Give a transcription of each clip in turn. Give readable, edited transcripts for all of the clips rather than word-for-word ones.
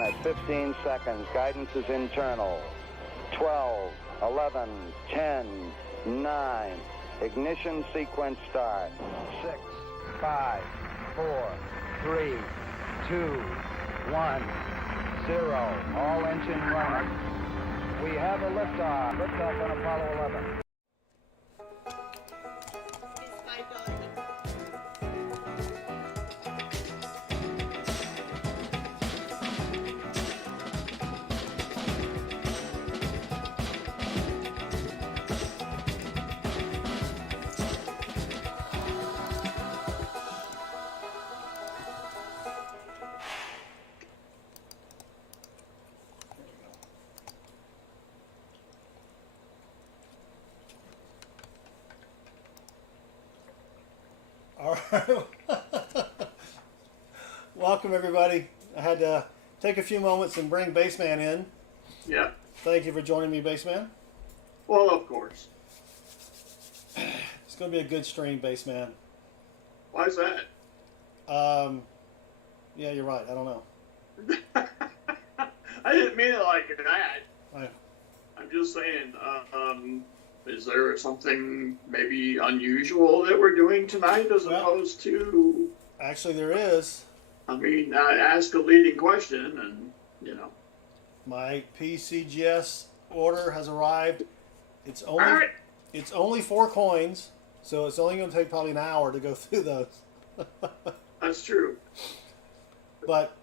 At 15 seconds, guidance is internal. 12, 11, 10, 9. Ignition sequence start. 6, 5, 4, 3, 2, 1, 0. All engine running. We have a liftoff. Liftoff on Apollo 11. All right. Welcome, everybody. I had to take a few moments and bring Baseman in. Yeah. Thank you for joining me, Baseman. Well, of course. It's going to be a good stream, Baseman. Why is that? Yeah, you're right. I don't know. I didn't mean it like that. Right. I'm just saying, is there something maybe unusual that we're doing tonight as opposed to... Actually, there is. I mean, I ask a leading question and, you know. My PCGS order has arrived. It's only, All right. It's only 4 coins, so it's only going to take probably an hour to go through those. That's true. But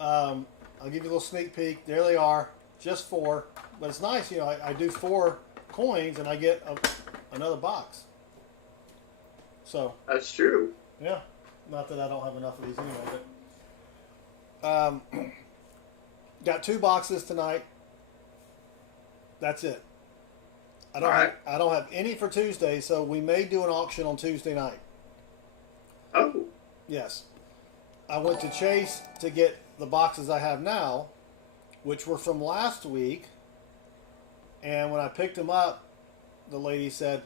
I'll give you a little sneak peek. There they are, just 4. But it's nice, you know, I do 4 coins and I get another box. So That's true. yeah, not that I don't have enough of these anyway. But got 2 boxes tonight. That's it. I don't have any for Tuesday, so we may do an auction on Tuesday night. Oh. Yes. I went to Chase to get the boxes I have now, which were from last week. And when I picked them up, the lady said,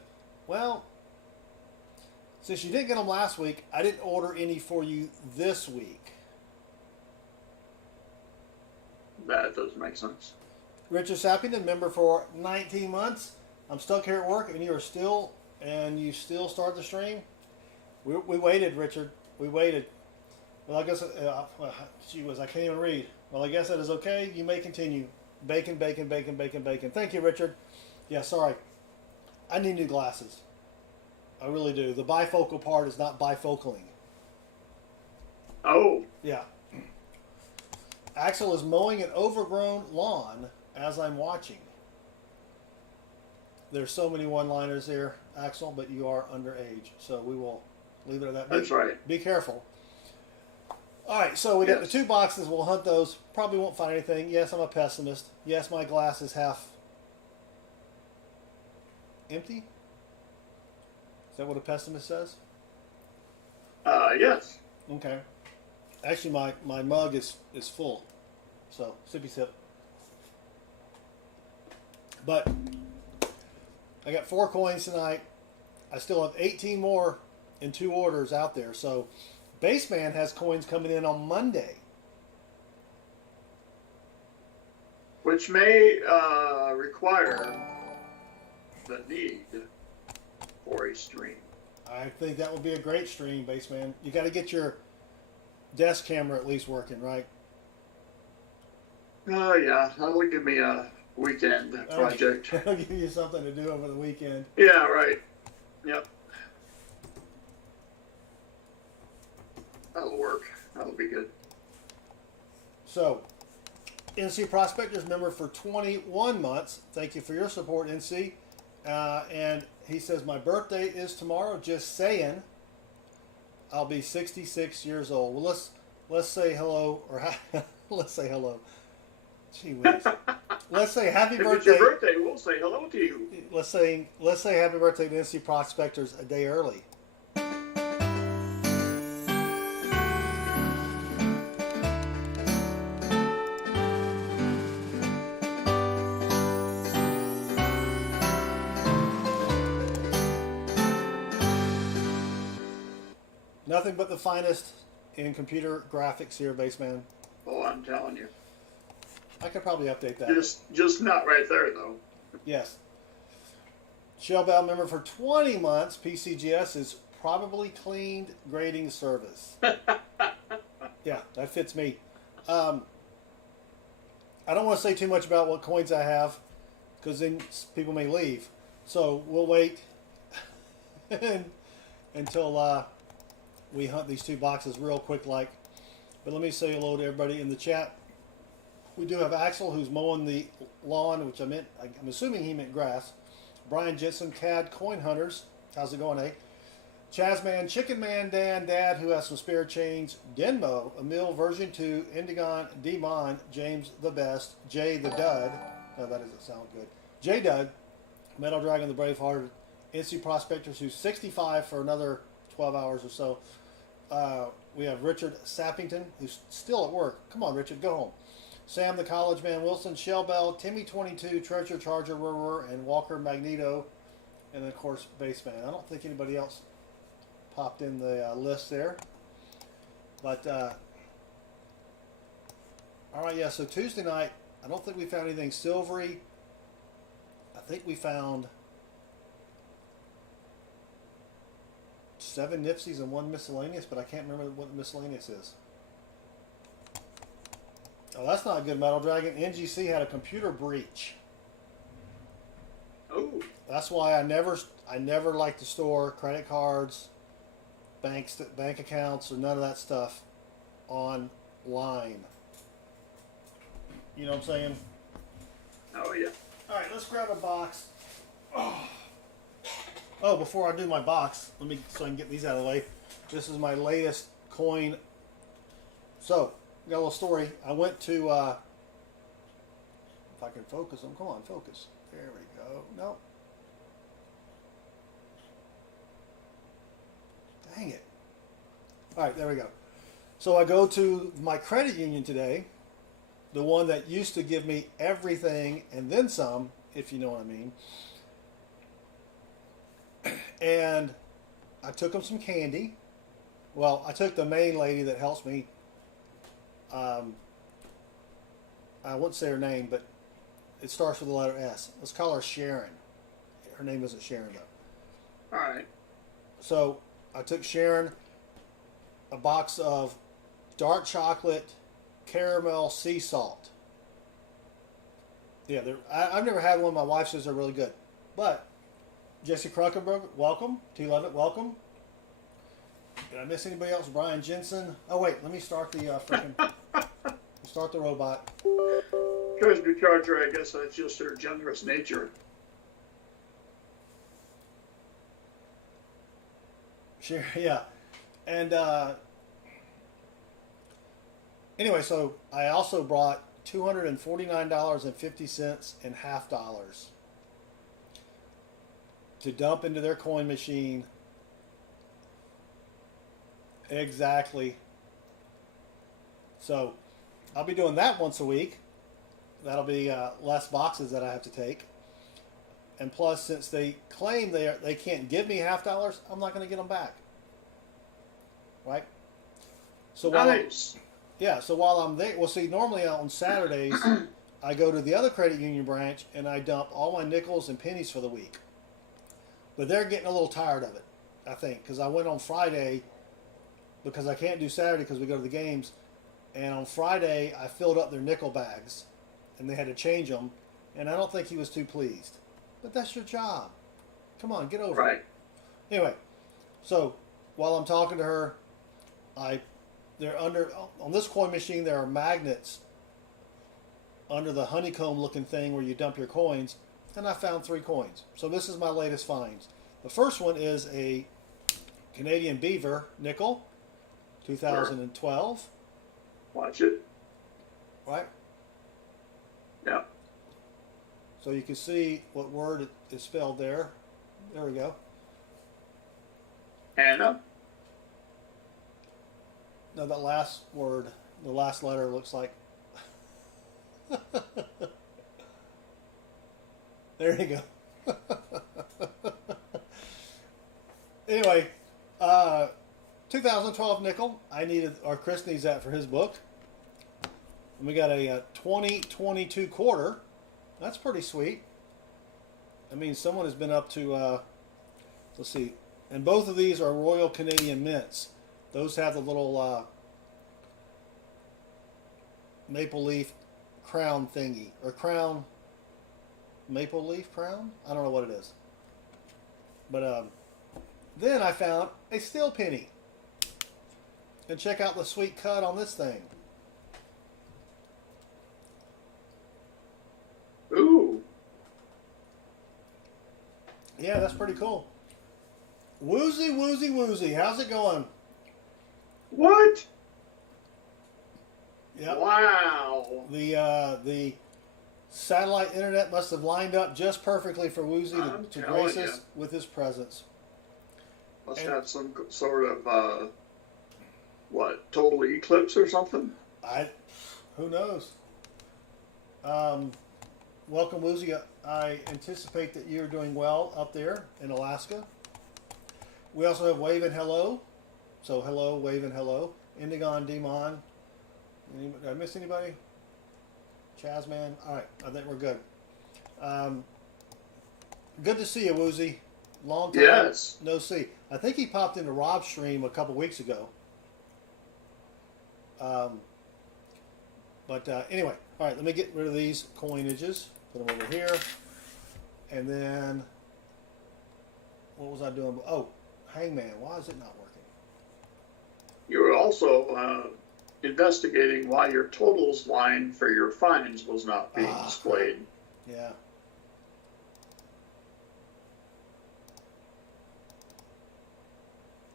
well, since you didn't get them last week, I didn't order any for you this week. That does make sense. Richard Sappington, member for 19 months. I'm stuck here at work, and you still start the stream? We waited, Richard. We waited. Well, I guess, I can't even read. Well, I guess that is okay. You may continue. Bacon, bacon, bacon, bacon, bacon. Thank you, Richard. Yeah, sorry. I need new glasses. I really do. The bifocal part is not bifocaling. Oh. Yeah. Axel is mowing an overgrown lawn as I'm watching. There's so many one-liners here, Axel, but you are underage, so we will leave it at that. That's right. Be careful. All right, so we got the 2 boxes. We'll hunt those. Probably won't find anything. Yes, I'm a pessimist. Yes, my glass is half empty. Is that what a pessimist says? Yes. Okay. Actually, my mug is full. So, sippy sip. But I got 4 coins tonight. I still have 18 more in 2 orders out there. So, Baseman has coins coming in on Monday. Which may require the need for a stream. I think that would be a great stream, Baseman. You got to get your desk camera at least working, right? Oh, yeah. That'll give me a weekend project. That'll give you something to do over the weekend. Yeah, right. Yep. That'll work. That'll be good. So, NC Prospectors member for 21 months. Thank you for your support, NC. And he says, my birthday is tomorrow. Just saying. I'll be 66 years old. Well, let's say hello, or let's say hello. Gee whiz. Let's say happy birthday. If it's your birthday, we'll say hello to you. Let's say happy birthday to NC Prospectors a day early. Nothing but the finest in computer graphics here, Baseman. Oh, I'm telling you. I could probably update that. Just not right there though. Yes. Shell Bell member for 20 months. PCGS is probably cleaned grading service. Yeah, that fits me. I don't want to say too much about what coins I have because then people may leave. So we'll wait until we hunt these two boxes real quick like. But let me say hello to everybody in the chat. We do have Axel who's mowing the lawn, which I'm assuming he meant grass. Brian Jensen, CAD Coin Hunters. How's it going, eh? Chazman, Chicken Man, Dan, Dad, who has some spare change. Denmo, Emil, Version 2, Indigon, Demon, James the Best, Jay the Dud. No, that doesn't sound good. J Dud, Metal Dragon the Bravehearted, NC Prospectors, who's 65 for another 12 hours or so. We have Richard Sappington, who's still at work. Come on, Richard, go home. Sam the College Man, Wilson, Shell Bell, Timmy 22, Treasure Charger, and Walker Magneto, and then of course Baseman. I don't think anybody else popped in the list there, but all right, yeah. So Tuesday night, I don't think we found anything silvery. I think we found 7 Nipsies and 1 miscellaneous, but I can't remember what the miscellaneous is. Oh, that's not a good, Metal Dragon. NGC had a computer breach. Oh. That's why I never like to store credit cards, bank accounts, or none of that stuff online. You know what I'm saying? Oh yeah. All right, let's grab a box. Oh, before I do my box, so I can get these out of the way. This is my latest coin. So, got a little story. I went to, if I can focus them. Come on, focus. There we go. No. Dang it. All right, there we go. So I go to my credit union today, the one that used to give me everything and then some, if you know what I mean. And I took them some candy. Well, I took the main lady that helps me. I won't say her name, but it starts with the letter S. Let's call her Sharon. Her name isn't Sharon, though. All right. So I took Sharon a box of dark chocolate caramel sea salt. Yeah, I've never had one. My wife says they're really good. But Jesse Kruckenberg, welcome. T-Levitt, welcome. Did I miss anybody else? Brian Jensen. Oh, wait. Let me start the freaking... start the robot. Treasure Charger, I guess that's just her generous nature. Sure, yeah. And anyway, so I also brought $249.50 in half dollars to dump into their coin machine. Exactly. So I'll be doing that once a week. That'll be less boxes that I have to take. And plus, since they claim they can't give me half dollars, I'm not going to get them back. Right? So Nice. So while I'm there, well, see, normally on Saturdays, I go to the other credit union branch and I dump all my nickels and pennies for the week. But they're getting a little tired of it, I think, because I went on Friday because I can't do Saturday because we go to the games. And on Friday, I filled up their nickel bags and they had to change them. And I don't think he was too pleased. But that's your job. Come on, get over it. Anyway, so while I'm talking to her, they're under, on this coin machine, there are magnets under the honeycomb looking thing where you dump your coins. And I found 3 coins. So this is my latest finds. The first one is a Canadian Beaver nickel, 2012. Watch it. Right? Yeah. So you can see what word is spelled there. There we go. Anna. No, that last word, the last letter looks like... There you go. Anyway, 2012 nickel. Chris needs that for his book. And we got a 2022 quarter. That's pretty sweet. I mean, someone has been up to, let's see, and both of these are Royal Canadian Mints. Those have the little maple leaf crown thingy, or crown, maple leaf crown? I don't know what it is. But then I found a steel penny. And check out the sweet cut on this thing. Ooh. Yeah, that's pretty cool. Woozy, woozy, woozy. How's it going? What? Yep. Wow. The satellite internet must have lined up just perfectly for Woozy to grace us with his presence. Must have some sort of what, total eclipse or something? Who knows? Welcome, Woozy. I anticipate that you're doing well up there in Alaska. We also have Wave and Hello. So hello, Wave and Hello. Indigon, Demon. Did I miss anybody? Chazman. All right, I think we're good. Good to see you, Woozy. Long time no see. I think he popped into Rob's stream a couple weeks ago. Anyway, all right, let me get rid of these coinages. Put them over here. And then, what was I doing? Oh, Hangman, why is it not working? You were also investigating why your totals line for your fines was not being displayed. Yeah.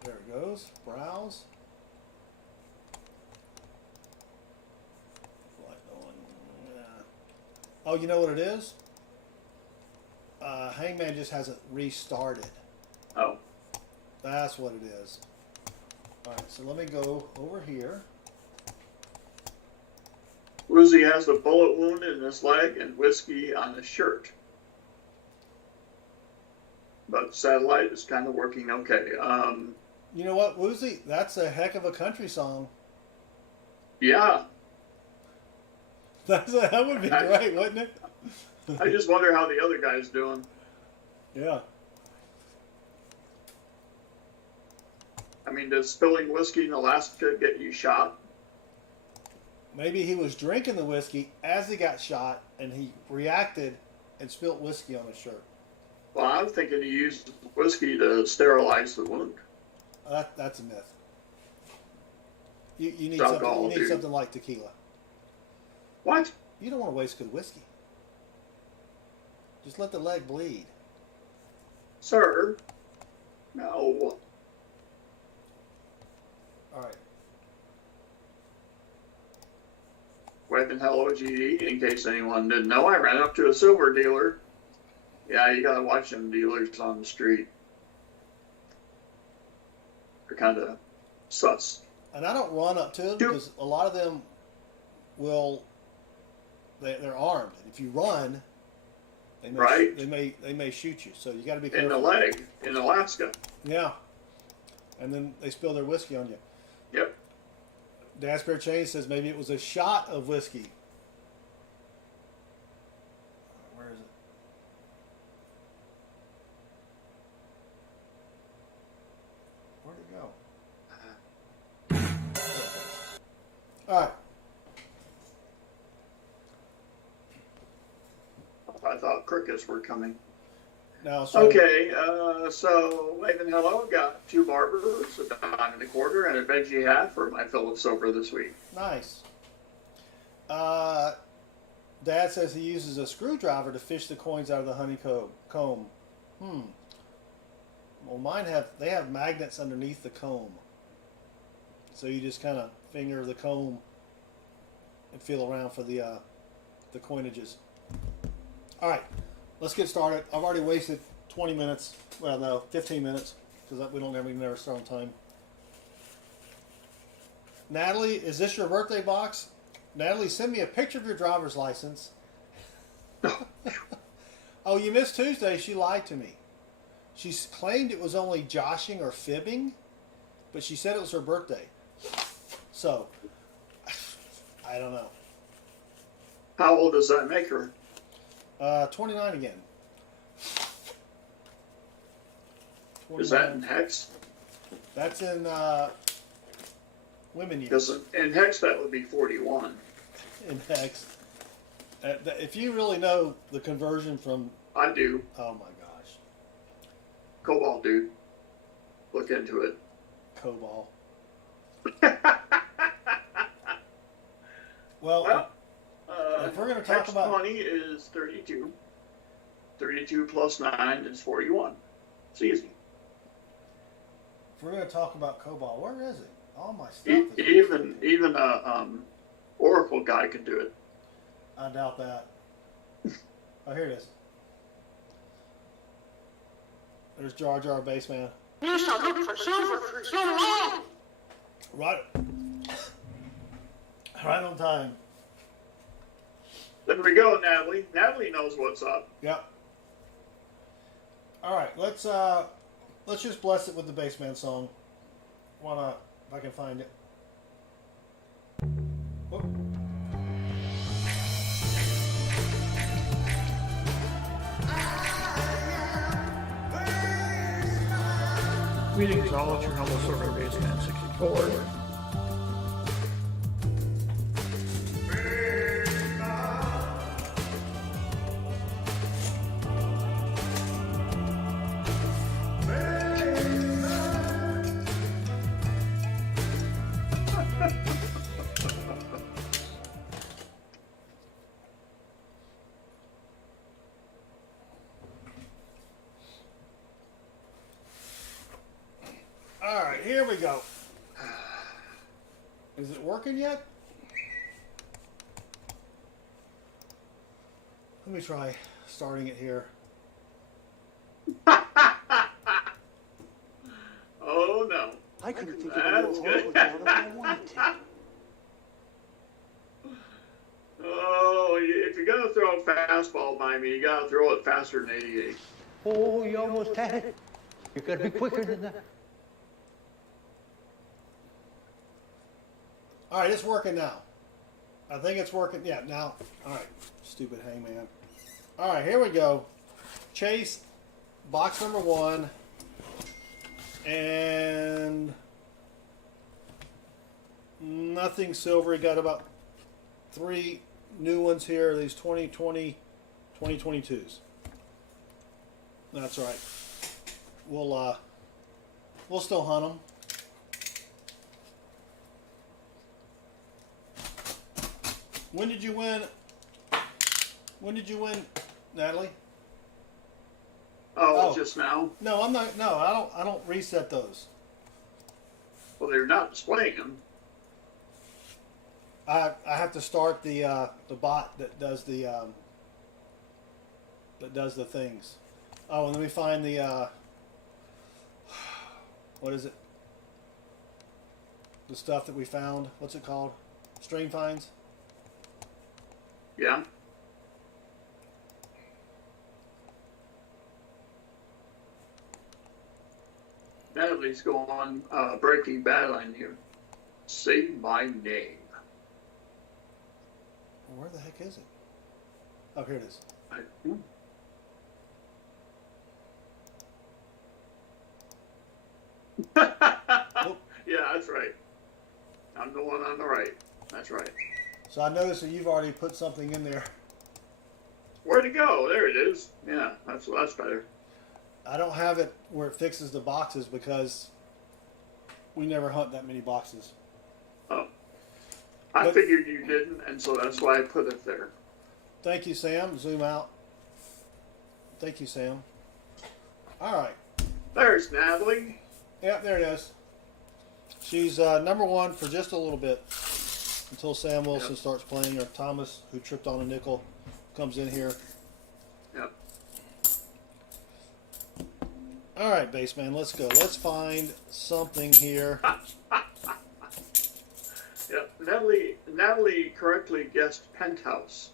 There it goes. Browse. Oh, you know what it is? Hangman just hasn't restarted. Oh. That's what it is. All right, so let me go over here. Woozy has a bullet wound in his leg and whiskey on his shirt. But satellite is kind of working okay. You know what, Woozy? That's a heck of a country song. Yeah. That would be great, wouldn't it? I just wonder how the other guy's doing. Yeah. I mean, does spilling whiskey in Alaska get you shot? Maybe he was drinking the whiskey as he got shot, and he reacted and spilled whiskey on his shirt. Well, I'm thinking he used whiskey to sterilize the wound. That's a myth. You need something like tequila. What? You don't want to waste good whiskey. Just let the leg bleed. Sir? No. All right. Web and Hello GD, in case anyone didn't know, I ran up to a silver dealer. Yeah, you gotta watch them dealers on the street. They're kind of sus. And I don't run up to them because a lot of them they're armed. And if you run, they may shoot you. So you got to be careful. In the leg, in Alaska. Yeah. And then they spill their whiskey on you. Yep. Dad Spare Chain says maybe it was a shot of whiskey. Where is it? Where'd it go? All right. I thought crickets were coming. Now, okay, so Wave and Hello got 2 barbers, $1.25, and a veggie hat for my fill of silver this week. Nice. Dad says he uses a screwdriver to fish the coins out of the honeycomb. Well, mine have magnets underneath the comb, so you just kind of finger the comb and feel around for the coinages. All right. Let's get started. I've already wasted 20 minutes. Well, no, 15 minutes because we never start on time. Natalie, is this your birthday box? Natalie, send me a picture of your driver's license. Oh, you missed Tuesday. She lied to me. She claimed it was only joshing or fibbing, but she said it was her birthday. So, I don't know. How old does that make her? 29 again. 29. Is that in hex? That's in women Because years. in hex that would be 41. In hex. If you really know the conversion from... I do. Oh my gosh. Cobalt, dude. Look into it. Cobalt. Well, if we're going to talk hex about... 20 is 32. 32 plus 9 is 41. It's easy. If we're going to talk about Cobalt, where is it? All my stuff is... Even a Oracle guy can do it. I doubt that. Oh, here it is. There's Jar Jar Baseman. You shall look for silver for so long. Right on time. There we go, Natalie. Natalie knows what's up. Yep. All right, let's just bless it with the Baseman song. Why not? If I can find it. Whoop. Greetings all at your humble server, Baseman 64. All right, here we go. Is it working yet? Let me try starting it here. Oh, no. I couldn't think That's of good. it if I wanted to. Oh, if you're going to throw a fastball by me, you got to throw it faster than 88. Oh, you almost had it. You gotta be quicker than that. All right, it's working now. I think it's working. Yeah, now. All right, stupid hangman. All right, here we go. Chase, box number 1. And nothing silver. Got about 3 new ones here. These 2020, 2022s. That's right. We'll still hunt them. When did you win? When did you win, Natalie? Oh, just now? No, I'm not. No, I don't reset those. Well, they're not displaying them. I have to start the bot that does the things. Oh, and let me find the what is it? The stuff that we found. What's it called? Stream finds. Yeah? Natalie's going Breaking Bad on you. Say my name. Where the heck is it? Oh, here it is. Yeah, that's right. I'm the one on the right. That's right. So I noticed that you've already put something in there. Where'd it go? There it is. Yeah, that's better. I don't have it where it fixes the boxes because we never hunt that many boxes. Oh. I But- figured you didn't, and so that's why I put it there. Thank you, Sam. Zoom out. Thank you, Sam. All right. There's Natalie. Yep, there it is. She's number 1 for just a little bit until Sam Wilson Yep. starts playing, or Thomas, who tripped on a nickel, comes in here. Yep. All right, Baseman, let's go. Let's find something here. Yep. Natalie correctly guessed penthouse,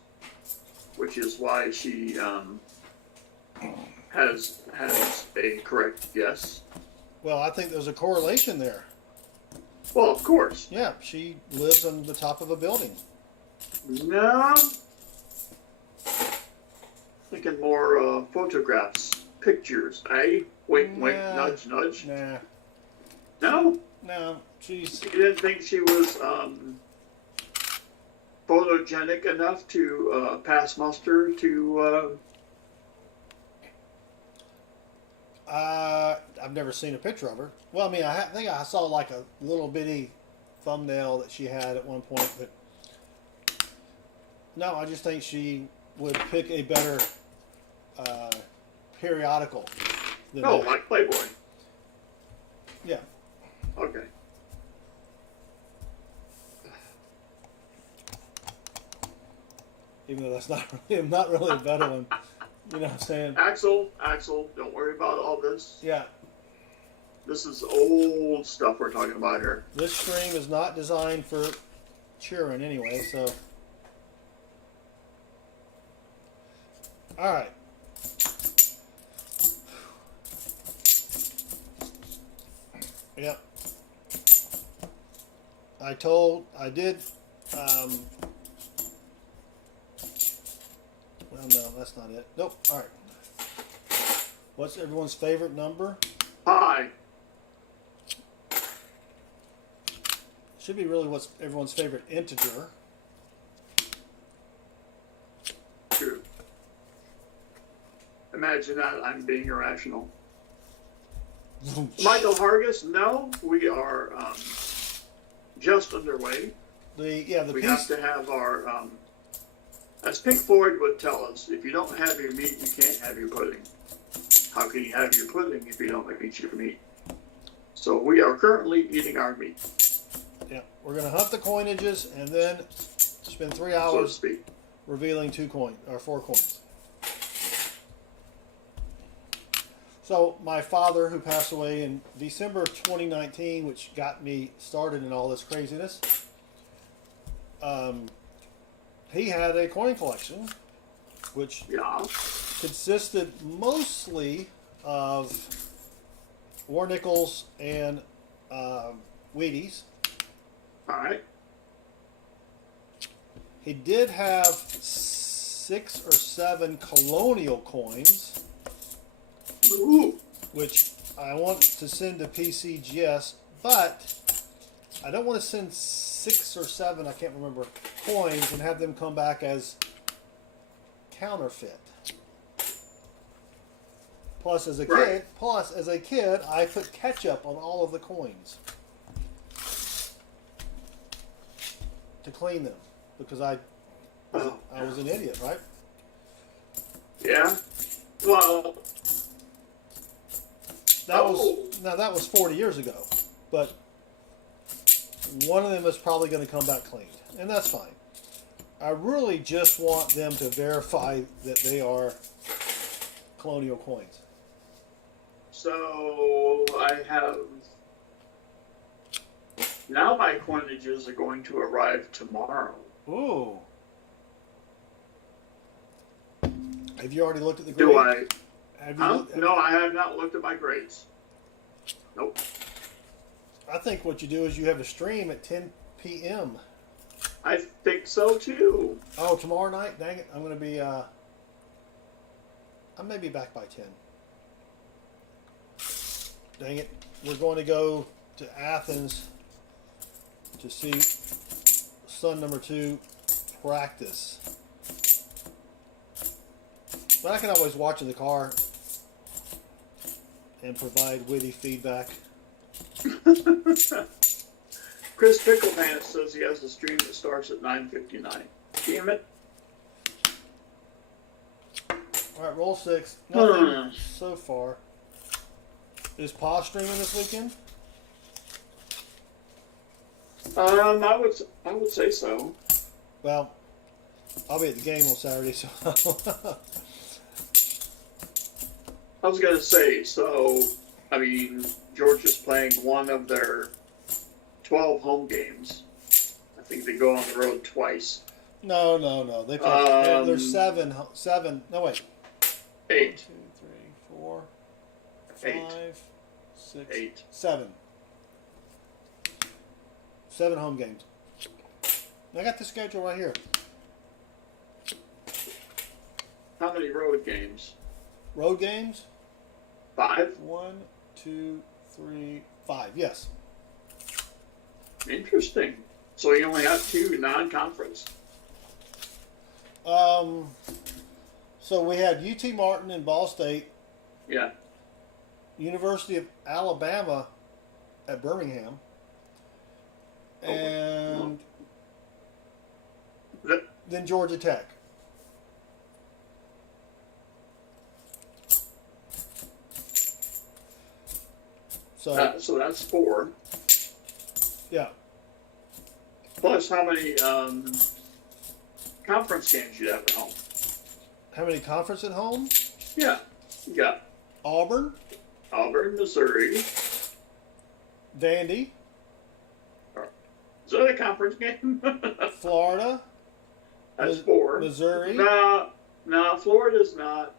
which is why she has a correct guess. Well, I think there's a correlation there. Well, of course. Yeah, she lives on the top of a building. No, thinking more photographs, pictures, eh? Wink, wink, Nah. nudge, nudge. Nah, No? no, she's You didn't think she was photogenic enough to pass muster to... I've never seen a picture of her. Well, I mean, I think I saw like a little bitty thumbnail that she had at one point, but no, I just think she would pick a better periodical than Oh, that. like Playboy. Yeah. Okay. Even though that's not really a better one. You know what I'm saying? Axel, don't worry about all this. Yeah. This is old stuff we're talking about here. This stream is not designed for cheering anyway, so. All right. Yep. I did, well, no, that's not it. Nope. All right. What's everyone's favorite number? Hi. Should be really what's everyone's favorite integer. True. Imagine that I'm being irrational. Michael Hargis, no, we are just underway. We We have to have our, as Pink Floyd would tell us, if you don't have your meat, you can't have your pudding. How can you have your pudding if you don't eat your meat? So we are currently eating our meat, Yeah, we're gonna hunt the coinages and then spend 3 so to hours speak. revealing 4 coins. So my father, who passed away in December of 2019, which got me started in all this craziness, he had a coin collection, which Yeah. consisted mostly of war nickels and Wheaties. All right. He did have 6 or 7 colonial coins, Ooh. which I want to send to PCGS, but I don't want to send 6 or 7, I can't remember, coins and have them come back as counterfeit. Plus, as a kid, I put ketchup on all of the coins to clean them because I was an idiot, right? Yeah. Well, That was 40 years ago, but one of them is probably going to come back cleaned, and that's fine. I really just want them to verify that they are colonial coins. so I have. Now my coinages are going to arrive tomorrow. Ooh. Have you already looked at the Do grade? I? Have you Huh? looked- No, I have not looked at my grades. Nope. I think what you do is you have a stream at 10 p.m. I think so too. Oh, tomorrow night? Dang it. I'm going to be, I may be back by 10. Dang it. We're going to go to Athens to see son number 2 practice. But I can always watch in the car and provide witty feedback. Chris Picklepants says he has a stream that starts at 9:59. Damn it. Alright, roll 6. Nothing so far. Is Pa streaming this weekend? I would say so. Well, I'll be at the game on Saturday, so I was gonna say, so I mean, Georgia's playing one of their 12 home games. I think they go on the road twice. No. They play. There's 7. No, wait. 8. 1, 2, 3, 4, 8. 5, 6, 8. 7. 7 home games. I got the schedule right here. how many road games? Road games? 5? 1, 2, 3, 5. Yes. Interesting. So you only have 2 non-conference. So we had UT Martin and Ball State, Yeah. University of Alabama at Birmingham, and then Georgia Tech. So So that's 4. yeah, Plus, how many conference games you have at home? how many conference at home? Yeah. You got Auburn, Auburn, Missouri. Vandy, Is that a conference game? Florida, That's 4. Missouri. No, Florida's not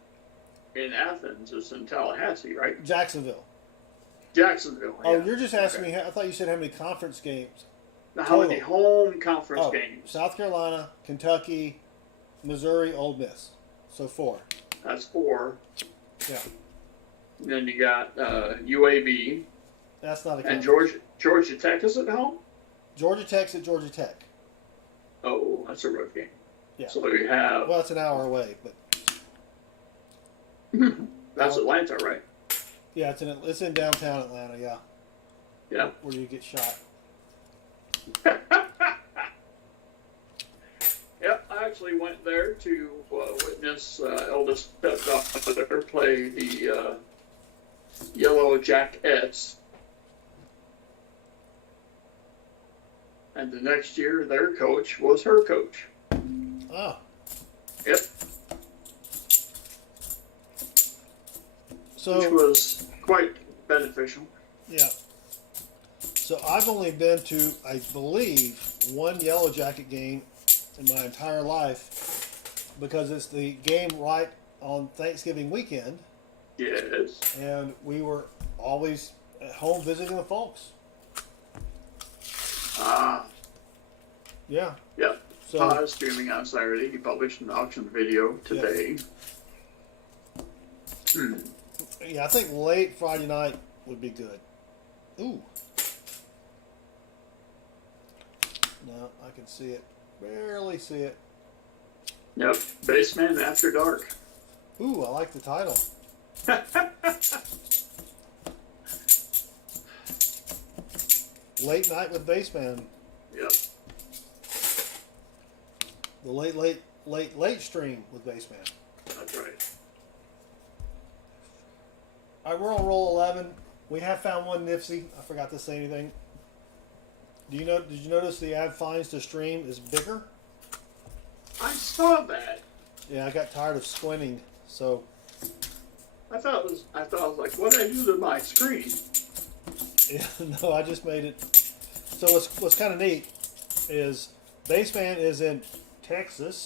in Athens. It's in Tallahassee, right? Jacksonville. Jacksonville. Oh, yeah. you're just asking Okay. me. I thought you said how many conference games. Now, how many home conference Oh, games? South Carolina, Kentucky, Missouri, Ole Miss. So 4. That's 4. Yeah, And then you got UAB that's not a and conference. Georgia Tech is at home. Georgia Tech's at Georgia Tech. Oh, that's a road game. Yeah. So you have Well, it's an hour away, but that's Atlanta, right? yeah, it's in downtown Atlanta. Yeah, Yeah. where you get shot. Yep, I actually went there to witness eldest stepdaughter play the Yellow Jackettes. And the next year, their coach was her coach. Oh, Yep, which so was quite beneficial. yeah. So I've only been to, I believe, one Yellow Jacket game in my entire life because it's the game right on Thanksgiving weekend, Yes. and we were always at home visiting the folks. Yeah. Yep. So Todd is streaming on Saturday. He published an auction video today. yeah, I think late Friday night would be good. Ooh. No, I can see it. Barely see it. Yep. Baseman After Dark. Ooh, I like the title. Late night with Baseman. Yep. The late stream with Baseman. That's right. All right, we're on roll 11. We have found one Nipsey. I forgot to say anything. Did you notice the ad fines to stream is bigger? I saw that. Yeah, I got tired of squinting, so I thought it was like, what did I do to my screen? yeah, no, I just made it. So what's kind of neat is Baseman is in Texas,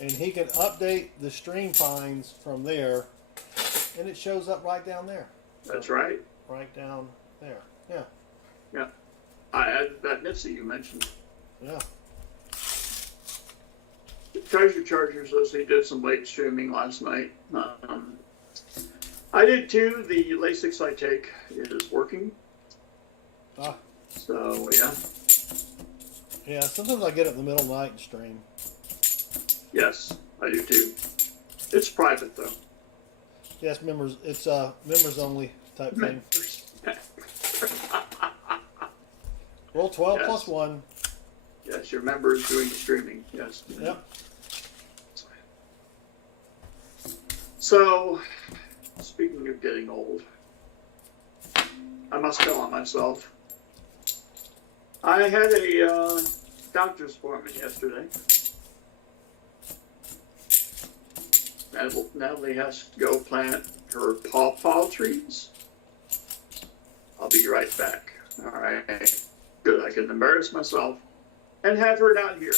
and he can update the stream fines from there, and it shows up right down there. That's right. Right down there. Yeah. Yeah. I added that Nipsey you mentioned. Yeah. Treasure Chargers says he did some late streaming last night. I did too. The LASIX I take is working. Ah. So, yeah. Yeah. Sometimes I get it in the middle of the night and stream. Yes, I do too. It's private though. Yes, members. It's members only type thing. Roll 12 Yes. plus 1. Yes, your members doing the streaming. Yes. Yep. So, speaking of getting old, I must tell on myself. I had a doctor's appointment yesterday. Natalie has to go plant her pawpaw trees. I'll be right back. All right. Good. I can embarrass myself and have her not here.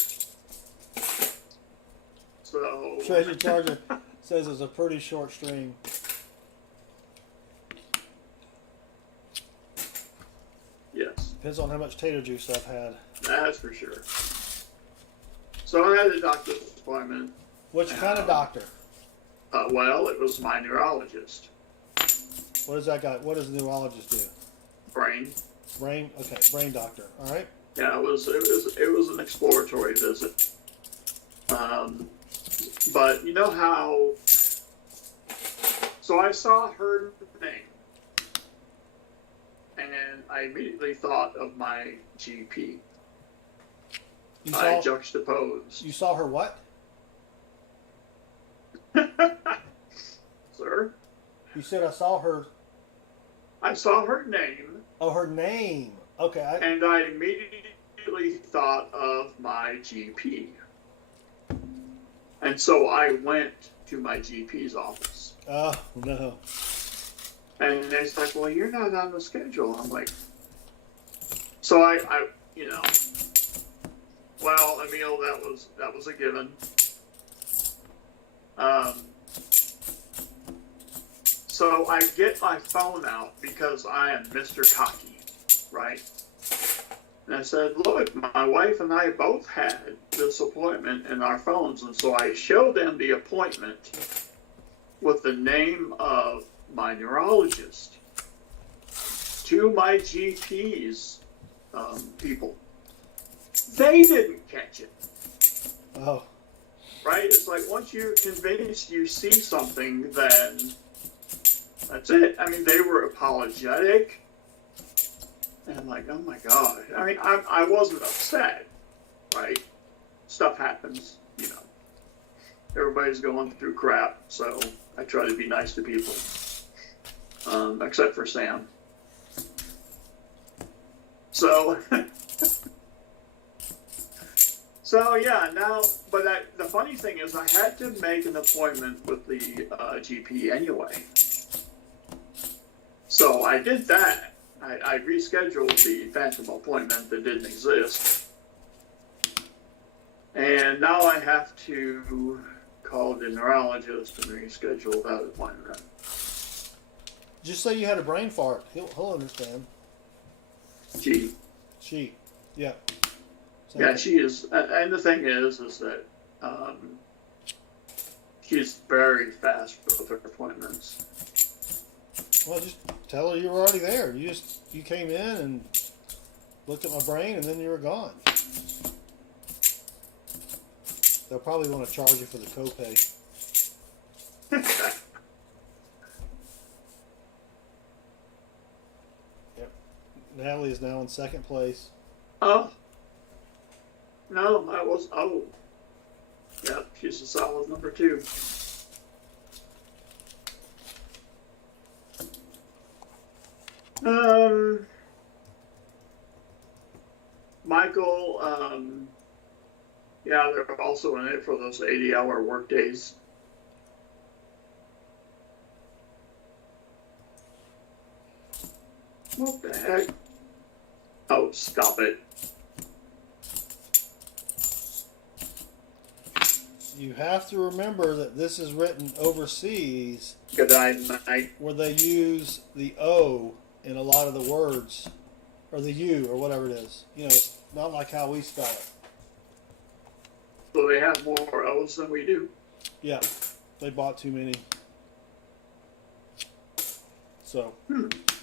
So. Treasure Charger says it's a pretty short stream. Yes. Depends on how much tater juice I've had. That's for sure. So I had a doctor's appointment. Which kind of doctor? Well, it was my neurologist. What does that guy? What does the neurologist do? Brain. Brain. Okay, brain doctor. All right. Yeah, it was an exploratory visit. But you know how? So I saw her name, and I immediately thought of my GP. I juxtaposed. You saw her what? Sir? You said I saw her. I saw her name. Oh, her name. Okay. And I immediately thought of my GP. And so I went to my GP's office. Oh, no. And it's like, well, you're not on the schedule. I'm like, so I well, Emil, that was a given. So I get my phone out because I am Mr. Cocky, right? And I said, look, my wife and I both had this appointment in our phones. And so I showed them the appointment with the name of my neurologist to my GP's people. They didn't catch it. Oh. Right? It's like once you're convinced you see something, then that's it. I mean, they were apologetic. And I'm like, oh my God. I mean, I wasn't upset, right? Stuff happens, you know. Everybody's going through crap, so I try to be nice to people. Except for Sam. So, so yeah, now, but the funny thing is I had to make an appointment with the GP anyway. So I did that. I rescheduled the phantom appointment that didn't exist. And now I have to call the neurologist and reschedule that appointment. Just say you had a brain fart. He'll understand. She. Yeah. Yeah, she is. And the thing is that she's very fast with her appointments. Well, just tell her you were already there. You came in and looked at my brain, and then you were gone. They'll probably want to charge you for the copay. Yep. Natalie is now in second place. Oh. No, I was. Oh. Yep, she's a solid number 2. Michael, yeah, they're also in it for those 80-hour work days. What the heck? Oh, stop it. You have to remember that this is written overseas. Good night. Where they use the O in a lot of the words, or the U, or whatever it is. You know, it's not like how we spell it. So they have more O's than we do. Yeah, they bought too many. So.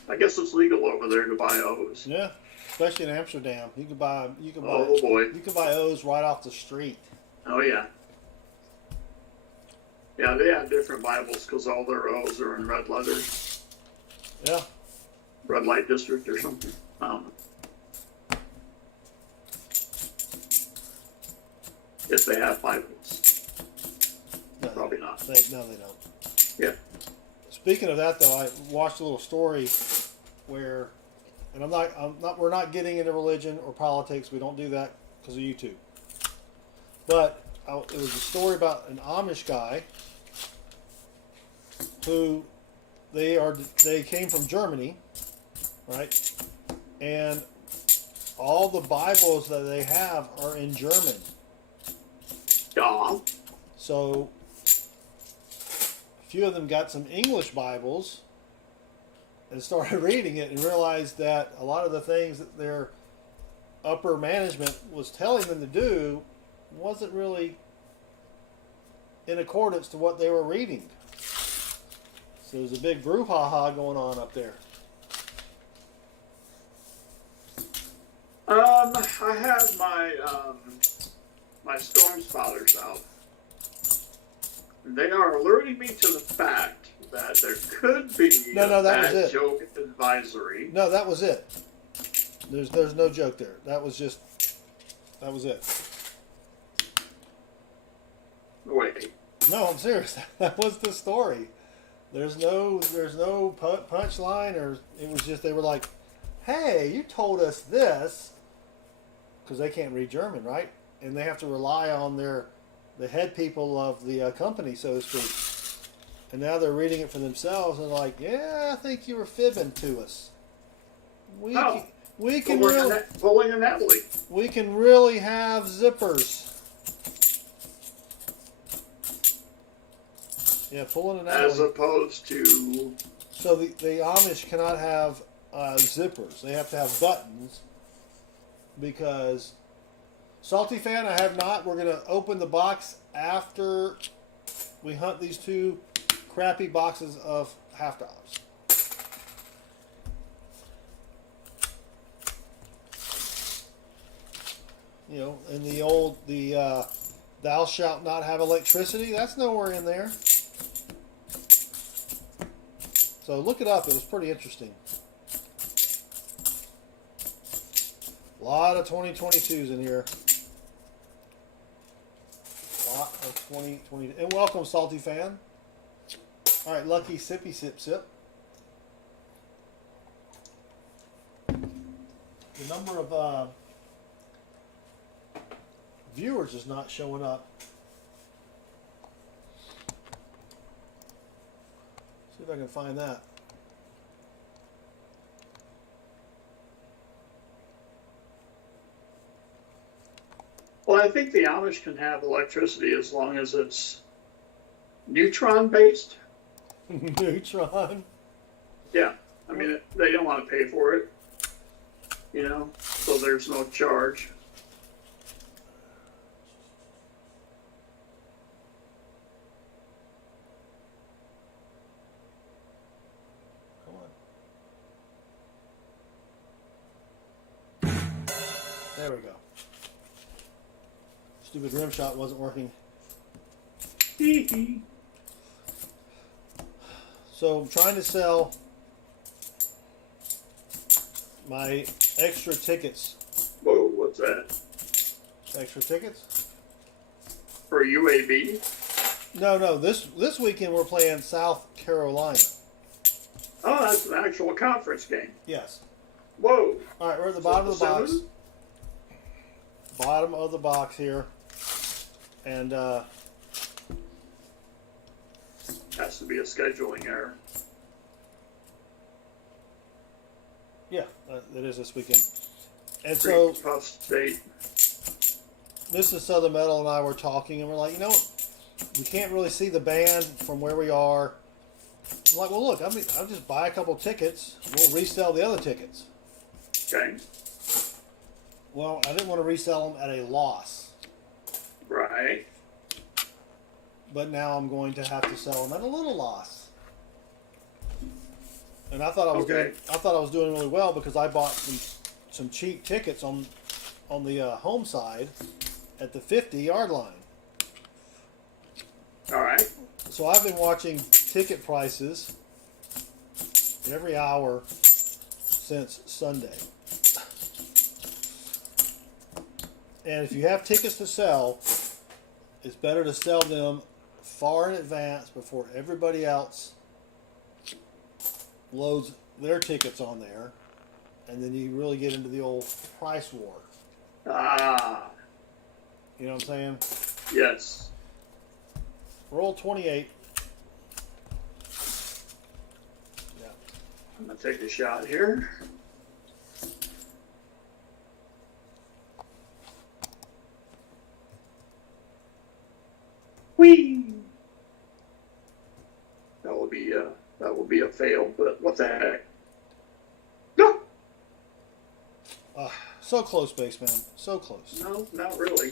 I guess it's legal over there to buy O's. Yeah, especially in Amsterdam, you can buy. Oh boy. You can buy O's right off the street. Oh yeah. Yeah, they have different Bibles because all their O's are in red letters. Yeah. Red light district or something. I don't know. If they have Bibles. No, Probably not. No, they don't. Yeah. Speaking of that, though, I watched a little story where, and we're not getting into religion or politics. We don't do that because of YouTube. But it was a story about an Amish guy who they came from Germany, right? And all the Bibles that they have are in German. Yeah. So a few of them got some English Bibles and started reading it and realized that a lot of the things that their upper management was telling them to do wasn't really in accordance to what they were reading. So there's a big brouhaha going on up there. I have my my storm spotters out. They are alerting me to the fact that there could be No, a that was bad it. joke advisory. No, that was it. There's no joke there. That was it. Wait. No, I'm serious. That was the story. There's no punchline, or it was just they were like, "Hey, you told us this," because they can't read German, right? And they have to rely on the head people of the company, so to speak. And now they're reading it for themselves and like, "Yeah, I think you were fibbing to us. We can Pulling a Natalie. we can really have zippers." Yeah, pulling an As alley. opposed to. So the Amish cannot have zippers. They have to have buttons because Salty Fan, I have not. We're going to open the box after we hunt these two crappy boxes of $half. You know, and the thou shalt not have electricity, that's nowhere in there. So look it up. It was pretty interesting. A lot of 2022s in here. A lot of 2020. And welcome, Salty Fan. All right, Lucky Sippy Sip Sip. The number of viewers is not showing up. See if I can find that. Well, I think the Amish can have electricity as long as it's neutron based. Neutron. Yeah. I mean, they don't want to pay for it, you know, so there's no charge. There we go. Stupid rim shot wasn't working. So I'm trying to sell my extra tickets. Whoa, what's that? Extra tickets? For UAB? No. This weekend we're playing South Carolina. Oh, that's an actual conference game. Yes. Whoa. All right, we're at the bottom of the box. Seven? Bottom of the box here, and Has to be a scheduling error. yeah, that is this weekend. And so Puff State. this is Southern Metal and I were talking, and we're like, you know, we can't really see the band from where we are. I'm like, well, look, I'll just buy a couple tickets. We'll resell the other tickets. Okay. Well, I didn't want to resell them at a loss, Right. but now I'm going to have to sell them at a little loss. And I thought I was doing really well because I bought some cheap tickets on the home side at the 50-yard line. All right. So I've been watching ticket prices every hour since Sunday. And if you have tickets to sell, it's better to sell them far in advance before everybody else loads their tickets on there. And then you really get into the old price war. Ah, You know what I'm saying? yes. Roll 28. Yeah. I'm going to take a shot here. Whee! That will be a fail, but what the heck? No, So close, Baseman. So close. no, not really.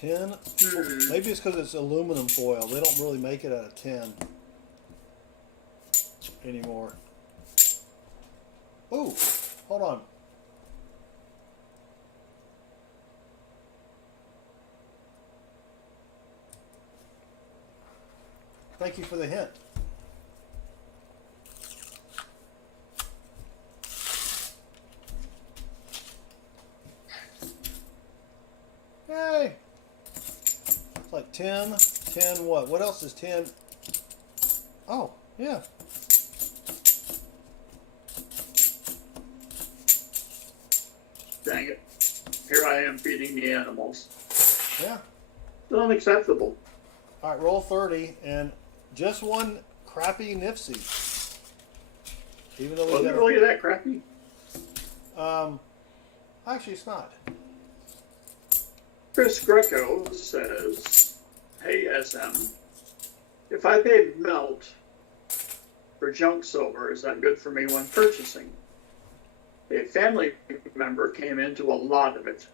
10? Maybe it's because it's aluminum foil. They don't really make it out of tin anymore. Oh, hold on. Thank you for the hint. Yay! It's like 10 what? What else is 10? Oh, yeah. Dang it. Here I am feeding the animals. Yeah. It's unacceptable. All right, roll 30 and just one crappy Nipsey. Even though we Was it got really that crappy? actually it's not. Chris Greco says, "Hey SM, if I paid melt for junk silver, is that good for me when purchasing? A family member came into a lot of it.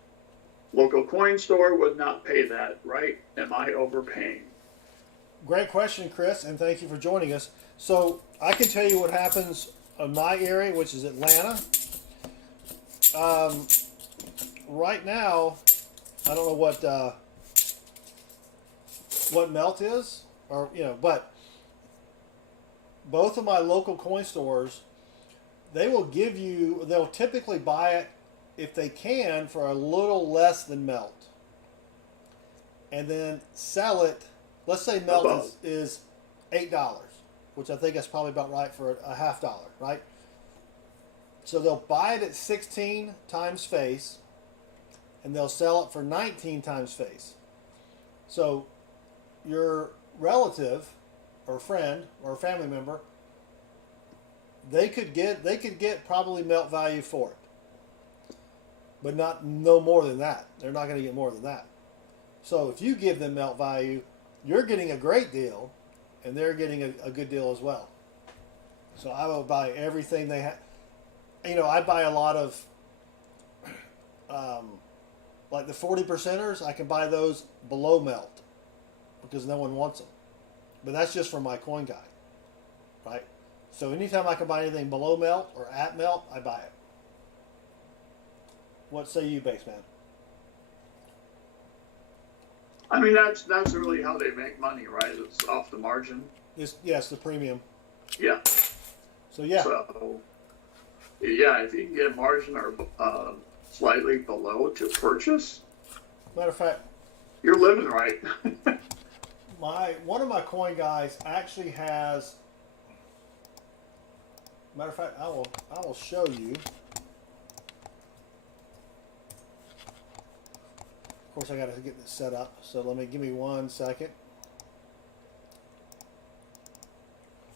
Local coin store would not pay that, right? Am I overpaying?" Great question, Chris, and thank you for joining us. So I can tell you what happens in my area, which is Atlanta. Right now, I don't know what melt is, or but both of my local coin stores, they'll typically buy it if they can for a little less than melt, and then sell it. Let's say melt is $8, which I think that's probably about right for a $0.50, right? So they'll buy it at 16 times face, and they'll sell it for 19 times face. So your relative or friend or family member, they could get probably melt value for it, but no more than that. They're not going to get more than that. So if you give them melt value, you're getting a great deal, and they're getting a good deal as well. So I will buy everything they have. I buy a lot of, like the 40%ers, I can buy those below melt because no one wants them. But that's just for my coin guy, right? So anytime I can buy anything below melt or at melt, I buy it. What say you, Baseman? I mean, that's really how they make money, right? It's off the margin. Yes, the premium. Yeah. So yeah. So, yeah, if you can get a margin or slightly below to purchase, Matter of fact, you're living right. one of my coin guys actually has. Matter of fact, I will show you. Of course, I got to get this set up. So give me 1 second.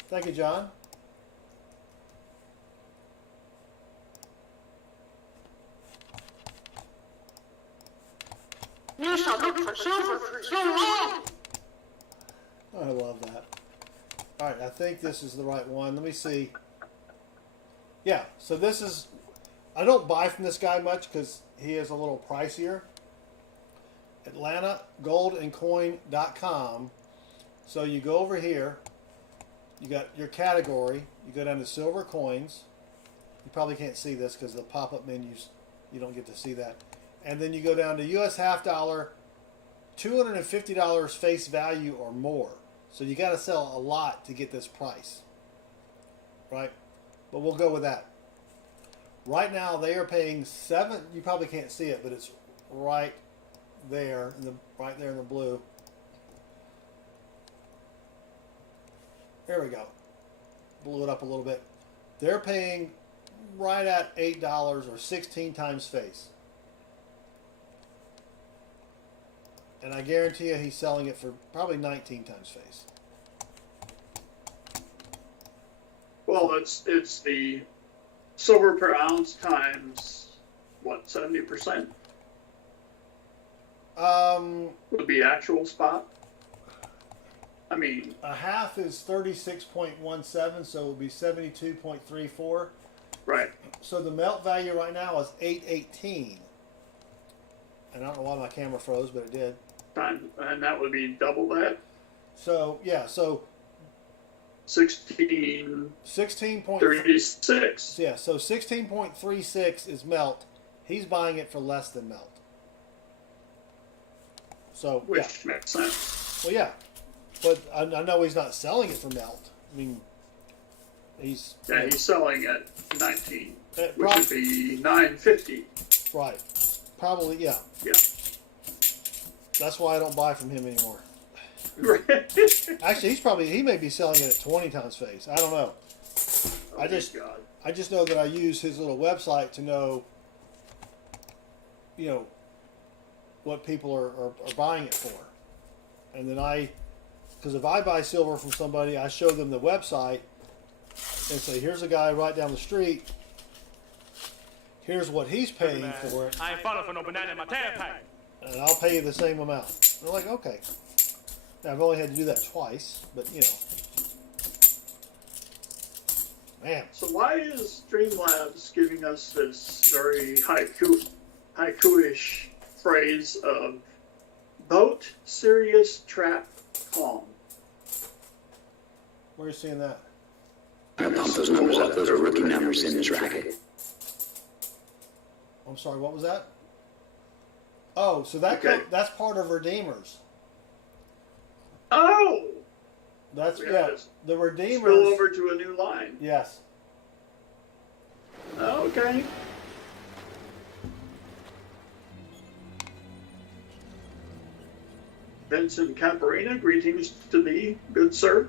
Thank you, John. Yes, I looked for silver for so long. I love that. All right, I think this is the right one. Let me see. Yeah, so this is. I don't buy from this guy much because he is a little pricier. AtlantaGoldandCoin.com. So you go over here. You got your category. You go down to silver coins. You probably can't see this because the pop-up menus, you don't get to see that. And then you go down to US $50, $250 face value or more. So you got to sell a lot to get this price, right? But we'll go with that. Right now they are paying $7. You probably can't see it, but it's right there in the blue. There we go. Blew it up a little bit. They're paying right at $8 or 16 times face. And I guarantee you he's selling it for probably 19 times face. Well, it's the silver per ounce times what, 70%? Would be actual spot. I mean, a half is 36.17, so it would be 72.34. right. So the melt value right now is 818. And I don't know why my camera froze, but it did. and that would be double that. So yeah, so 16.36. Yeah, so 16.36 is melt. He's buying it for less than melt. So Which makes sense. well, yeah, but I know he's not selling it for melt. I mean, he's selling at 19, which prob- would be 9.50. right. Probably, yeah. Yeah. That's why I don't buy from him anymore. Right. Actually, he may be selling it at 20 times face. I don't know. Oh, I just God. know that I use his little website to know, what people are buying it for. And then because if I buy silver from somebody, I show them the website and say, here's a guy right down the street. Here's what he's paying for it. I ain't falling for no banana in my tailpipe. And I'll pay you the same amount. They're like, okay. Now, I've only had to do that twice, but man. So why is Streamlabs giving us this very haiku-ish phrase of boat, serious, trap, calm? Where are you seeing that? I pump those numbers up. Those are rookie numbers in this racket. I'm sorry, what was that? Oh, so that's part of Redeemers. Oh! That's, Yeah, the Redeemers. Spill over to a new line. Yes. Okay. Vincent Camparina, greetings to thee, good sir.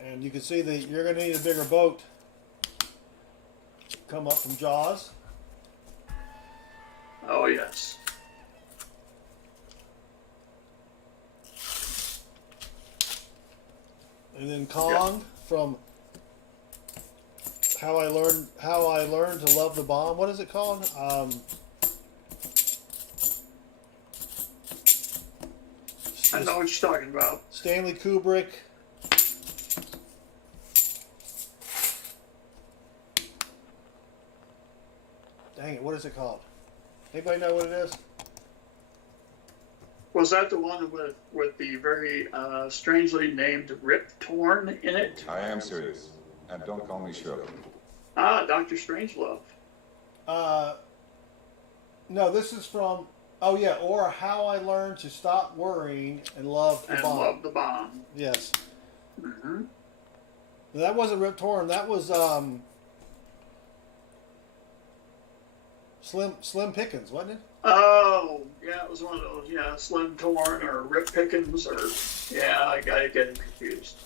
And you can see that you're going to need a bigger boat. Come up from Jaws. Oh, yes. And then Kong from How I Learned to Love the Bomb. What is it called? I know what you're talking about. Stanley Kubrick. Dang it, what is it called? Anybody know what it is? Was that the one with the very strangely named Rip Torn in it? I am serious. And don't call me Shirley. Ah, Dr. Strangelove. No, this is from, or How I Learned to Stop Worrying and Love the Bomb. Love the Bomb. Yes. Mm-hmm. That wasn't Rip Torn. That was Slim Pickens, wasn't it? Oh, yeah, it was one of those, Slim Torn or Rip Pickens or, I got getting confused.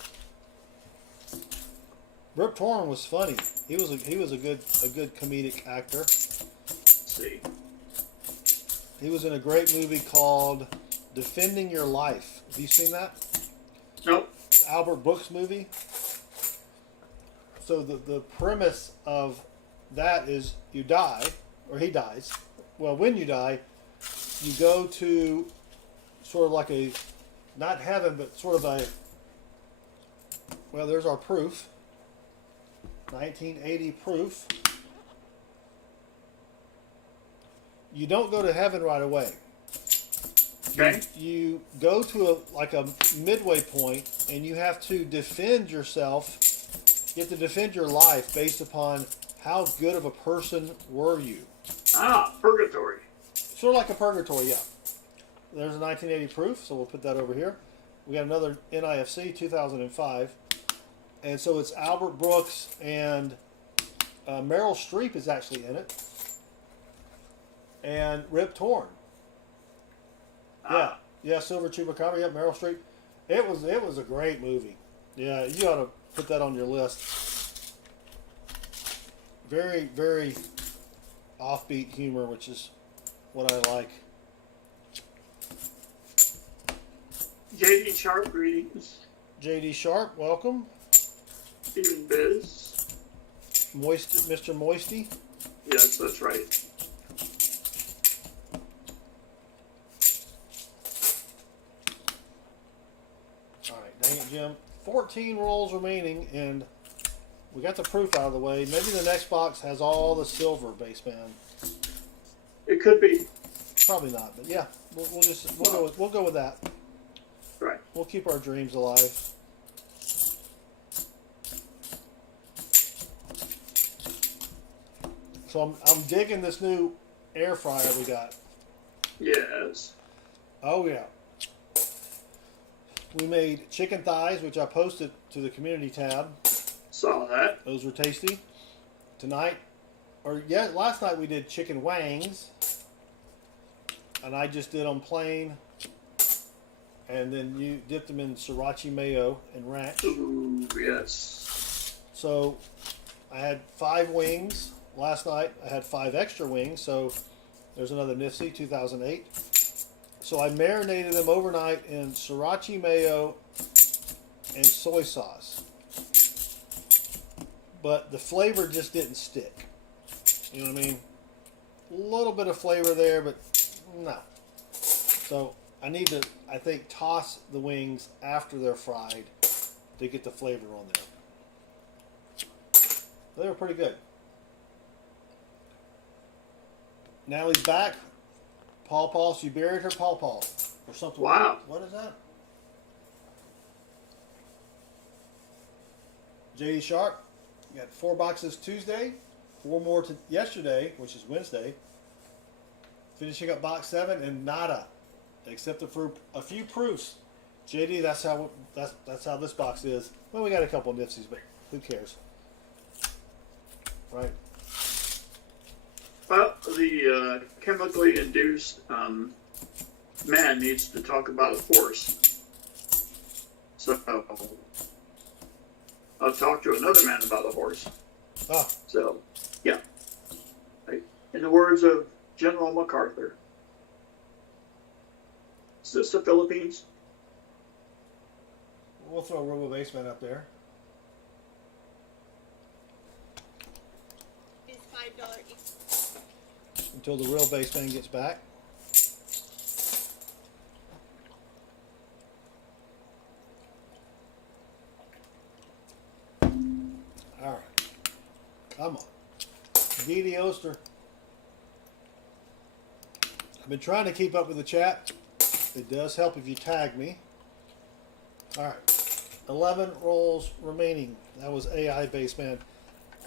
Rip Torn was funny. He was a good comedic actor. Let's see. He was in a great movie called Defending Your Life. Have you seen that? Nope. Albert Brooks movie. So the premise of that is you die, or he dies. Well, when you die, you go to sort of like not heaven, but sort of there's our proof. 1980 proof. You don't go to heaven right away. Okay. You go to a midway point, and you have to defend yourself. You have to defend your life based upon how good of a person were you. Ah, purgatory. Sort of like a purgatory, yeah. There's a 1980 proof, so we'll put that over here. We got another NIFC 2005. And so it's Albert Brooks, and Meryl Streep is actually in it. And Rip Torn. Yeah, Silver Chupacabra, yeah, Meryl Streep. It was a great movie. Yeah, you ought to put that on your list. Very, very offbeat humor, which is what I like. J.D. Sharp, greetings. J.D. Sharp, welcome. Stephen Biz. Mr. Moisty. Yes, that's right. Alright, dang it, Jim. 14 rolls remaining, and we got the proof out of the way. Maybe the next box has all the silver, base man. It could be. Probably not, but yeah, we'll go with that. Right. We'll keep our dreams alive. So I'm digging this new air fryer we got. Yes. Oh yeah. We made chicken thighs, which I posted to the community tab. Saw that. Those were tasty. Last night we did chicken wangs, and I just did them plain, and then you dipped them in sriracha mayo and ranch. Ooh, yes. So I had 5 wings last night. I had 5 extra wings, so there's another Nifsy 2008. So I marinated them overnight in sriracha mayo and soy sauce. But the flavor just didn't stick. You know what I mean? A little bit of flavor there, but no. So I need to, I think, toss the wings after they're fried to get the flavor on there. They were pretty good. Natalie's back. Paw, she buried her paw or something. Wow. What is that? JD Sharp, you got 4 boxes Tuesday, 4 more yesterday, which is Wednesday. Finishing up box 7 and nada, except for a few proofs. JD, that's how this box is. Well, we got a couple of Nifsies, but who cares, right? Well, the chemically induced man needs to talk about a force. So I'll talk to another man about a horse. Ah. So, yeah. In the words of General MacArthur, is this the Philippines? We'll throw a Robo Baseman up there. It's $5 each. Until the real baseman gets back. All right. Come on. D.D. Oster. I've been trying to keep up with the chat. It does help if you tag me. All right. 11 rolls remaining. That was AI Baseman.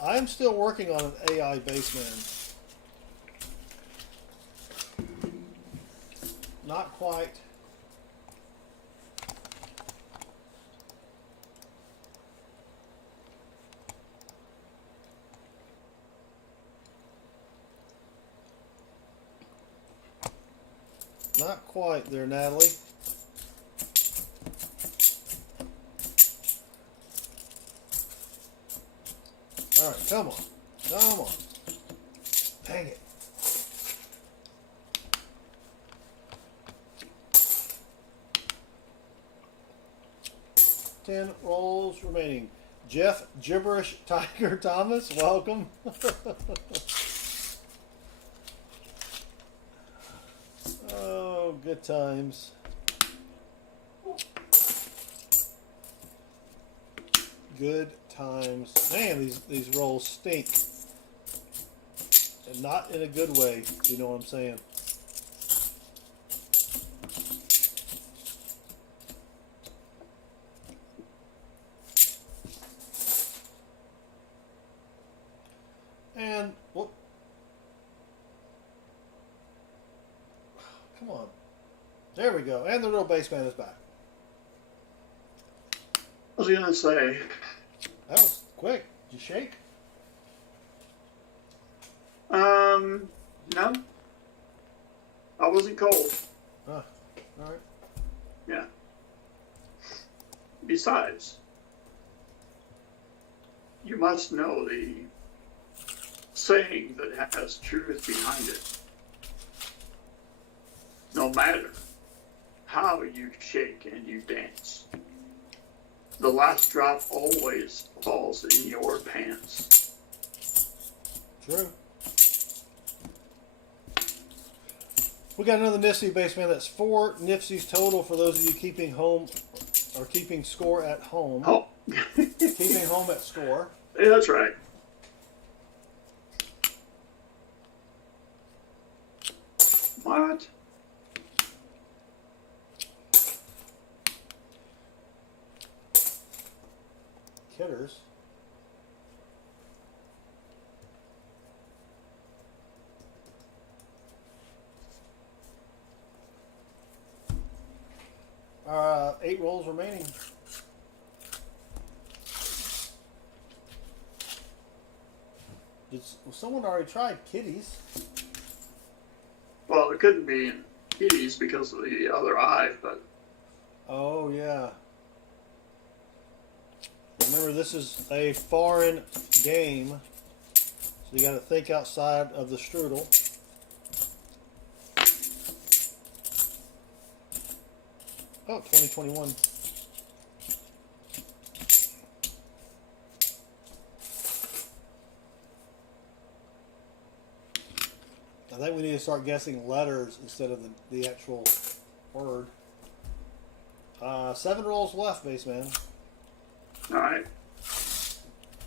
I'm still working on an AI Baseman. Not quite. Not quite there, Natalie. All right, come on. Come on. Dang it. Ten rolls remaining. Jeff Gibberish Tiger Thomas, welcome. Oh, good times. Good times. Man, these rolls stink. And not in a good way, you know what I'm saying. And, whoop. Come on. There we go. And the real baseman is back. I was going to say, That was quick. Did you shake? no. I wasn't cold. Huh. All right. Yeah. Besides, you must know the saying that has truth behind it. No matter how you shake and you dance, the last drop always falls in your pants. True. We got another Nifsy baseman. That's 4 Nifsies total for those of you keeping home or keeping score at home. Oh. Keeping home at score. Yeah, that's right. What? Kidders. Eight rolls remaining. Someone already tried kitties? Well, it couldn't be in kitties because of the other eye, but Oh, yeah. Remember, this is a foreign game, so you got to think outside of the strudel. Oh, 2021. I think we need to start guessing letters instead of the actual word. 7 rolls left, baseman. all right.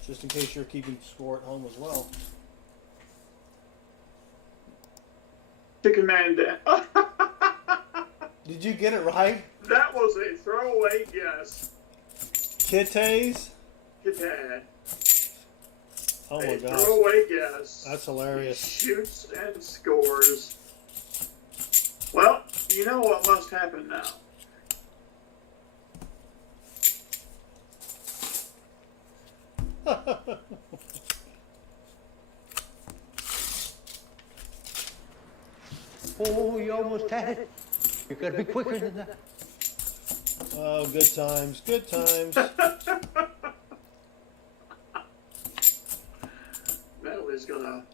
Just in case you're keeping score at home as well. Chicken Man Dan. Did you get it right? That was a throwaway guess. Kitties? Kitad. Oh my A gosh. throwaway guess. That's hilarious. Shoots and scores. Well, you know what must happen now. Oh, you almost had it. You gotta be quicker than that. Oh, good times. Good times. Natalie's gonna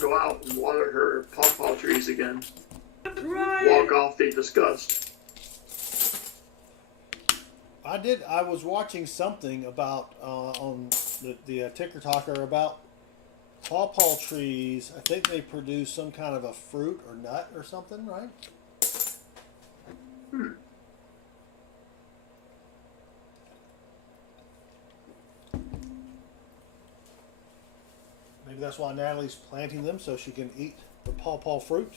go out and water her pawpaw trees again. Walk off the disgust. I was watching something about on the Ticker Talker about pawpaw trees. I think they produce some kind of a fruit or nut or something, right? Maybe that's why Natalie's planting them, so she can eat the pawpaw fruit.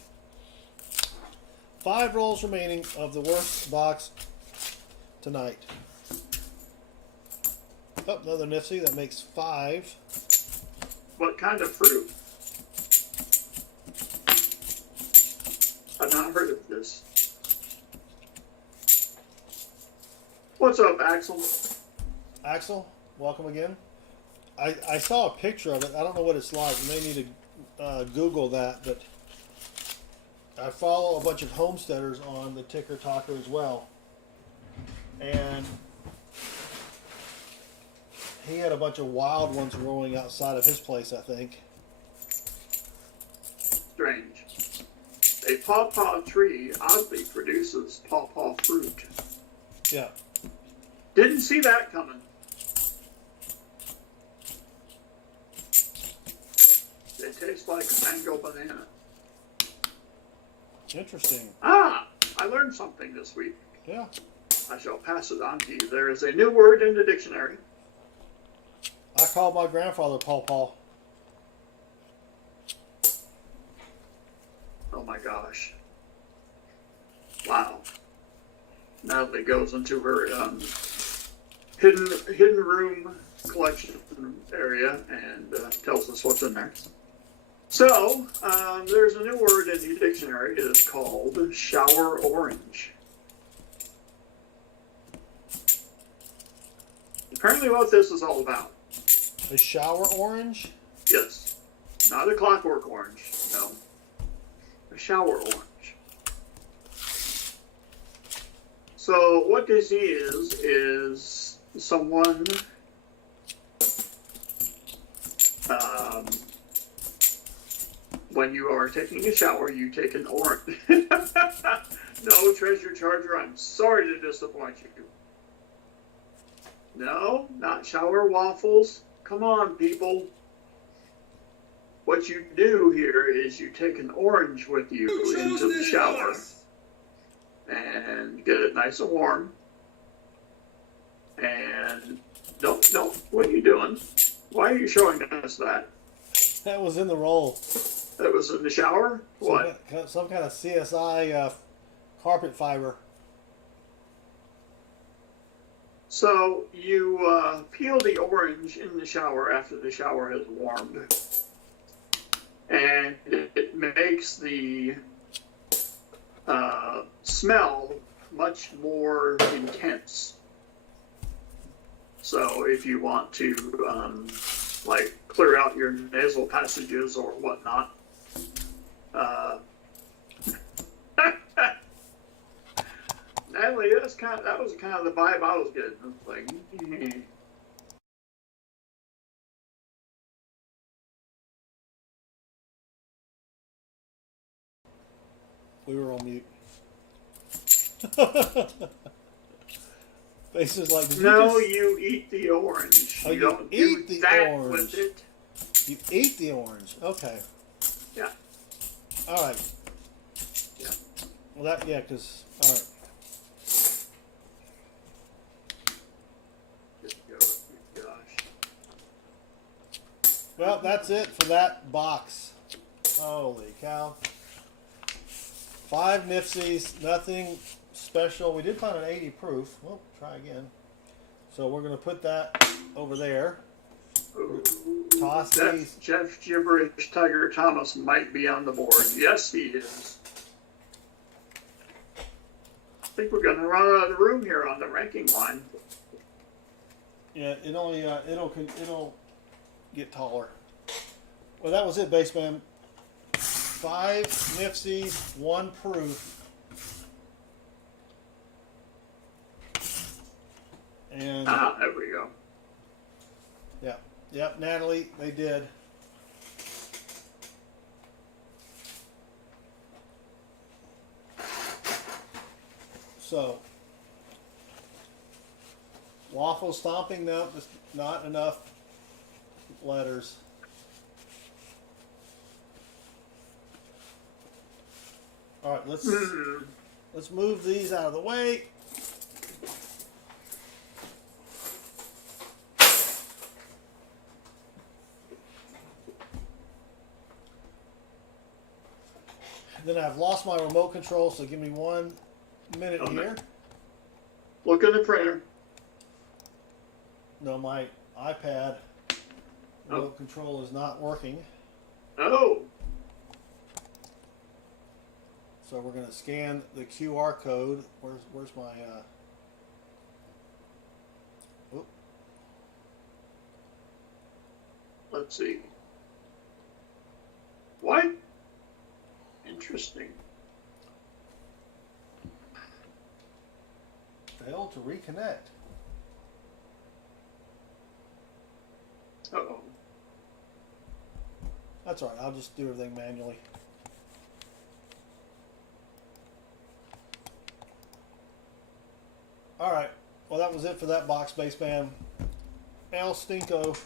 5 rolls remaining of the worst box tonight. Oh, another Nifty. That makes 5. What kind of fruit? I've not heard of this. What's up, Axel? Axel, welcome again. I saw a picture of it. I don't know what it's like. You may need to Google that, but I follow a bunch of homesteaders on the Ticker Talker as well. And he had a bunch of wild ones growing outside of his place, I think. Strange. A pawpaw tree oddly produces pawpaw fruit. Yeah. Didn't see that coming. They taste like a mango banana. Interesting. Ah, I learned something this week. Yeah. I shall pass it on to you. There is a new word in the dictionary. I called my grandfather pawpaw. Oh my gosh. Wow. Natalie goes into her hidden room collection area and tells us what's in there. So, there's a new word in the dictionary. It is called shower orange. Apparently what this is all about. A shower orange? Yes. Not a clockwork orange. No. A shower orange. So what this is someone when you are taking a shower, you take an orange. No, Treasure Charger, I'm sorry to disappoint you. No, not shower waffles. Come on, people. What you do here is you take an orange with you into the shower and get it nice and warm. And don't, what are you doing? Why are you showing us that? That was in the roll. That was in the shower? What? Some kind of CSI carpet fiber. So you peel the orange in the shower after the shower has warmed, and it makes the smell much more intense. So if you want to like clear out your nasal passages or whatnot, Natalie, that was kind of the vibe I was getting. It's like, We were on mute. Faces like, did no, you you eat the orange. Oh, you you don't eat do the that orange. with it. You eat the orange. Okay. Yeah. All right. Yeah. Well, that, yeah, because, all right. Gosh. Well, that's it for that box. Holy cow. 5 Nipsies, nothing special. We did find an 80 proof. Well, try again. So we're going to put that over there. Toss these. Jeff Gibberish Tiger Thomas might be on the board. Yes, he is. I think we're going to run out of the room here on the ranking line. Yeah, it only it'll get taller. Well, that was it, Baseman. 5 Nipsies, 1 proof, and there we go. Yep, Natalie, they did. So, waffle stomping, no, just not enough letters. All right, let's move these out of the way. Then I've lost my remote control, so give me 1 minute here. Look at the printer. No, my iPad remote control is not working. Oh. So we're going to scan the QR code. Where's my Let's see. What? Interesting. failed to reconnect. Uh-oh. That's all right. I'll just do everything manually. All right. Well, that was it for that box, Baseman. El Stinko.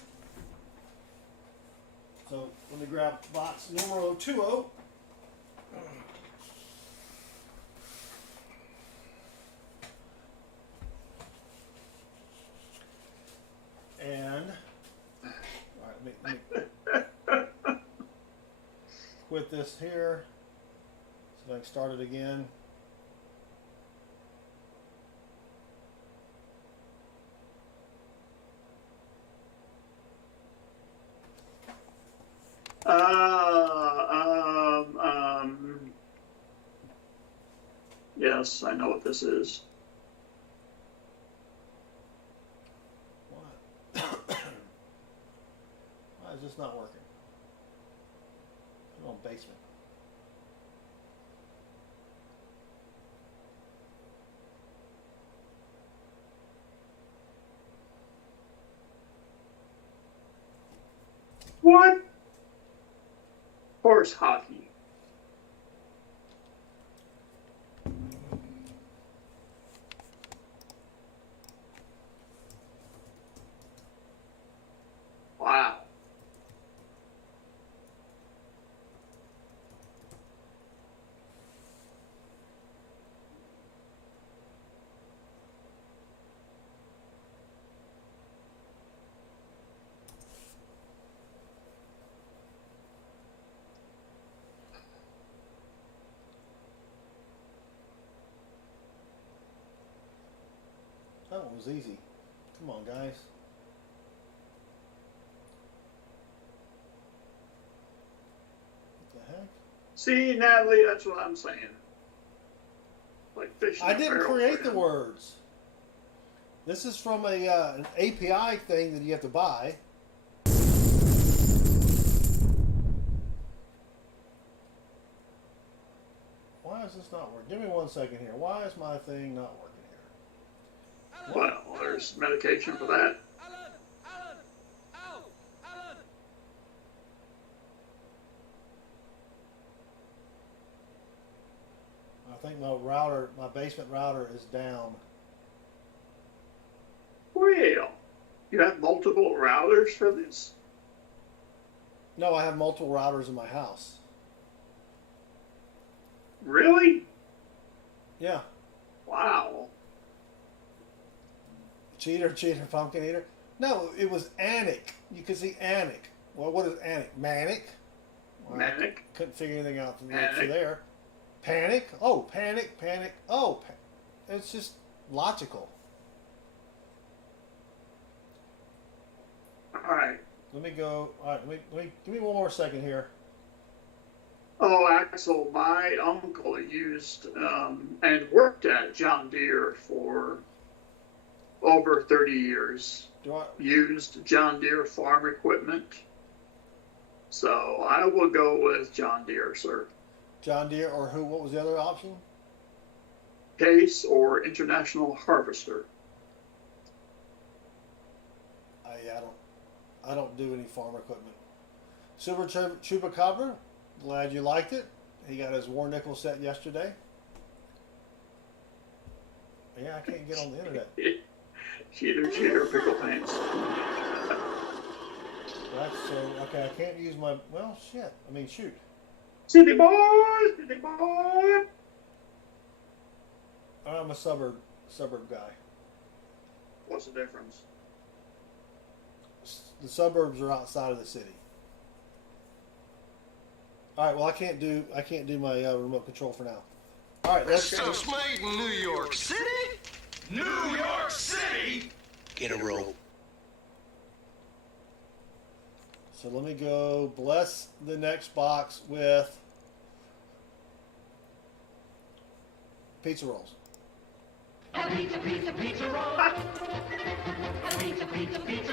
So let me grab box numero 20. And all right, let me quit this here. So I can start it again. Yes, I know what this is. What? Why is this not working? Come on, basement. What? Horse hockey. Wow. was easy. Come on, guys. What the heck? See, Natalie, that's what I'm saying. Like fishing. I didn't create the words. This is from an API thing that you have to buy. Why is this not working? Give me 1 second here. Why is my thing not working here? Well, there's medication for that. I think my router, my basement router is down. Well, you have multiple routers for this? No, I have multiple routers in my house. Really? Yeah. Wow. Cheater, pumpkin eater. No, it was Anik. You could see Anik. Well, what is Anik? Manic? Well, Manic? Couldn't figure anything out from Panic. there. Panic? Oh, panic. Oh, it's just logical. All right. Let me go. All right, let me give me 1 more second here. Oh, Axel, my uncle used and worked at John Deere for over 30 years. Used John Deere farm equipment. So I will go with John Deere, sir. John Deere or who? What was the other option? Case or International Harvester. I don't do any farm equipment. Super Chupacabra, glad you liked it. He got his War Nickel set yesterday. Yeah, I can't get on the internet. Cheater, pickle pants. That's so okay. I can't use my shit. I mean, shoot. City boy. I'm a suburb guy. What's the difference? The suburbs are outside of the city. All right. Well, I can't do my remote control for now. All right. Let's go. Stuff's made in New York City. New York City. Get a rope. So let me go bless the next box with pizza rolls. Pizza roll. Pizza roll. Pizza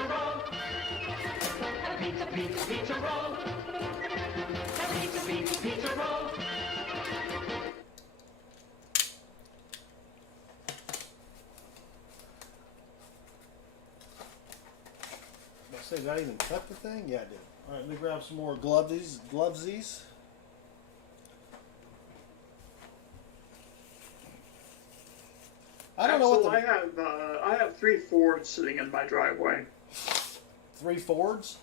roll. Pizza roll. Did I even cut the thing? Yeah, I did. All right, let me grab some more glovesies. I don't know what I have 3 Fords sitting in my driveway. 3 Fords?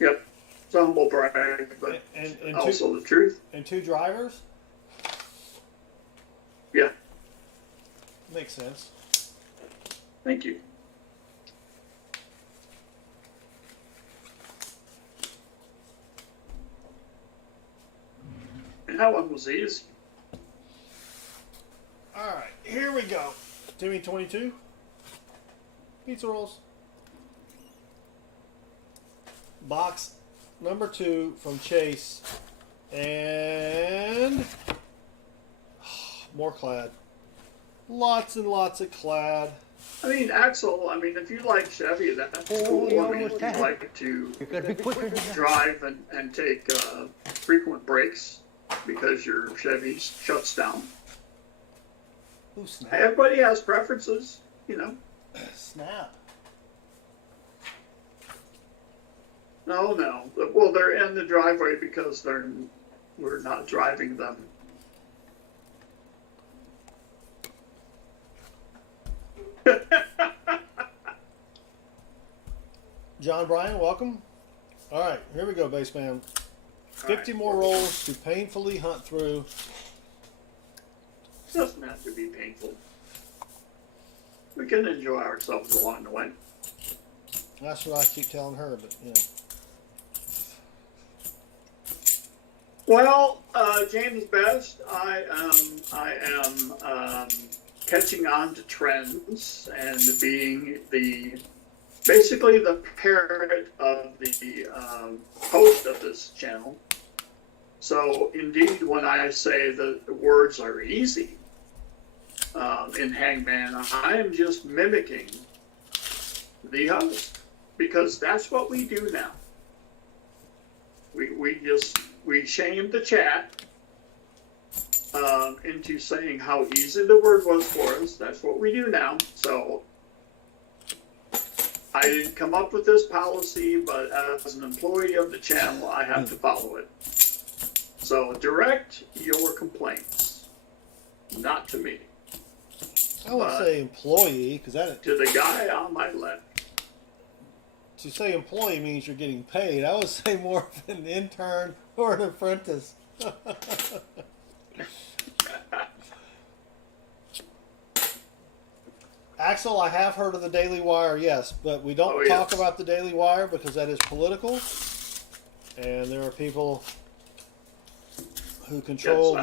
Yep. It's a humble brag, but and also the truth. And 2 drivers? Yeah. Makes sense. Thank you. And that one was easy. All right, here we go. Timmy 22. Pizza rolls. Box number 2 from Chase. And more clad. Lots and lots of clad. I mean, Axel, if you like Chevy, that's cool. If you like to drive and take frequent breaks because your Chevy shuts down. Ooh, snap. Everybody has preferences, Snap. No. Well, they're in the driveway because we're not driving them. John Bryan, welcome. All right, here we go, baseman. 50 more rolls to painfully hunt through. It doesn't have to be painful. We can enjoy ourselves along the way. That's what I keep telling her, but Well, James Best, I am catching on to trends and being basically the parrot of the host of this channel. So indeed, when I say the words are easy in Hangman, I am just mimicking the host, because that's what we do now. We shame the chat into saying how easy the word was for us. That's what we do now. So I didn't come up with this policy, but as an employee of the channel, I have to follow it. So direct your complaints, not to me. I wouldn't say employee, because that to the guy on my left. To say employee means you're getting paid. I would say more of an intern or an apprentice. Axel, I have heard of the Daily Wire, yes, but we don't talk about the Daily Wire because that is political, and there are people who control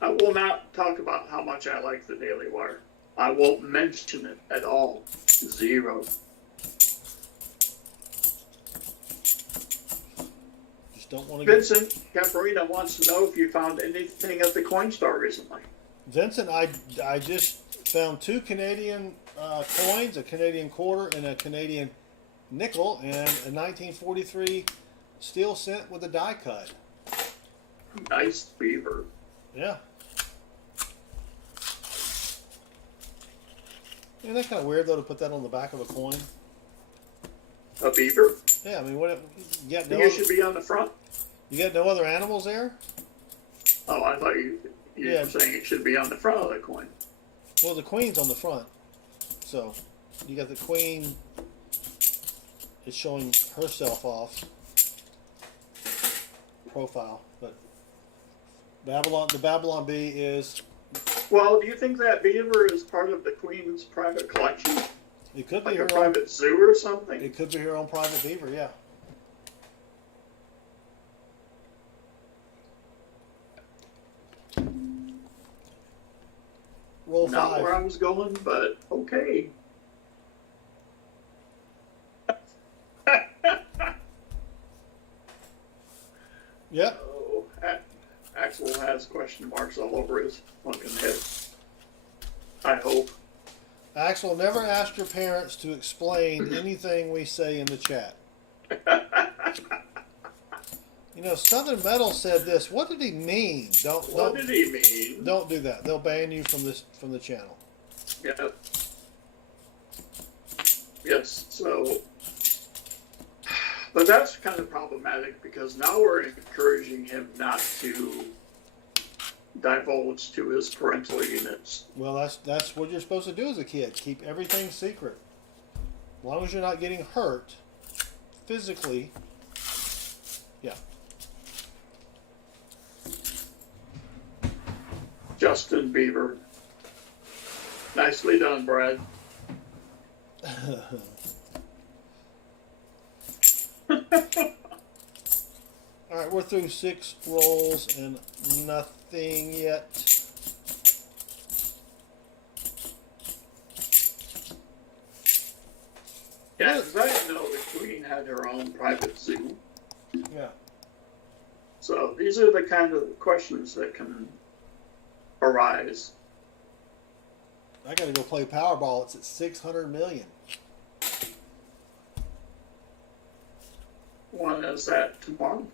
I will not talk about how much I like the Daily Wire. I won't mention it at all. Zero. Just don't want to. Vincent Caparina wants to know if you found anything at the Coinstar recently. Vincent, I just found 2 Canadian coins, a Canadian quarter and a Canadian nickel, and a 1943 steel cent with a die cut. Nice beaver. Yeah. Isn't that kind of weird, though, to put that on the back of a coin? A beaver? Yeah, I mean, what? You got no. It should be on the front. You got no other animals there? Oh, I thought you were saying it should be on the front of the coin. Well, the queen's on the front, so you got the queen is showing herself off profile, but the Babylon Bee is. Well, do you think that beaver is part of the Queen's private collection? It could be like her a private zoo or something? It could be her own private beaver, yeah. Roll 5. Not where I was going, but okay. Yep. Oh, Axel has question marks all over his fucking head. I hope. Axel, never ask your parents to explain anything we say in the chat. You know, Southern Metal said this. What did he mean? What did he mean? Don't do that. They'll ban you from the channel. Yeah. Yes. So, but that's kind of problematic because now we're encouraging him not to divulge to his parental units. Well, that's what you're supposed to do as a kid. Keep everything secret. As long as you're not getting hurt physically. Yeah. Justin Bieber. Nicely done, Brad. All right, we're through 6 rolls and nothing yet. Yeah, because I didn't know the Queen had her own private zoo. Yeah. So these are the kind of questions that can arise. I got to go play Powerball. It's at 600 million. When is that? Tomorrow?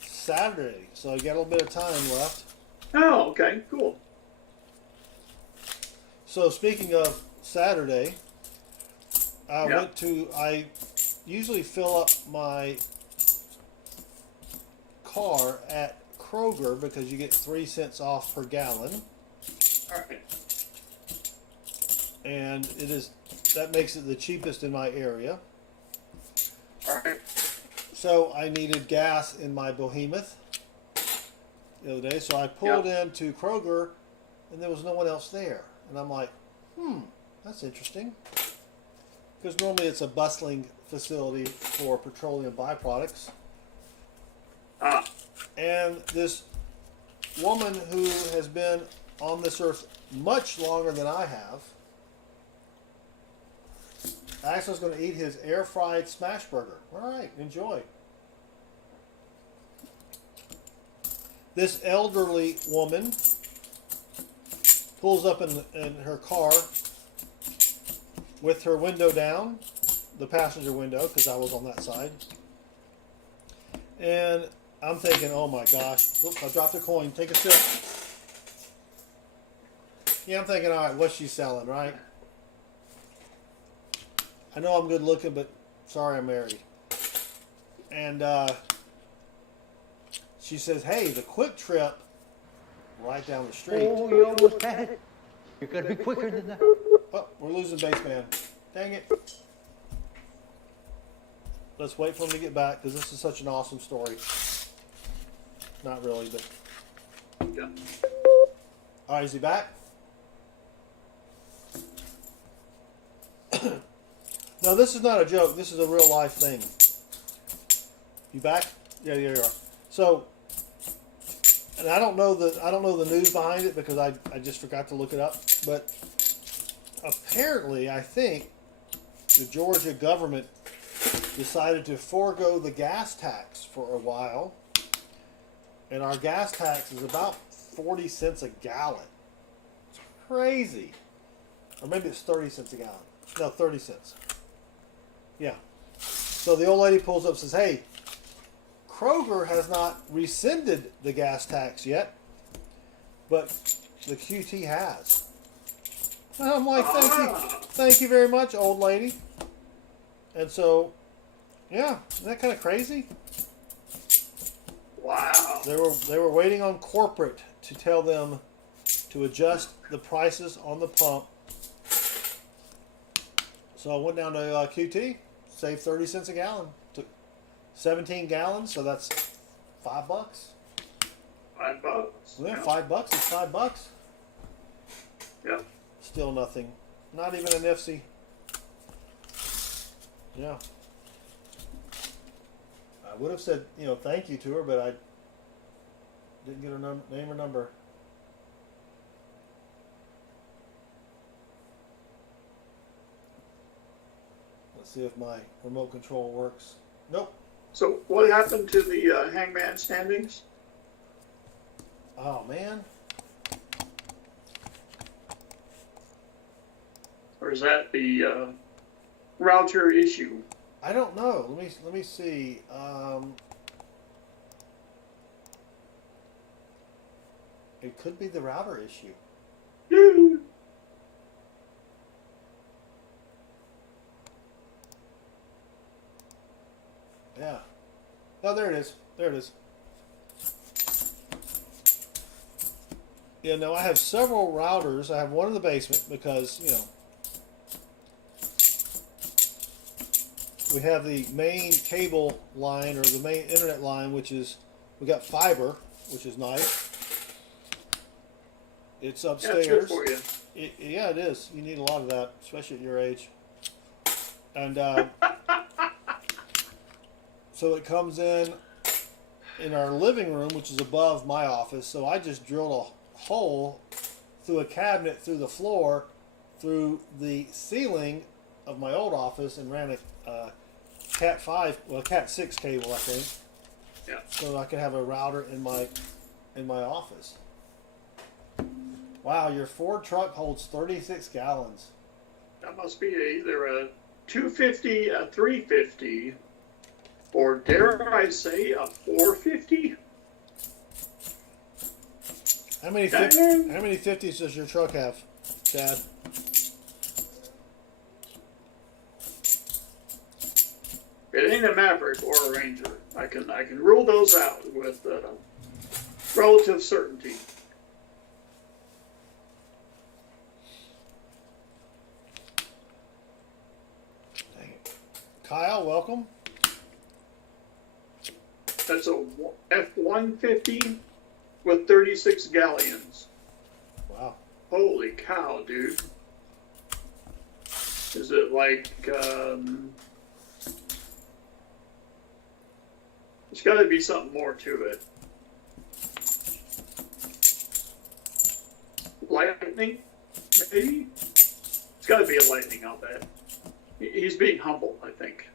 Saturday, so I got a little bit of time left. Oh, okay, cool. So speaking of Saturday, I usually fill up my car at Kroger because you get 3 cents off per gallon. All right. And that makes it the cheapest in my area. All right. So I needed gas in my Behemoth the other day, so I pulled into Kroger, and there was no one else there. And I'm like, that's interesting. Because normally it's a bustling facility for petroleum byproducts. And this woman who has been on this earth much longer than I have. Axel's going to eat his air-fried smash burger. All right, enjoy. This elderly woman pulls up in her car with her window down, the passenger window, because I was on that side. And I'm thinking, oh my gosh, whoops, I dropped a coin. Take a sip. Yeah, I'm thinking, all right, what's she selling, right? I know I'm good looking, but sorry I'm married. And she says, hey, the Quick Trip right down the street. Oh, you almost had it. You gotta be quicker than that. Oh, we're losing base man. Dang it. Let's wait for him to get back because this is such an awesome story. Not really, but. Yeah. All right, is he back? No, this is not a joke. This is a real life thing. You back? Yeah, you are. So, and I don't know the news behind it because I just forgot to look it up. But apparently, I think the Georgia government decided to forego the gas tax for a while, and our gas tax is about 40 cents a gallon. It's crazy. Or maybe it's 30 cents a gallon. No, 30 cents. Yeah. So the old lady pulls up and says, hey, Kroger has not rescinded the gas tax yet, but the QT has. And I'm like, thank you very much, old lady. And so, yeah, isn't that kind of crazy? Wow. They were waiting on corporate to tell them to adjust the prices on the pump. So I went down to QT, saved 30 cents a gallon. Took 17 gallons, so that's $5. $5. Yeah, $5. It's $5. Yeah. Still nothing. Not even an IFC. Yeah. I would have said, thank you to her, but I didn't get her name or number. Let's see if my remote control works. Nope. So what happened to the hangman standings? Oh, man. Or is that the router issue? I don't know. Let me see. It could be the router issue. Yeah. Oh, there it is. There it is. Yeah, no, I have several routers. I have one in the basement because, we have the main cable line or the main internet line, which is, we got fiber, which is nice. It's upstairs. Yeah, it's good for you. Yeah, it is. You need a lot of that, especially at your age. And so it comes in our living room, which is above my office. So I just drilled a hole through a cabinet, through the floor, through the ceiling of my old office, and ran a Cat 5, well, Cat 6 cable, I think. Yeah. So I could have a router in my office. Wow, your Ford truck holds 36 gallons. That must be either a 250, a 350, or dare I say a 450? How many 50s does your truck have, Dad? It ain't a Maverick or a Ranger. I can rule those out with relative certainty. Dang it. Kyle, welcome. That's a F-150 with 36 galleons. Wow. Holy cow, dude. Is it like, there's got to be something more to it. lightning, maybe? It's got to be a lightning, I'll bet. He's being humble, I think.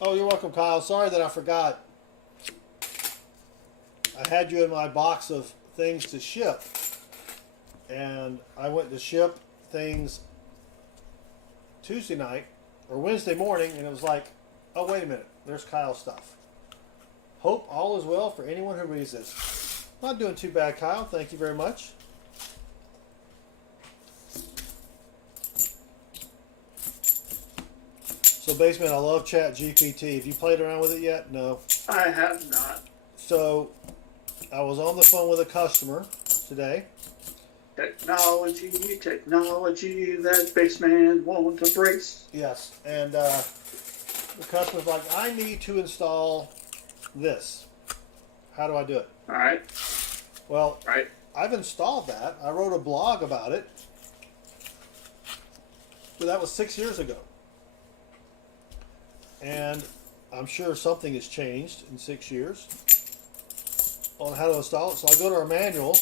Oh, you're welcome, Kyle. Sorry that I forgot. I had you in my box of things to ship. And I went to ship things Tuesday night or Wednesday morning, and it was like, oh, wait a minute. There's Kyle's stuff. Hope all is well for anyone who reads this. Not doing too bad, Kyle. Thank you very much. So, Basement, I love Chat GPT. Have you played around with it yet? No. I have not. So, I was on the phone with a customer today. Technology that Baseman won't embrace. Yes, and the customer's like, I need to install this. How do I do it? All right. Well, Right. I've installed that. I wrote a blog about it. But that was 6 years ago. And I'm sure something has changed in 6 years on how to install it. So I go to our manual,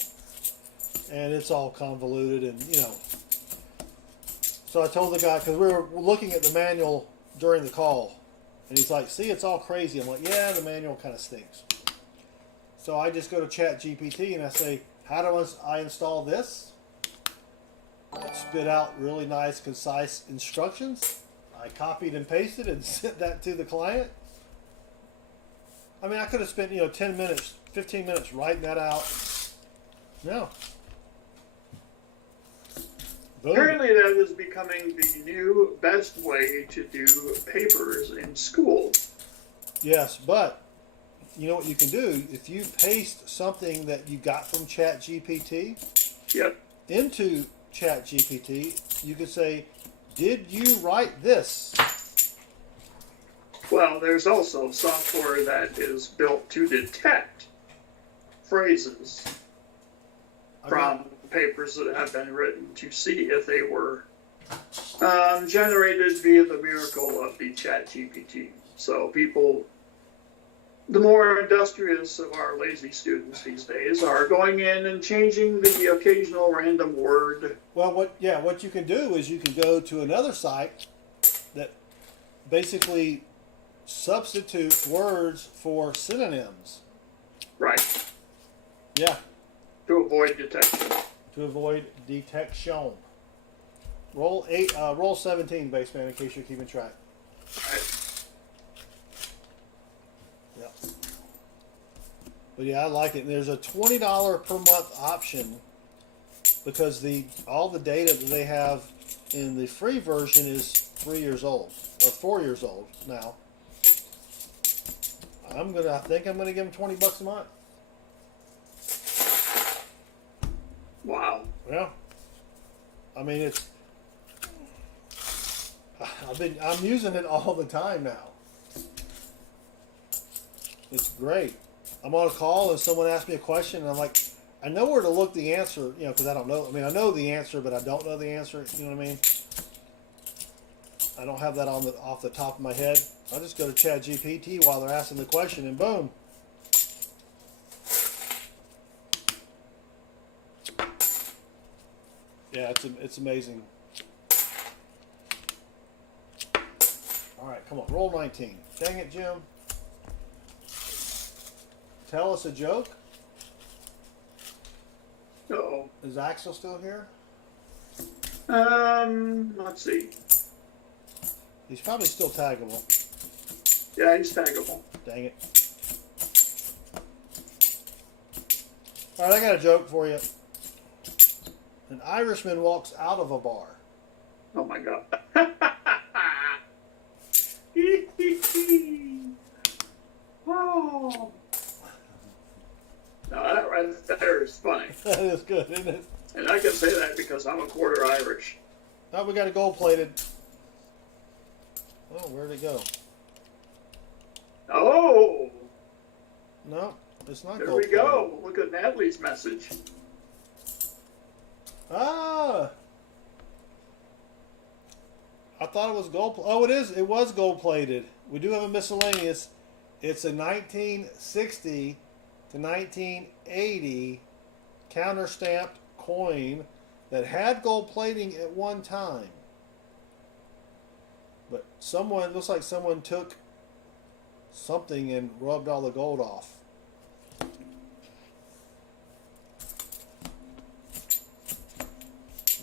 and it's all convoluted and, you know. So I told the guy, because we were looking at the manual during the call, and he's like, see, it's all crazy. I'm like, yeah, the manual kind of stinks. So I just go to Chat GPT and I say, how do I install this? Spit out really nice, concise instructions. I copied and pasted and sent that to the client. I mean, I could have spent, 10 minutes, 15 minutes writing that out. No. Boom. Apparently that is becoming the new best way to do papers in school. Yes, but you know what you can do? If you paste something that you got from ChatGPT Yep. into ChatGPT, you could say, did you write this? Well, there's also software that is built to detect phrases from papers that have been written to see if they were generated via the miracle of the Chat GPT. So people, the more industrious of our lazy students these days, are going in and changing the occasional random word. Well, what you can do is you can go to another site that basically substitutes words for synonyms. Right. Yeah. To avoid detection. To avoid detection. Roll 17, Baseman, in case you're keeping track. Right. Yeah. But yeah, I like it. And there's a $20 per month option because all the data that they have in the free version is 3 years old or 4 years old now. I think I'm gonna give them $20 a month. Wow. Yeah. I mean, I'm using it all the time now. It's great. I'm on a call and someone asks me a question and I'm like, I know where to look the answer, because I don't know. I mean, I know the answer, but I don't know the answer. You know what I mean? I don't have that off the top of my head. I just go to ChatGPT while they're asking the question and boom. Yeah, it's amazing. All right, come on, roll 19. Dang it, Jim. Tell us a joke. Uh-oh. Is Axel still here? Let's see. He's probably still taggable. Yeah, he's taggable. Dang it. All right, I got a joke for you. An Irishman walks out of a bar. Oh my God. Oh. No, that right there is funny. That is good, isn't it? And I can say that because I'm a quarter Irish. Oh, we got a gold plated. Oh, where'd it go? Oh, No, it's not there gold we go. Look at Natalie's message. Ah! thought it was gold. Oh, it is. It was gold plated. We do have a miscellaneous. It's a 1960 to 1980 counter stamped coin that had gold plating at one time. But someone, looks like someone took something and rubbed all the gold off.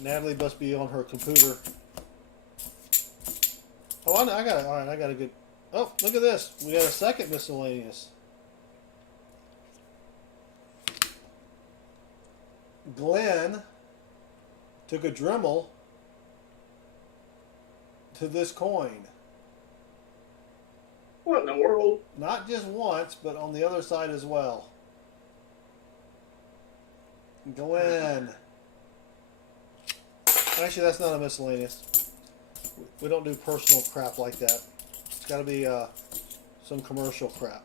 Natalie must be on her computer. Oh, I got it. All right, I got a good. Oh, look at this. We got a second miscellaneous. Glenn took a Dremel to this coin. What in the world? Not just once, but on the other side as well. Glenn. Actually, that's not a miscellaneous. We don't do personal crap like that. It's got to be some commercial crap.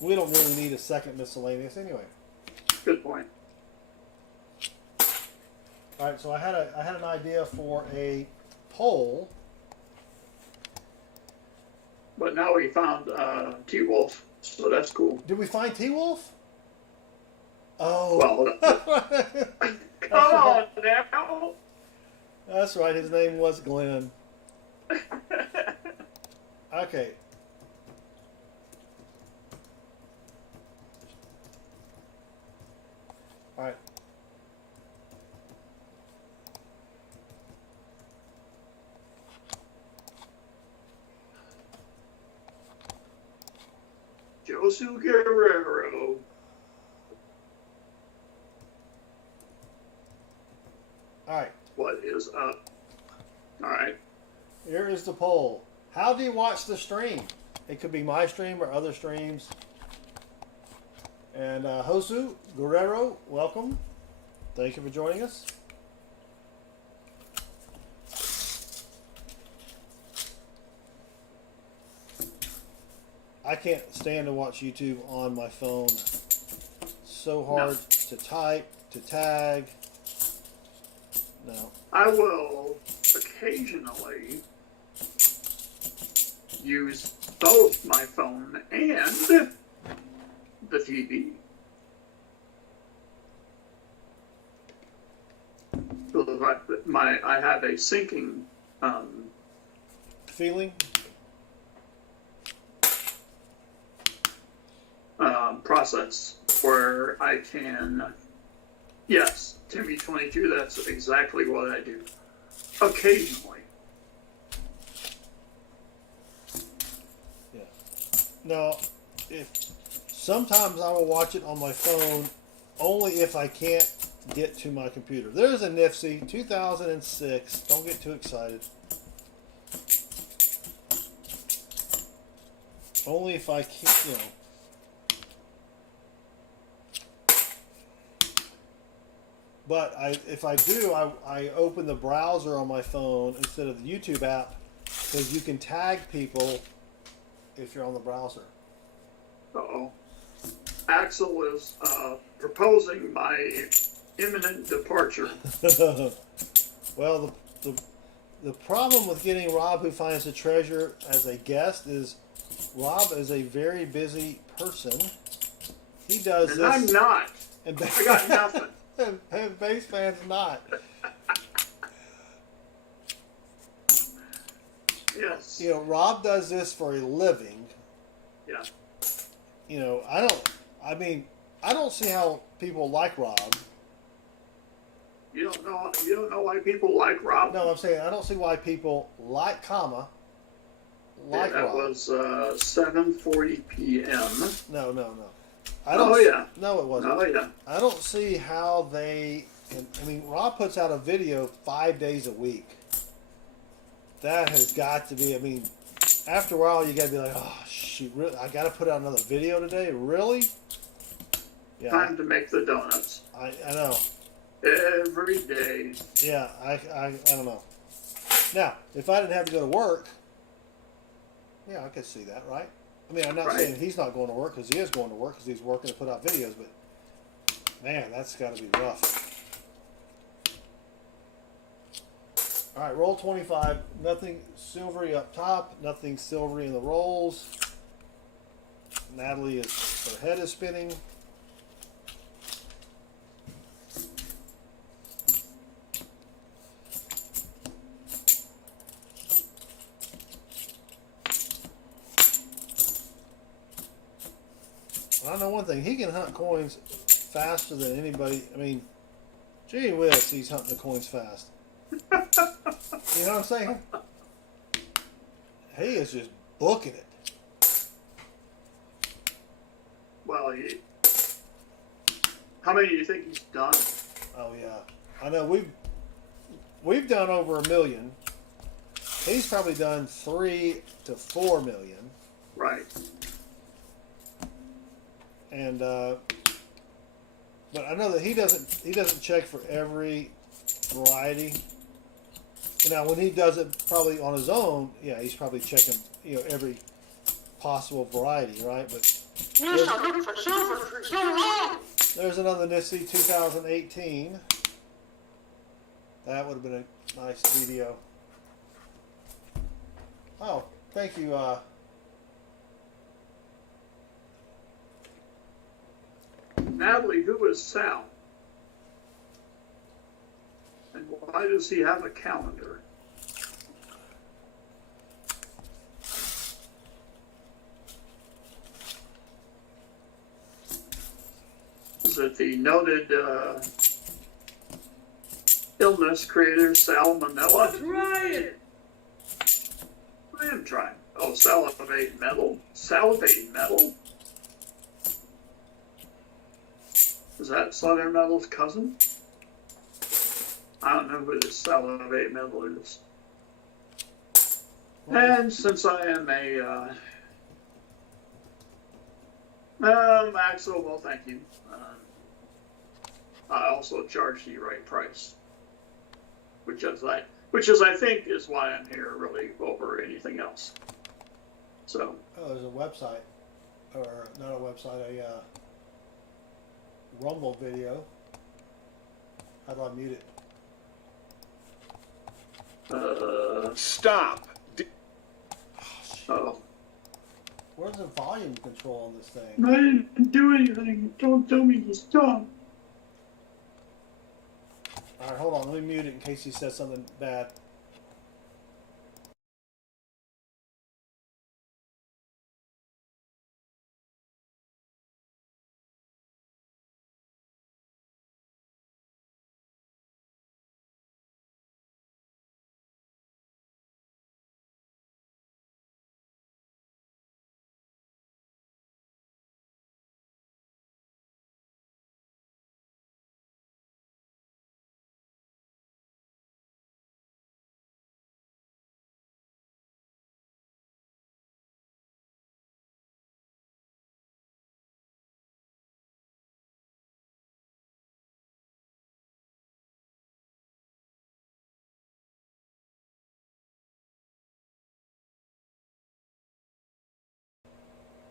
We don't really need a second miscellaneous anyway. Good point. All right, so I had an idea for a poll. But now we found T-Wolf, so that's cool. Did we find T-Wolf? Oh. Well, come on now. That's right. His name was Glenn. Okay. All right. Josu Guerrero. All right. What is up? All right. Here is the poll. How do you watch the stream? It could be my stream or other streams. And Josu Guerrero, welcome. Thank you for joining us. I can't stand to watch YouTube on my phone. So hard to type, to tag. No. I will occasionally use both my phone and the TV. I have a syncing Feeling? process where I can, yes, Timmy 22, that's exactly what I do. Occasionally. Yeah. Now, if sometimes I will watch it on my phone only if I can't get to my computer. There's a Nifty 2006. Don't get too excited. Only if I can't, you know. But if I do, I open the browser on my phone instead of the YouTube app because you can tag people if you're on the browser. Uh-oh. Axel is proposing my imminent departure. Well, the problem with getting Rob Who Finds the Treasure as a guest is Rob is a very busy person. He does And this. I'm not. And I got nothing. and bass fans not. Yes. You know, Rob does this for a living. Yeah. You know, I don't see how people like Rob. You don't know why people like Rob? No, I'm saying I don't see why people like Yeah, that that Rob. was 7:40 p.m. No. Oh yeah. No, it wasn't. Oh yeah. I don't see how they. I mean, Rob puts out a video 5 days a week. That has got to be. I mean, after a while, you got to be like, oh shoot, really? I got to put out another video today, really? Yeah. Time to make the donuts. I know. Every day. Yeah, I don't know. Now, if I didn't have to go to work, yeah, I could see that, right? I mean, I'm not Right. saying he's not going to work because he is going to work because he's working to put out videos, but man, that's got to be rough. All right, roll 25. Nothing silvery up top. Nothing silvery in the rolls. Natalie her head is spinning. I know one thing. He can hunt coins faster than anybody. I mean, gee whiz, he's hunting the coins fast. You know what I'm saying? He is just booking it. Well, how many do you think he's done? Oh yeah, I know we've done over 1 million. He's probably done 3 to 4 million. Right. And but I know that he doesn't check for every variety. Now when he does it probably on his own, yeah, he's probably checking every possible variety, right? But there's another Nifty 2018. That would have been a nice video. Oh, thank you. Natalie, who is Sal? And why does he have a calendar? Is it the noted illness creator salmonella? Try it. I am trying. Oh, salivate metal. Salivate metal. Is that Southern Metal's cousin? I don't know who this salivate metal is. And since I am a Axel, well, thank you. I also charge the right price, which is I think is why I'm here really over anything else. So. Oh, there's a website, or not a website, a Rumble video. How do I mute it? Stop. Oh. Where's the volume control on this thing? I didn't do anything. Don't tell me to stop. All right, hold on. Let me mute it in case he says something bad.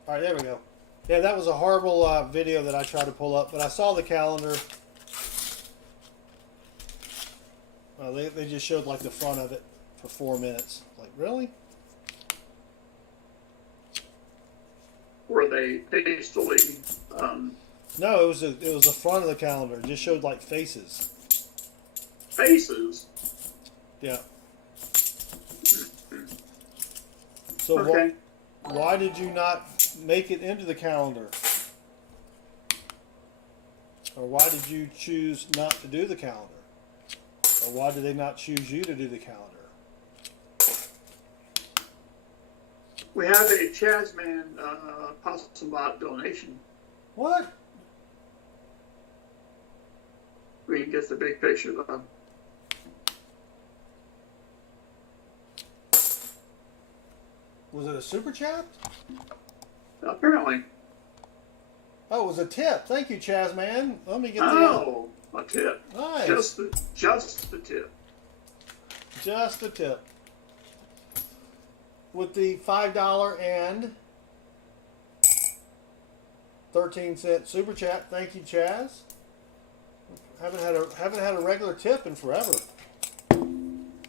All right, there we go. Yeah, that was a horrible video that I tried to pull up, but I saw the calendar. They just showed like the front of it for 4 minutes. Like, really? Were they hastily? No, it was the front of the calendar. It just showed like faces. Faces. Yeah. So Okay. why did you not make it into the calendar? Or why did you choose not to do the calendar? Or why did they not choose you to do the calendar? We have a Chazman Possum donation. What? We can get the big picture though. Was it a super chat? Apparently. Oh, it was a tip. Thank you, Chazman. Let me get Oh, a tip. Nice. Just the tip. Just a tip. With the $5 and 13-cent super chat. Thank you, Chaz. Haven't had a regular tip in forever.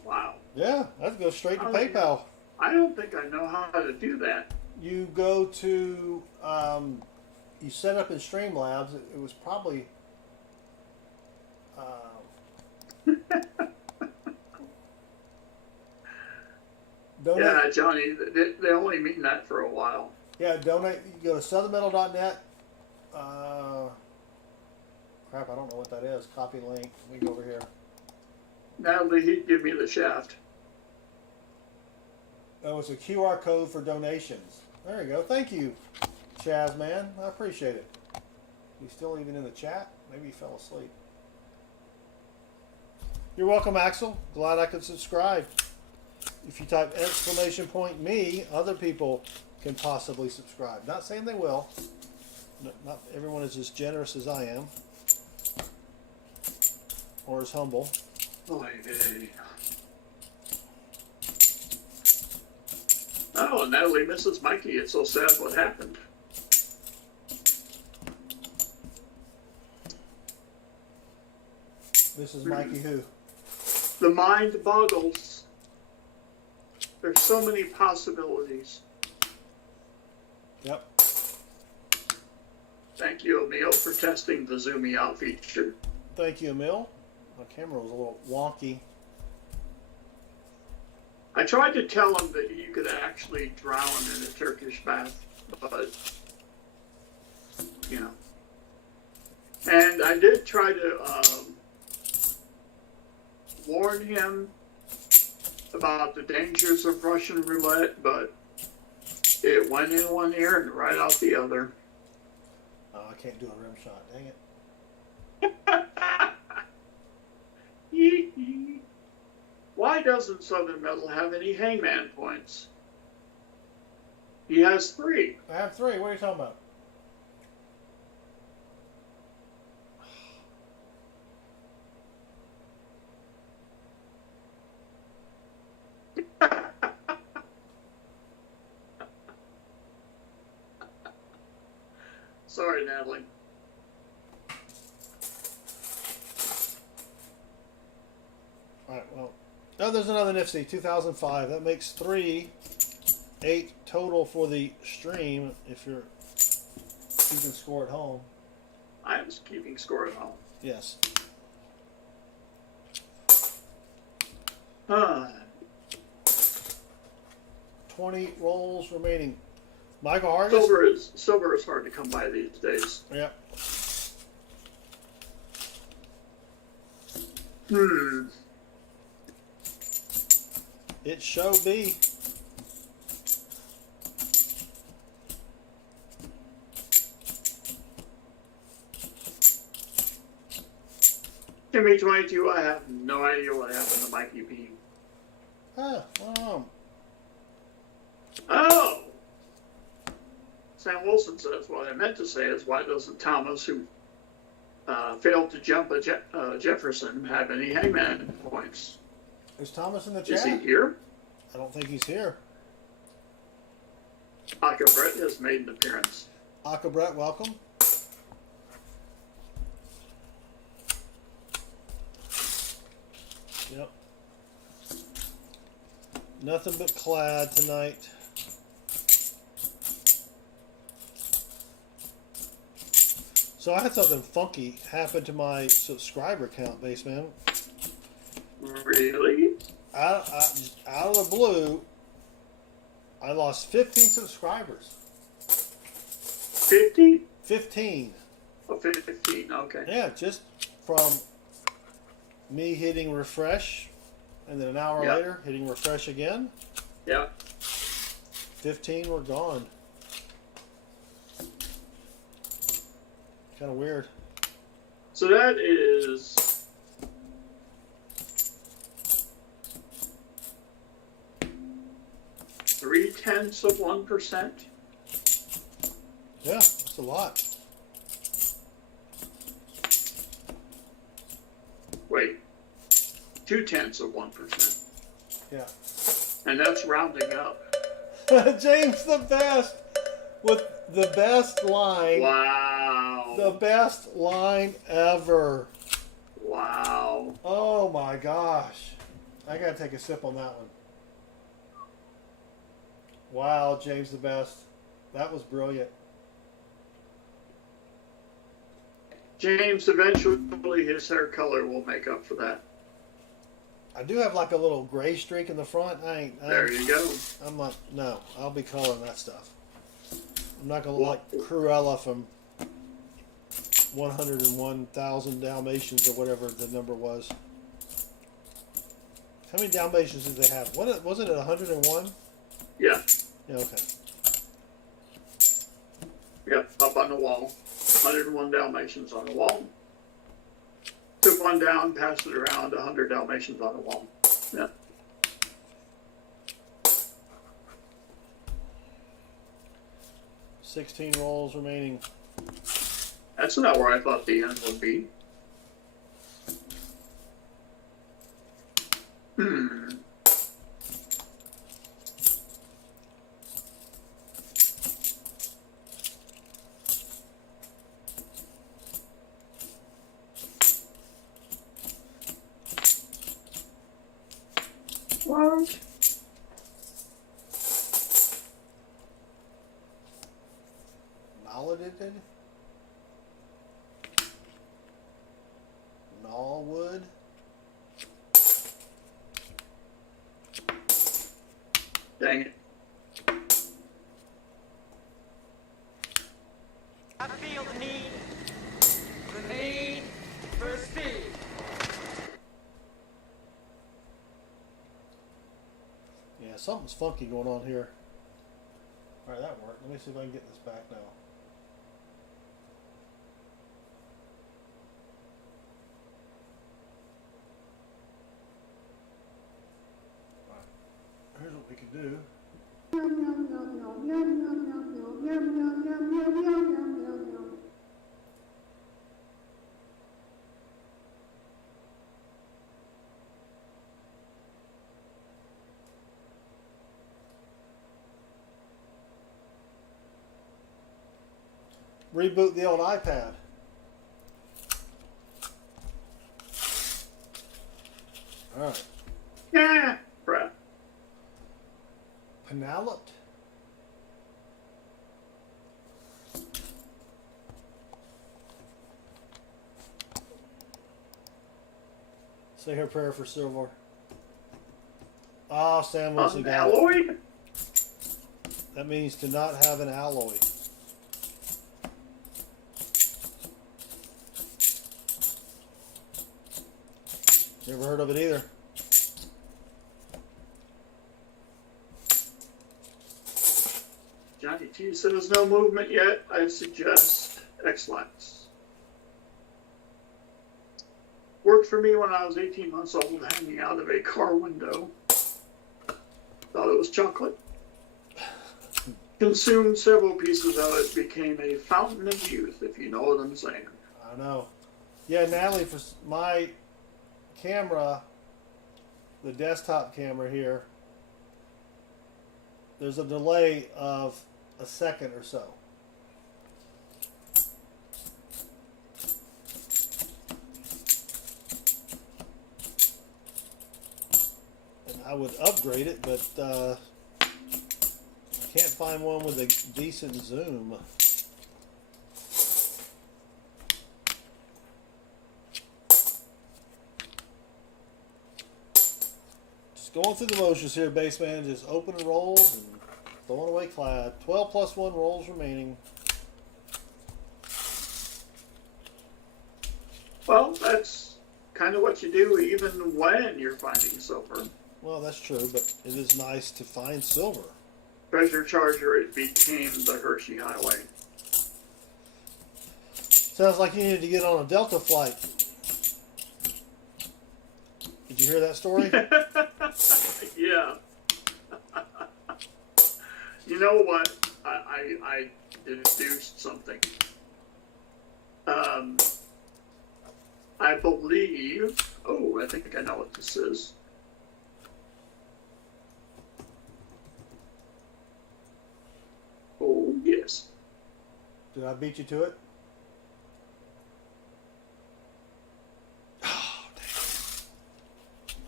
Wow. Yeah, that goes straight to Oh, PayPal. I don't think I know how to do that. You go to, you set up in Streamlabs. It was probably, donate. Yeah, Johnny, they only mean that for a while. Yeah, donate. You go to southernmetal.net. Crap, I don't know what that is. Copy link. Let me go over here. Natalie, he'd give me the shaft. Oh, it's a QR code for donations. There you go. Thank you, Chaz, man. I appreciate it. He's still even in the chat? Maybe he fell asleep. You're welcome, Axel. Glad I could subscribe. If you type !me, other people can possibly subscribe. Not saying they will. Not everyone is as generous as I am. Or as humble. Oy vey. Oh, Natalie misses Mikey. It's so sad what happened. Mrs. Mikey who? The mind boggles. There's so many possibilities. Yep. Thank you, Emil, for testing the Zoom Me Out feature. Thank you, Emil. My camera was a little wonky. I tried to tell him that you could actually drown in a Turkish bath, but, you know. And I did try to warn him about the dangers of Russian roulette, but it went in one ear and right out the other. Oh, I can't do a rim shot. Dang it. Why doesn't Southern Metal have any hangman points? He has 3. I have 3. What are you talking about? Sorry, Natalie. Alright, well. Oh, there's another Nifty, 2005. That makes 8 total for the stream if you're keeping score at home. I was keeping score at home. Yes. 20 rolls remaining. Michael Hargis. Silver is hard to come by these days. Yep. It show be. Jimmy 22, I have no idea what happened to Mikey Beam. Oh! Sam Wilson says, what I meant to say is, why doesn't Thomas, who failed to jump a Jefferson, have any hangman points? Is Thomas in the chat? Is he here? I don't think he's here. Aka Brett has made an appearance. Aka Brett, welcome. Yep. Nothing but clad tonight. So I had something funky happen to my subscriber count, Baseman. Really? Out of the blue, I lost 15 subscribers. 50? 15. Oh, 15, okay. Yeah, just from me hitting refresh, and then an hour later hitting refresh again. Yeah. 15 were gone. Kind of weird. So that is 0.3%. Yeah, that's a lot. Wait, 0.2%. Yeah. And that's rounding up. James the best with the best line. Wow. The best line ever. Wow. Oh my gosh. I gotta take a sip on that one. Wow, James the best. That was brilliant. James, eventually his hair color will make up for that. I do have like a little gray streak in the front. There you go. I'm not. No, I'll be coloring that stuff. I'm not gonna look like Cruella from 101,000 Dalmatians or whatever the number was. How many Dalmatians did they have? Wasn't it 101? Yeah. Yeah. Okay. Yeah, up on the wall. 101 Dalmatians on the wall. Took one down, passed it around, 100 Dalmatians on the wall. Yeah. $16 rolls remaining. That's not where I thought the end would be. What? Maledited? Knollwood? Dang it. I feel the need for speed. Yeah, something's funky going on here. Alright, that worked. Let me see if I can get this back now. Alright, here's what we can do. Reboot the old iPad. Alright. Yeah, crap. Penelope. Say her prayer for silver. Ah, Sam Wilson got it. Alloy? That means to not have an alloy. Never heard of it either. Johnny T says no movement yet. I suggest X-Lax. Worked for me when I was 18 months old, hanging out of a car window. Thought it was chocolate. Consumed several pieces of it. Became a fountain of youth, if you know what I'm saying. I know. Yeah, Natalie, for my camera, the desktop camera here, there's a delay of a second or so. And I would upgrade it, but I can't find one with a decent zoom. Going through the motions here, baseman. Just opening rolls and throwing away clad. 12 plus 1 rolls remaining. Well, that's kind of what you do even when you're finding silver. Well, that's true, but it is nice to find silver. Treasure Charger, it became the Hershey Highway. Sounds like you needed to get on a Delta flight. Did you hear that story? Yeah. You know what? I deduced something. I believe. Oh, I think I know what this is. Oh, yes. Did I beat you to it?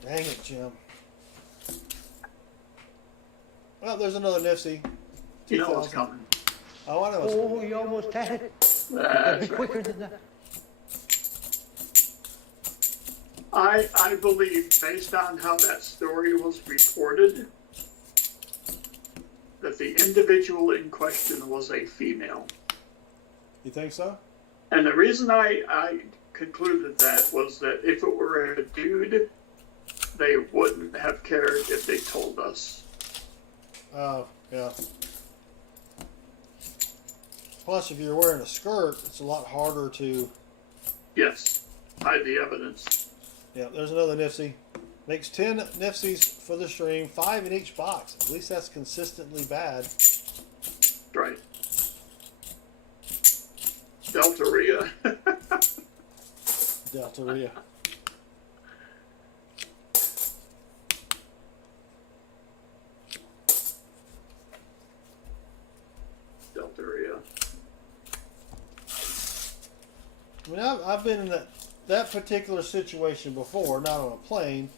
Dang it, Jim. Well, there's another Nifty. You know what's coming. Oh, I know what's Oh, coming. you almost had it. You gotta That's be right. quicker than that. I believe, based on how that story was reported, that the individual in question was a female. You think so? And the reason I concluded that was that if it were a dude, they wouldn't have cared if they told us. Oh, yeah. Plus, if you're wearing a skirt, it's a lot harder to... Yes, hide the evidence. Yeah, there's another Nifty. Makes 10 Nifties for the stream, 5 in each box. At least that's consistently bad. Right. Deltaria. Deltaria. Deltaria. I mean, I've been in that particular situation before, not on a plane.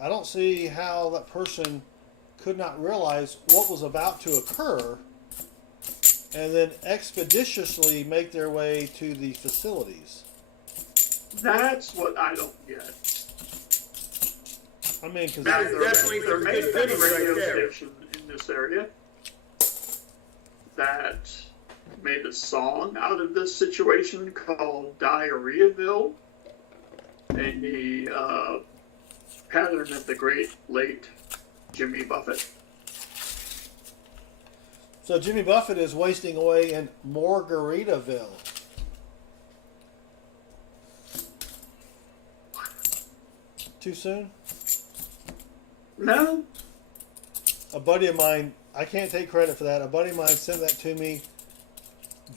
I don't see how that person could not realize what was about to occur and then expeditiously make their way to the facilities. That's what I don't get. I mean, because Now, definitely there may good be a business right radio there. station in this area that made a song out of this situation called Diarrheaville, and the pattern of the great late Jimmy Buffett. so Jimmy Buffett is wasting away in Margaritaville. Too soon? No, A buddy of mine, I can't take credit for that. A buddy of mine sent that to me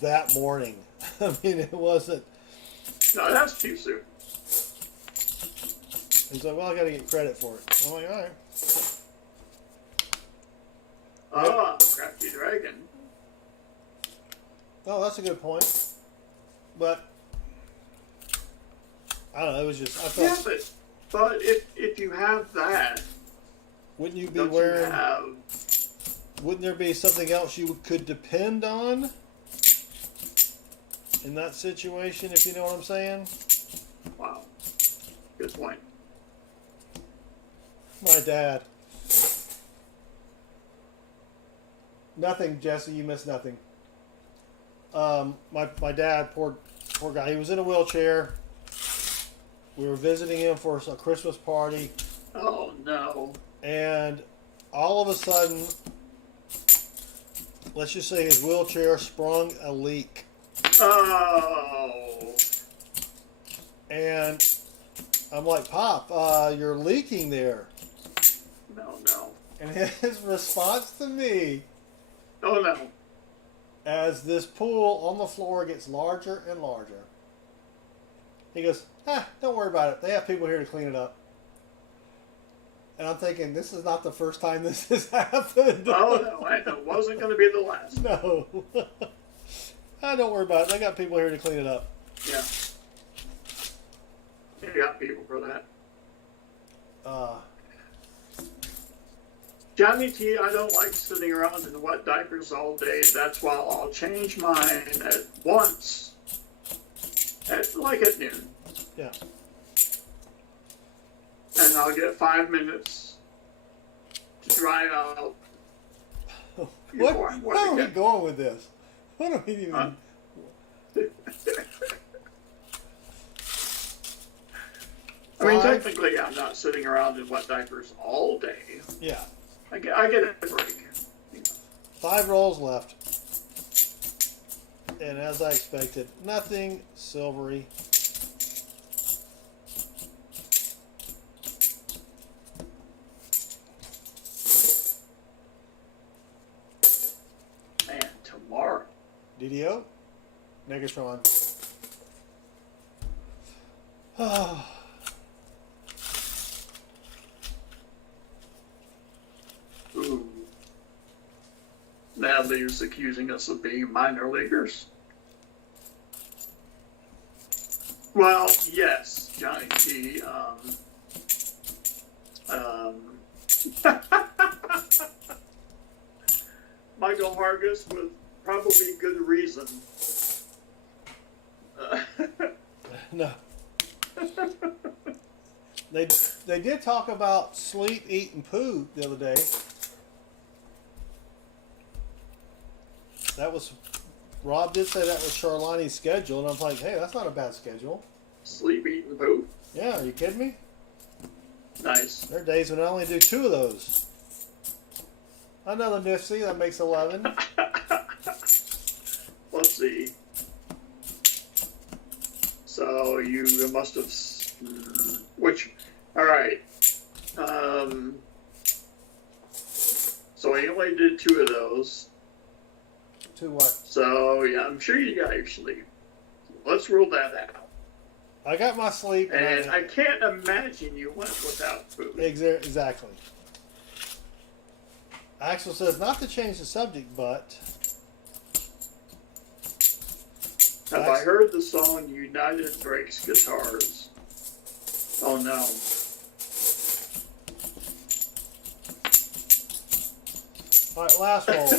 that morning. I mean, it wasn't. no, that's too soon. He's like, well, I got to get credit for it. I'm like, all right. Ah, Crafty Dragon. Oh, that's a good point. But I don't know. It was just I Yeah, thought, but if you have that, wouldn't you be don't wearing? you have? Wouldn't there be something else you could depend on in that situation? If you know what I'm saying. Wow, good point. My dad. Nothing, Jesse. You missed nothing. My dad, poor guy. He was in a wheelchair. We were visiting him for a Christmas party, Oh no. and all of a sudden, let's just say his wheelchair sprung a leak, Oh. and I'm like, Pop, you're leaking there. No. And his response to me, Oh no. as this pool on the floor gets larger and larger, he goes, don't worry about it. They have people here to clean it up. And I'm thinking, this is not the first time this has happened. Oh no, and it wasn't going to be the last. No. Don't worry about it. They got people here to clean it up. Yeah. You got people for that. Johnny T, I don't like sitting around in wet diapers all day. That's why I'll change mine at once. At noon. Yeah. And I'll get 5 minutes to dry out. Where are we going with this? What are we even... I mean, technically, I'm not sitting around in wet diapers all day. Yeah. I get a break. 5 rolls left. And as I expected, nothing silvery. Man, tomorrow. DDO? Negatron. Ooh. Natalie's accusing us of being minor leaguers. Well, yes, Johnny T. Hargis, with probably good reason. No. They did talk about sleep, eat, and poo the other day. That was, Rob did say that was Charlani's schedule, and I was like, hey, that's not a bad schedule. Sleep, eat, and poop. Yeah, are you kidding me? Nice. There are days when I only do 2 of those. Another nifty, that makes 11. Let's see. So you must have, all right. So he only did 2 of those. 2 what? So yeah, I'm sure you got your sleep. Let's rule that out. I got my sleep. And I can't imagine you went without food. Exactly. Axel says not to change the subject, but Have I heard the song United Breaks Guitars? Oh no. All right, last roll.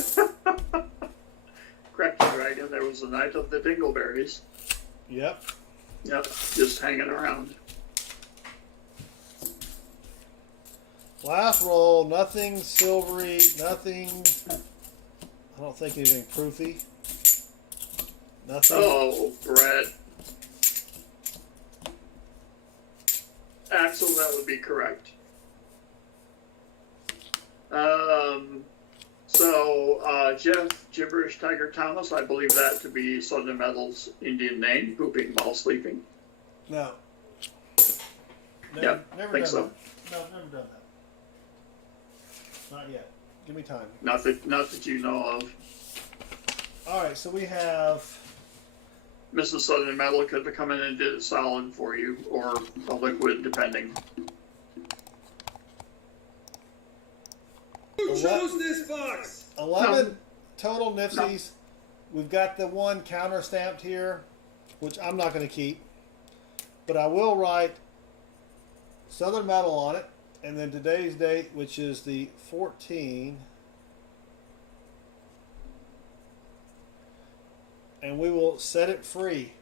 Cracky Dragon, there was the night of the Dingleberries. Yep. Yep, just hanging around. Last roll, nothing silvery, nothing. I don't think anything proofy. Nothing. Oh, Brett. Axel, that would be correct. Jeff Gibberish Tiger Thomas, I believe that to be Southern Metal's Indian name, pooping while sleeping. No. Yep, Never think done so. that. No, never done that. Not yet. Give me time. Not that you know of. All right, so we have. Mrs. Southern Metal could have come in and did a solid for you, or a liquid, depending. Who chose this box? 11 total nifties. We've got the one counter stamped here, which I'm not going to keep, but I will write Southern Metal on it, and then today's date, which is the 14th, and we will set it free.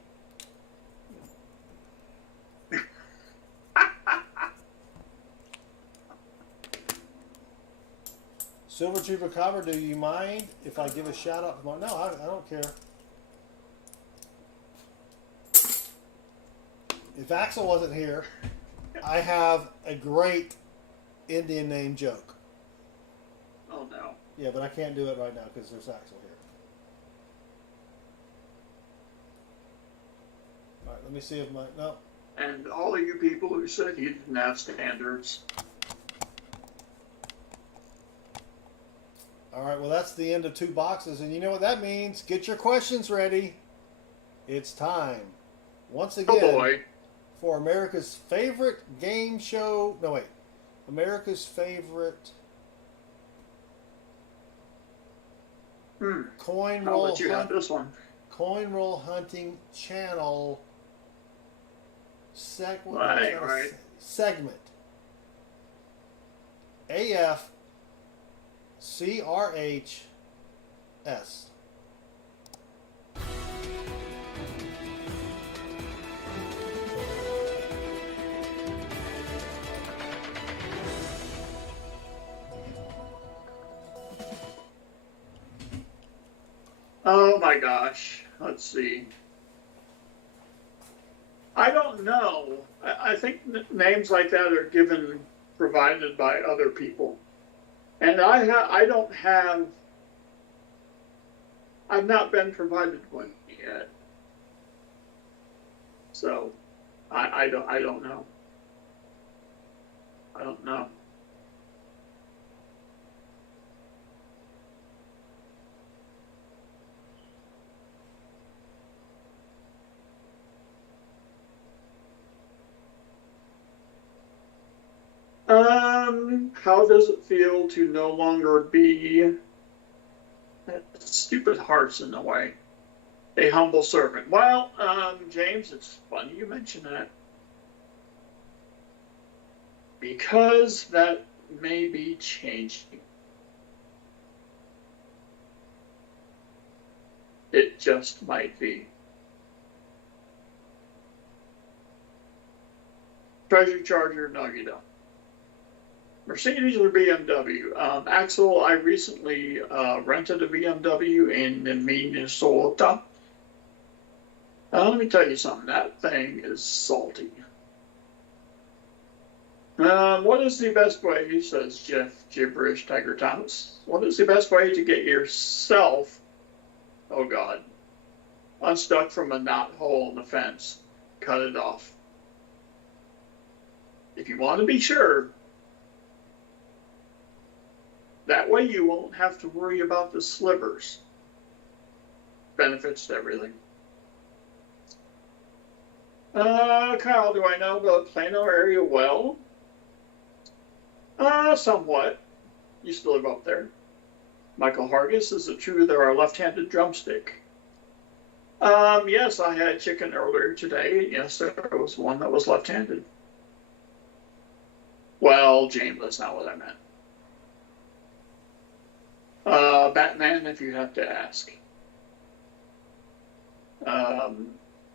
Silver Chupacabra, do you mind if I give a shout out tomorrow? No, I don't care. If Axel wasn't here, I have a great Indian name joke. Oh no. Yeah, but I can't do it right now because there's Axel here. All right, let me see if my no. And all of you people who said you didn't have standards. All right, well, that's the end of 2 boxes, and you know what that means. Get your questions ready. It's time. Once again, Oh boy. for America's favorite game show. No, wait. America's favorite coin I'll roll let you have this one. coin roll hunting channel Right. segment. AF CRHS. Oh my gosh. Let's see. I don't know. I think names like that are provided by other people. And I've not been provided one yet. So I don't know. I don't know. How does it feel to no longer be stupid hearts in a way? A humble servant. Well, James, it's funny you mention that. Because that may be changing. just might be. Treasure Charger, no, you don't. Mercedes or BMW? Axel, I recently rented a BMW in Minnesota. Let me tell you something. That thing is salty. What is the best way, says Jeff Gibberish Tiger Thomas, what is the best way to get yourself, oh God, unstuck from a knot hole in the fence? Cut it off. If you want to be sure, that way you won't have to worry about the slivers. Benefits to everything. Kyle, do I know the Plano area well? Somewhat. Used to live up there. Michael Hargis, is it true there are left-handed drumstick? Yes, I had chicken earlier today. Yes, there was one that was left-handed. Well, James, that's not what I meant. Batman, if you have to ask.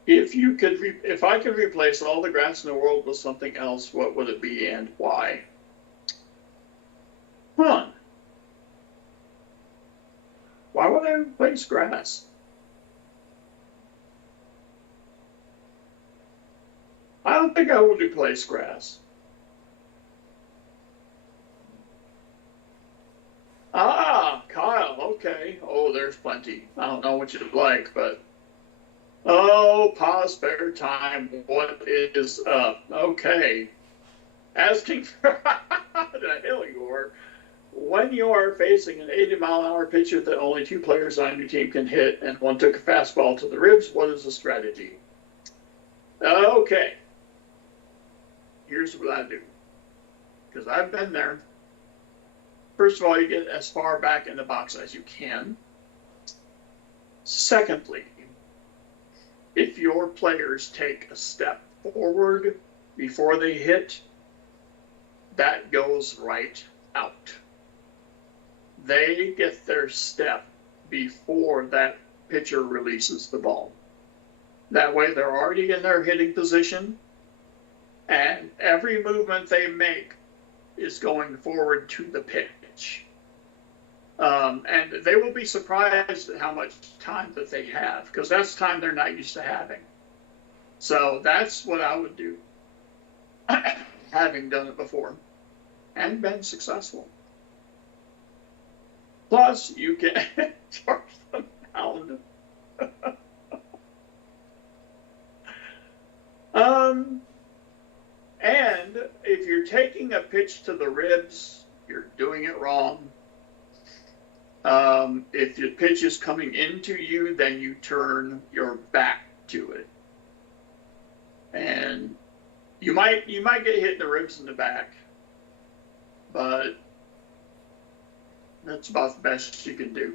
If I could replace all the grass in the world with something else, what would it be and why? Huh. Why would I replace grass? I don't think I would replace grass. Kyle, okay. Oh, there's plenty. I don't know what you'd like, but... Oh, Pa, spare time. What is up? Okay. Asking for the hill you are. When you are facing an 80-mile-an-hour pitcher that only 2 players on your team can hit and one took a fastball to the ribs, what is the strategy? Okay. Here's what I do. Because I've been there. First of all, you get as far back in the box as you can. Secondly, if your players take a step forward before they hit, that goes right out. They get their step before that pitcher releases the ball. That way they're already in their hitting position, and every movement they make is going forward to the pitch. And they will be surprised at how much time that they have, because that's time they're not used to having. So that's what I would do, having done it before and been successful. Plus, you can charge them pound. And if you're taking a pitch to the ribs, you're doing it wrong. If the pitch is coming into you, then you turn your back to it. And you might get hit in the ribs in the back, but that's about the best you can do.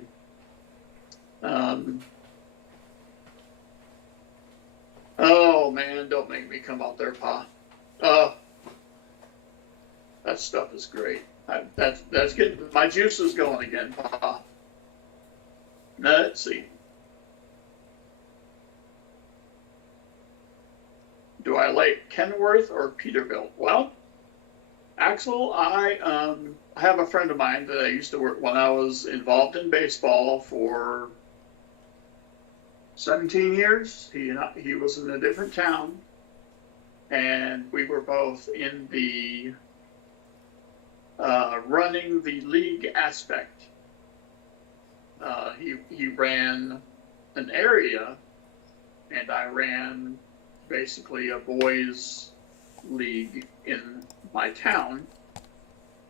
Oh man, don't make me come out there, Pa. That stuff is great. That's getting my juices going again, Pa. Let's see. Do I like Kenworth or Peterbilt? Well, Axel, I have a friend of mine that I used to work when I was involved in baseball for 17 years. He was in a different town, and we were both in the running the league aspect. He ran an area, and I ran basically a boys' league in my town,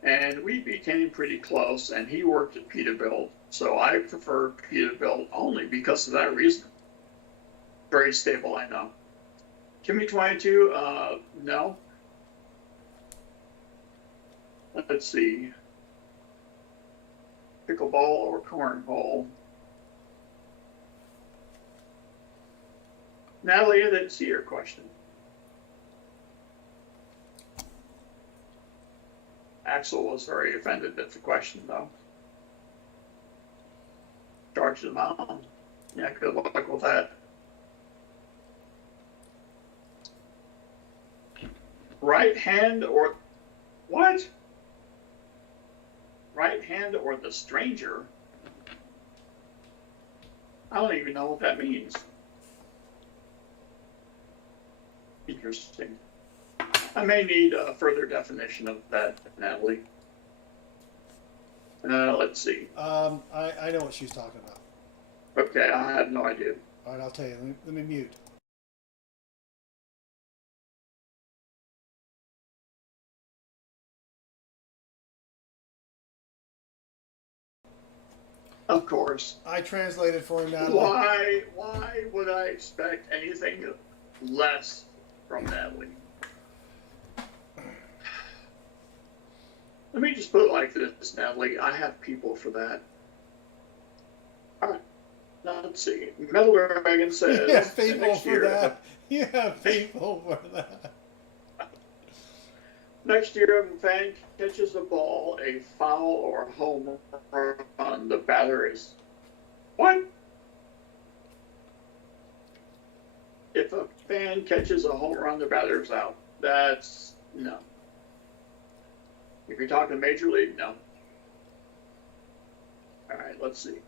and we became pretty close, and he worked at Peterbilt, so I prefer Peterbilt only because of that reason. Very stable, I know. Kimmy 22, no. Let's see. Pickleball or cornhole? Natalie, I didn't see your question. Axel was very offended at the question, though. Charge them out. Yeah, good luck with that. Right hand or what? Right hand or the stranger? I don't even know what that means. Interesting. I may need a further definition of that, Natalie. Let's see. I know what she's talking about. Okay, I have no idea. All right, I'll tell you. Let me mute. Of course. I translated for him, Natalie. Why would I expect anything less from Natalie? Let me just put it like this, Natalie. I have people for that. All right. Now, let's see. Metal Dragon says. You have people next for year, that. You have people for that. Next year, if a fan catches a ball, a foul or a home run, the batter is. What? If a fan catches a home run, the batter is out. That's. No. If you're talking Major League, no. All right, let's see.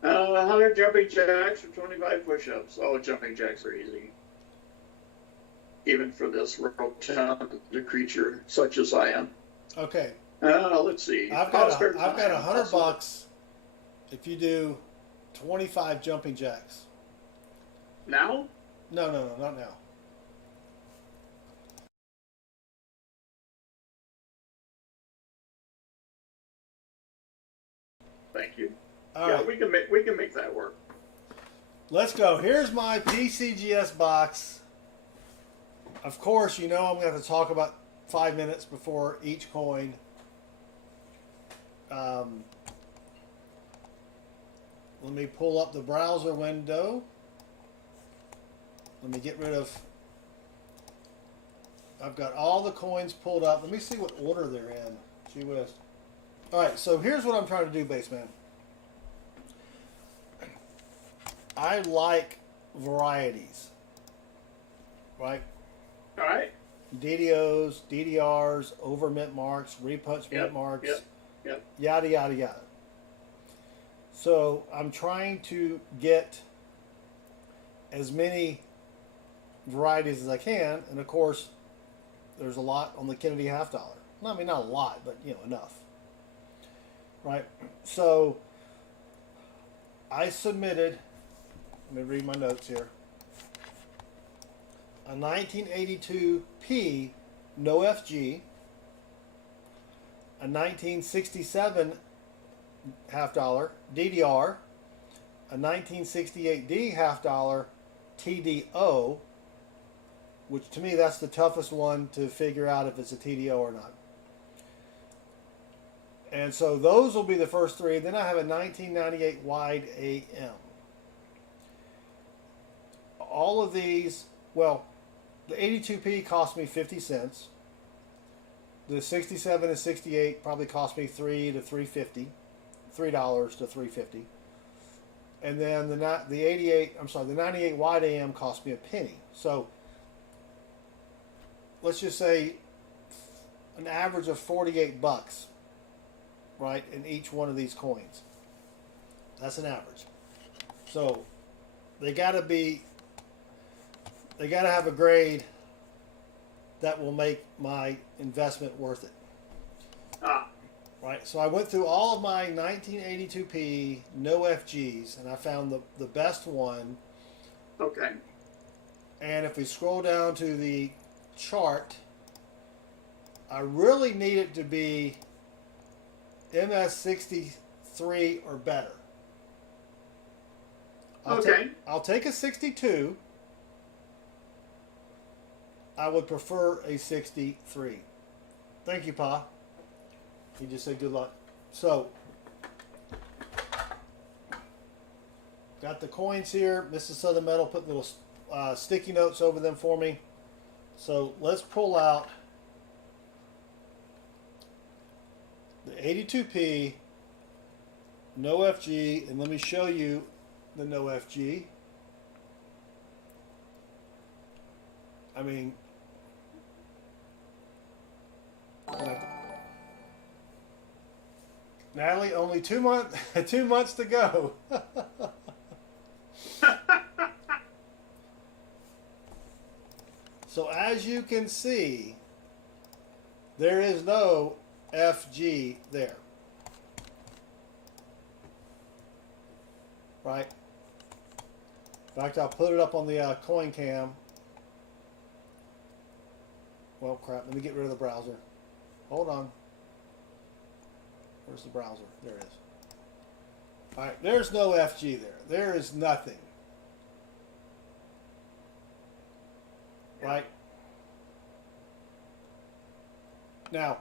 100 jumping jacks for 25 push-ups. Oh, jumping jacks are easy. Even for this rotund creature such as I am. Okay. Let's see. I've got $100 if you do 25 jumping jacks. Now? No, not now. Thank you. All yeah, right. we can make that work. Let's go. Here's my PCGS box. Of course, you know I'm going to have to talk about 5 minutes before each coin. Let me pull up the browser window. Let me get rid of... I've got all the coins pulled up. Let me see what order they're in. Gee whiz. All right, so here's what I'm trying to do, Baseman. I like varieties, right? All right. DDOs, DDRs, over mint marks, repunch mint marks, yada, yada, yada. So I'm trying to get as many varieties as I can, and of course, there's a lot on the Kennedy half dollar. I mean, not a lot, but you know, enough. Right? So I submitted, let me read my notes here, a 1982P no FG, a 1967 half dollar DDR, a 1968D half dollar TDO, which to me that's the toughest one to figure out if it's a TDO or not. And so those will be the first three. Then I have a 1998 wide AM. All of these, well, the 82P cost me 50 cents. The 67 and 68 probably cost me $3 to $3.50. And then the 98 wide AM cost me a penny. So let's just say an average of $48, right, in each one of these coins. That's an average. So they gotta have a grade that will make my investment worth it. Right, so I went through all of my 1982P no FGs, and I found the best one. Okay. And if we scroll down to the chart, I really need it to be MS63 or better. I'll take a 62. I would prefer a 63. Thank you, Pa. He just said good luck. So, got the coins here. Mrs. Southern Metal put little sticky notes over them for me. So let's pull out the 82P no FG, and let me show you the no FG. I mean, Natalie, only 2 months, 2 months to go. So as you can see, there is no FG there. Right? In fact, I'll put it up on the coin cam. Well, crap. Let me get rid of the browser. Hold on. Where's the browser? There it is. All right. There's no FG there. There is nothing. Right? Now,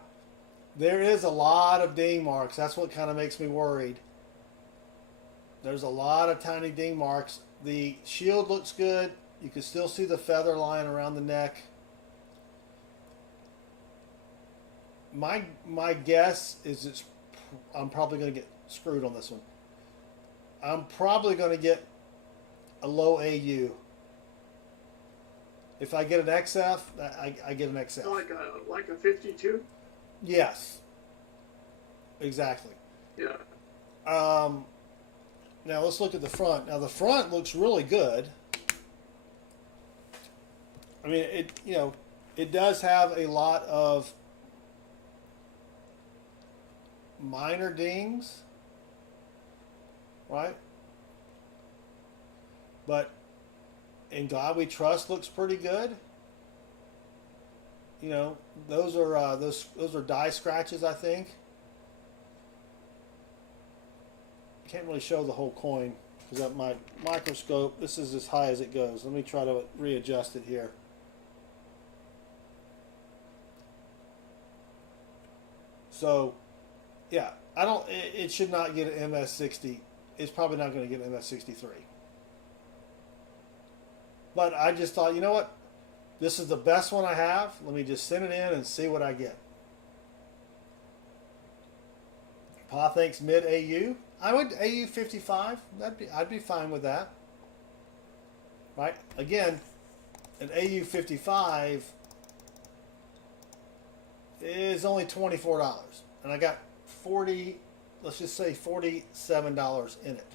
there is a lot of ding marks. That's what kind of makes me worried. There's a lot of tiny ding marks. The shield looks good. You can still see the feather line around the neck. My guess is I'm probably going to get screwed on this one. I'm probably going to get a low AU. If I get an XF, I get an XF. Like a 52? Yes. Exactly. Yeah. Now let's look at the front. Now the front looks really good. I mean, it does have a lot of minor dings, right? But In God We Trust looks pretty good. You know, those are die scratches, I think. Can't really show the whole coin because at my microscope, this is as high as it goes. Let me try to readjust it here. So, yeah, it should not get an MS60. It's probably not going to get an MS63. But I just thought, you know what? This is the best one I have. Let me just send it in and see what I get. Pa thinks mid AU. I would AU 55. I'd be fine with that. Right? Again, an AU 55 is only $24, and I got let's just say $47 in it.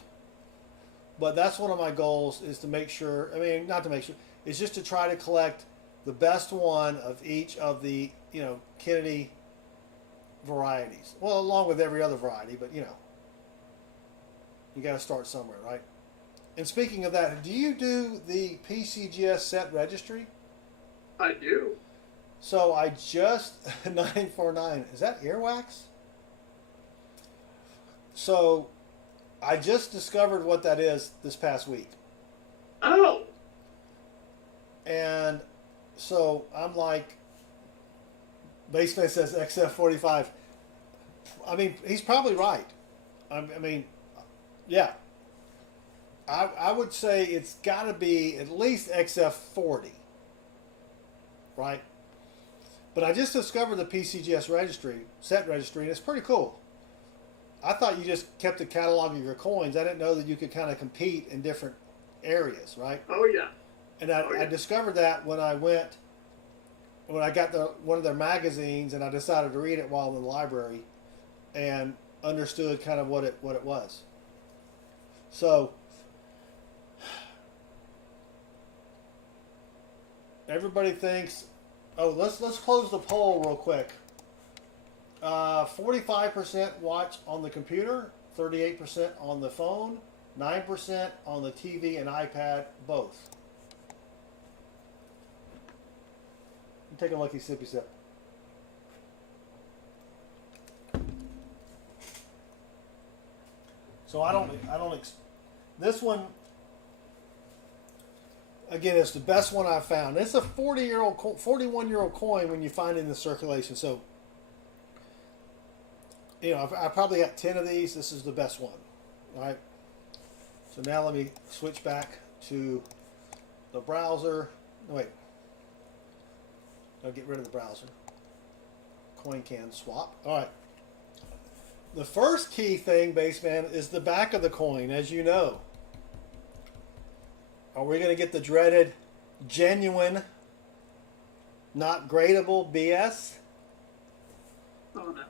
But that's one of my goals, is to make sure, I mean, not to make sure, it's just to try to collect the best one of each of the, Kennedy varieties. Well, along with every other variety, but, you got to start somewhere, right? And speaking of that, do you do the PCGS set registry? I do. So I just, 949, is that earwax? So I just discovered what that is this past week. Oh. And so I'm like, basically it says XF45. I mean, he's probably right. I mean, yeah. I would say it's got to be at least XF40. Right? But I just discovered the PCGS registry, set registry, and it's pretty cool. I thought you just kept a catalog of your coins. I didn't know that you could kind of compete in different areas, right? Oh, yeah. And I discovered that when I got one of their magazines, and I decided to read it while in the library, and understood kind of what it was. So everybody thinks, oh, let's close the poll real quick. 45% watch on the computer, 38% on the phone, 9% on the TV and iPad, both. Take a lucky sippy sip. So this one, again, it's the best one I've found. It's a 41-year-old coin when you find it in the circulation. So, I probably got 10 of these. This is the best one, all right? So now let me switch back to the browser. No, wait. I'll get rid of the browser. Coin can swap. All right. the first key thing, Baseman, is the back of the coin, as you know. Are we going to get the dreaded, genuine, not gradable BS? Oh, no.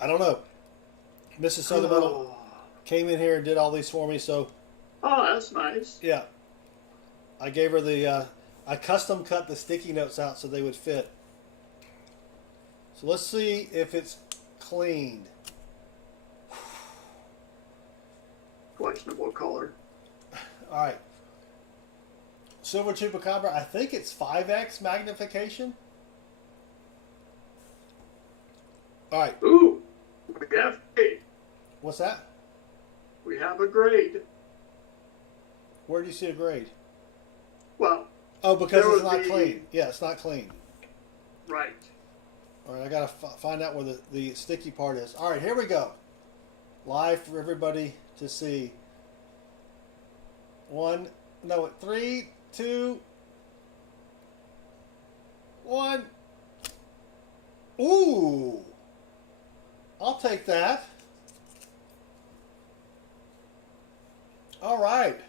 I don't know. Mrs. Sutherland came in here and did all these for me, so Oh, that's nice. yeah. I gave her the, I custom cut the sticky notes out so they would fit. So let's see if it's cleaned. Questionable color. All right. Silver Chupacabra, I think it's 5x magnification. All right. Ooh, we have grade. What's that? We have a grade. Where do you see a grade? Well, Oh, because there it's would not be- clean. Yeah, it's not clean. right. All right, I got to find out where the sticky part is. All right, here we go. Live for everybody to see. 3, 2, 1. Ooh. I'll take that. All right.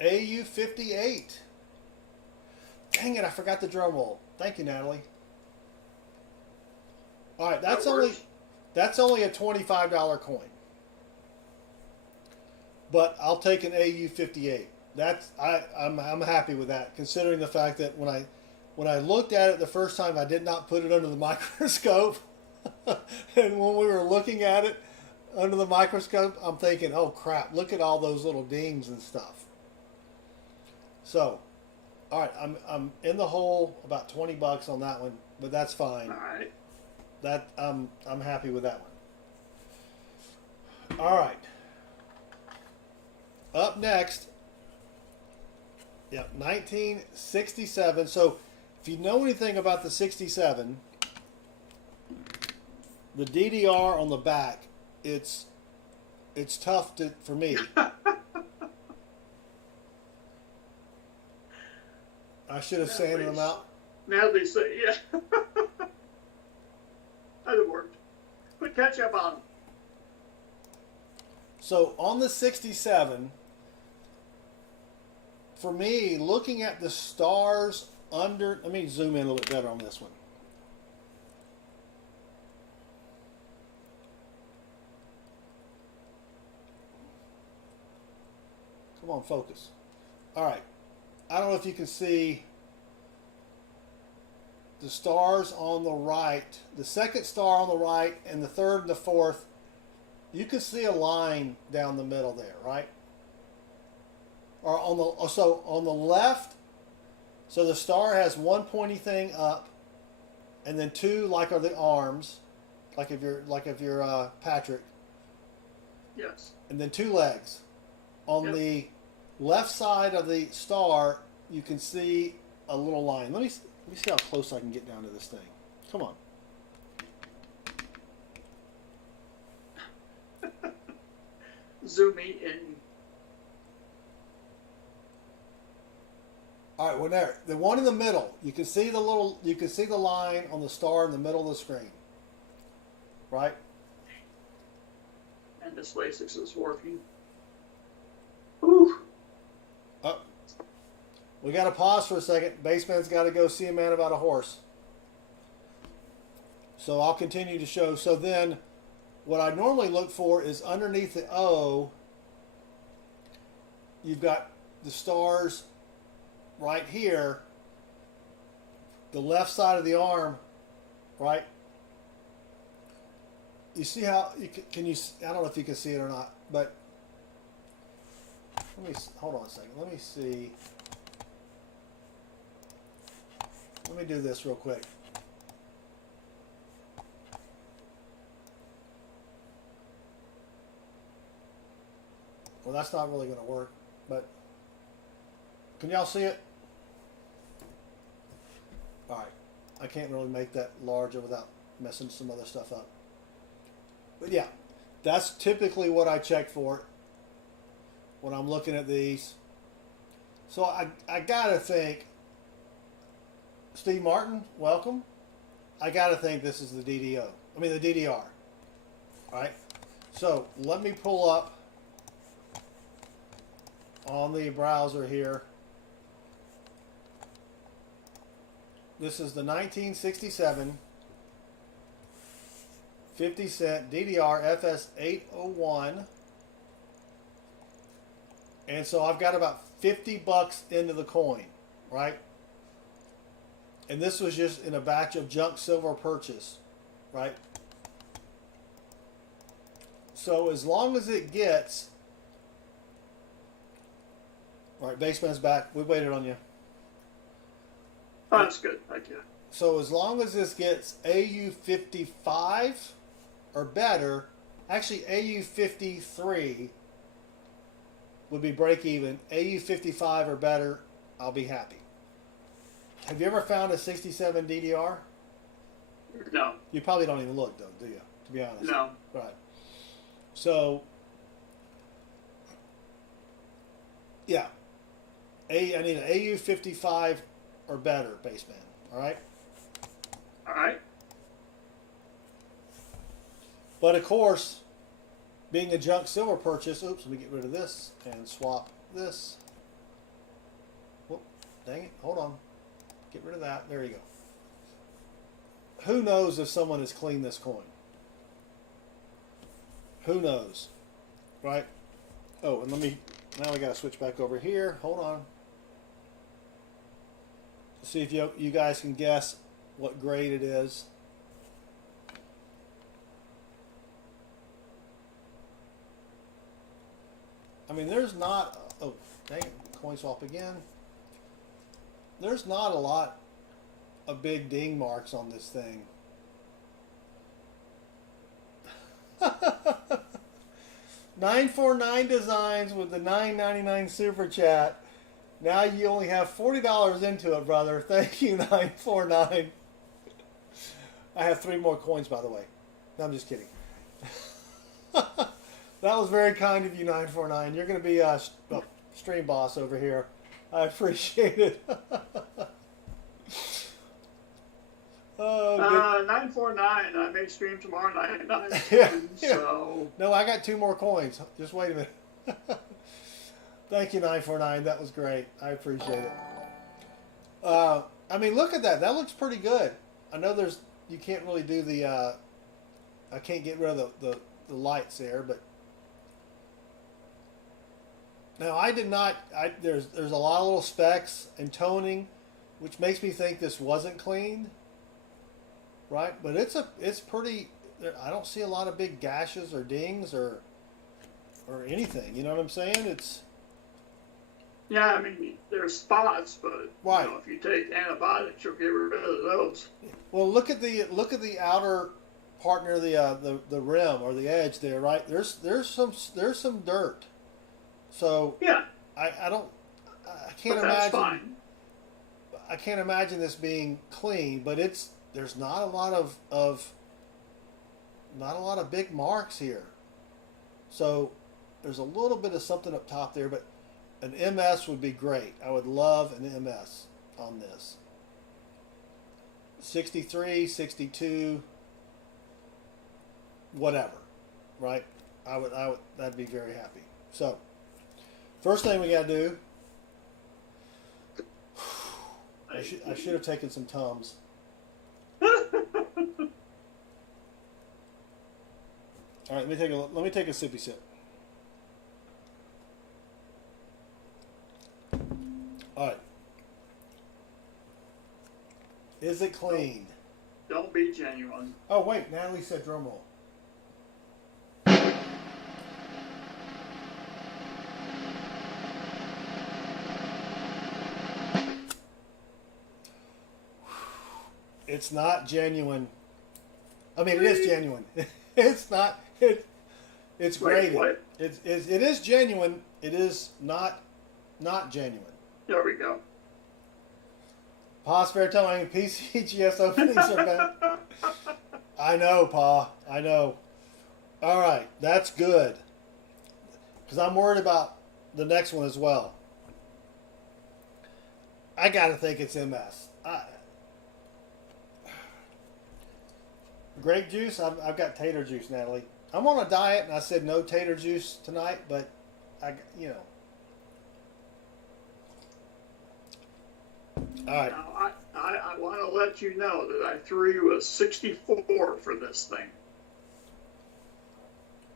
AU 58. Dang it, I forgot the drum roll. Thank you, Natalie. All right, that's only a $25 coin. But I'll take an AU 58. I'm happy with that, considering the fact that when I looked at it the first time, I did not put it under the microscope. And when we were looking at it under the microscope, I'm thinking, oh crap, look at all those little dings and stuff. So, all right, I'm in the hole about $20 on that one, but that's fine. All right. That I'm happy with that one. All right. Up next, 1967. So, if you know anything about the 67, the DDR on the back, it's tough for me. I should have sanded them out. Natalie said, yeah. That'd have worked. Put ketchup on. So on the 67, for me, looking at the stars under, let me zoom in a little bit better on this one. Come on, focus. All right. I don't know if you can see the stars on the right, the second star on the right, and the third and the fourth. You can see a line down the middle there, right? Or on the left. So the star has one pointy thing up, and then two like are the arms, like if you're Patrick. Yes. And then two legs. On the left side of the star, you can see a little line. Let me see how close I can get down to this thing. Come on. Zooming in. All right, well there, the one in the middle, you can see the line on the star in the middle of the screen, right? And this LASIK is working. Ooh. Oh, we got to pause for a second. Baseman's got to go see a man about a horse. So I'll continue to show. So then, what I normally look for is underneath the O, you've got the stars right here, the left side of the arm, right? You see how can you? I don't know if you can see it or not, but let me hold on a second. Let me see. Let me do this real quick. Well, that's not really going to work, but can y'all see it? All right. I can't really make that larger without messing some other stuff up. But yeah, that's typically what I check for when I'm looking at these. So I got to think Steve Martin, welcome. I got to think this is the DDR. All right. So let me pull up on the browser here. This is the 1967 50-cent DDR FS801. And so I've got about $50 into the coin, right? And this was just in a batch of junk silver purchase, right? So as long as it gets... All right, Baseman's back. We waited on you. Oh, that's good. Thank you. So as long as this gets AU55 or better, actually AU53 would be break even. AU55 or better, I'll be happy. Have you ever found a 67 DDR? No. You probably don't even look, though, do you? To be honest. No. Right. So, yeah. I need an AU55 or better baseman. All right? All right. But, of course, being a junk silver purchase, oops, let me get rid of this and swap this. Whoop, dang it. Hold on. Get rid of that. There you go. Who knows if someone has cleaned this coin? Who knows? Right? Oh, and now we got to switch back over here. Hold on. See if you guys can guess what grade it is. I mean, there's not... Oh, dang it. Coin swap again. There's not a lot of big ding marks on this thing. $949 Designs with the $9.99 super chat. Now you only have $40 into it, brother. Thank you, 949. I have 3 more coins, by the way. No, I'm just kidding. That was very kind of you, 949. You're going to be a stream boss over here. I appreciate it. 949. I may stream tomorrow night at 9. Yeah. So. No, I got 2 more coins. Just wait a minute. Thank you, 949. That was great. I appreciate it. I mean, look at that. That looks pretty good. I know you can't really do the, I can't get rid of the lights there, but now I did not, there's a lot of little specks and toning, which makes me think this wasn't cleaned, right? But it's pretty, I don't see a lot of big gashes or dings or anything, you know what I'm saying? It's... Yeah, I mean, there's spots, but right. You know, if you take antibiotics, you'll get rid of those. Well, look at the outer part near the rim or the edge there, right? There's some dirt. So yeah, I can't imagine. Fine. I can't imagine this being clean, but there's not a lot of big marks here. So there's a little bit of something up top there, but an MS would be great. I would love an MS on this. 63, 62, whatever, right? I would that'd be very happy. So first thing we got to do, I should have taken some Tums. All right, let me take a sippy sip. All right. Is it clean? Don't be genuine. Oh wait, Natalie said drum roll. It's not genuine. I mean, it is genuine. It's not. It's graded. What? It is genuine. It is not genuine. There we go. Pa's fair telling PCGS openings are bad. I know, Pa. I know. All right, that's good. Because I'm worried about the next one as well. I got to think it's MS. Grape juice? I've got tater juice, Natalie. I'm on a diet, and I said no tater juice tonight, but you know. All right. Now, I want to let you know that I threw you a 64 for this thing.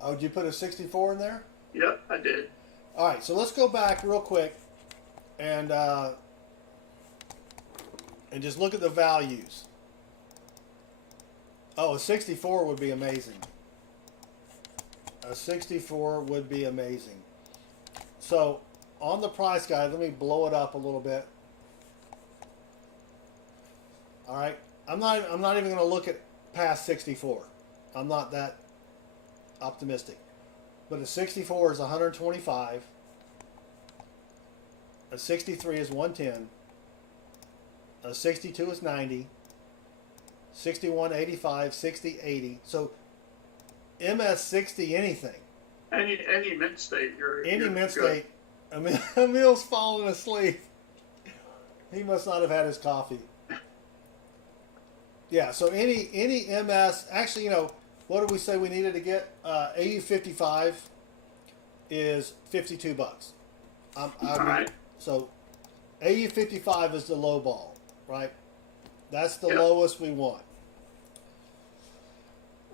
Oh, did you put a 64 in there? Yep, I did. All right, so let's go back real quick and just look at the values. Oh, a 64 would be amazing. A 64 would be amazing. So on the price guide, let me blow it up a little bit. All right, I'm not even going to look at past 64. I'm not that optimistic. But a 64 is 125. A 63 is 110. A 62 is 90. 61, 85, 60, 80. So MS 60 anything. Any mint state, Any you're mint good. state. Emil's falling asleep. He must not have had his coffee. Yeah, so any MS, actually, you know, what did we say we needed to get? AU 55 is $52. All right. So AU 55 is the low ball, right? That's the Yep. lowest we want.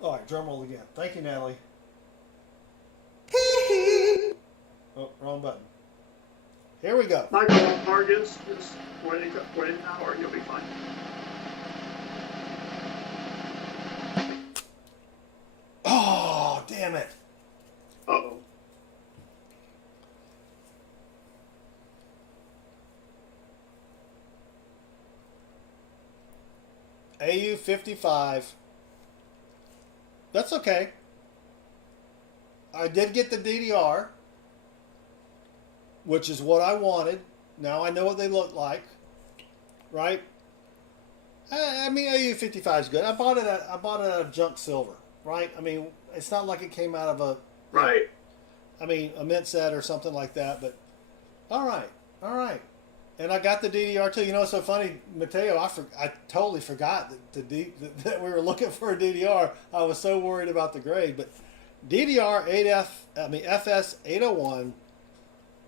All right, drum roll again. Thank you, Natalie. Oh, wrong button. Here we go. Michael Vargas, just wait an hour, you'll be fine. Oh, damn it. Uh-oh. AU 55. That's okay. I did get the DDR, which is what I wanted. Now I know what they look like, right? I mean, AU 55 is good. I bought it at a junk silver, right? I mean, it's not like it came out of a Right. I mean, a mint set or something like that. But all right. And I got the DDR too. You know, it's so funny, Mateo. I totally forgot that we were looking for a DDR. I was so worried about the grade, but DDR FS 801.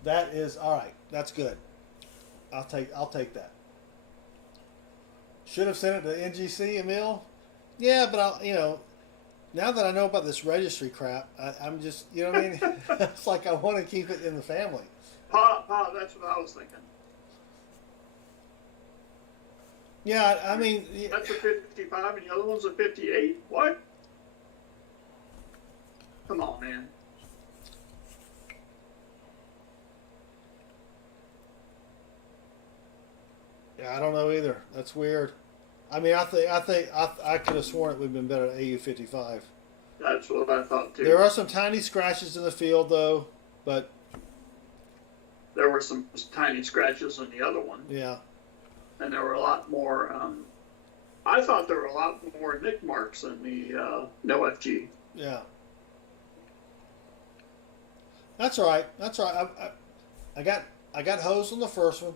That is all right. That's good. I'll take that. Should have sent it to NGC, Emil. Yeah, but now that I know about this registry crap, I'm just, you know what I mean? It's like I want to keep it in the family. Pa, that's what I was thinking. Yeah, I mean... That's a 55 and the other one's a 58? What? Come on, man. Yeah, I don't know either. That's weird. I mean, I could have sworn it would have been better at AU 55. That's what I thought too. There are some tiny scratches in the field, though, but... There were some tiny scratches in the other one. Yeah. And there were a lot more, I thought there were a lot more nick marks in the no FG. Yeah. That's all right. I got hosed on the first one.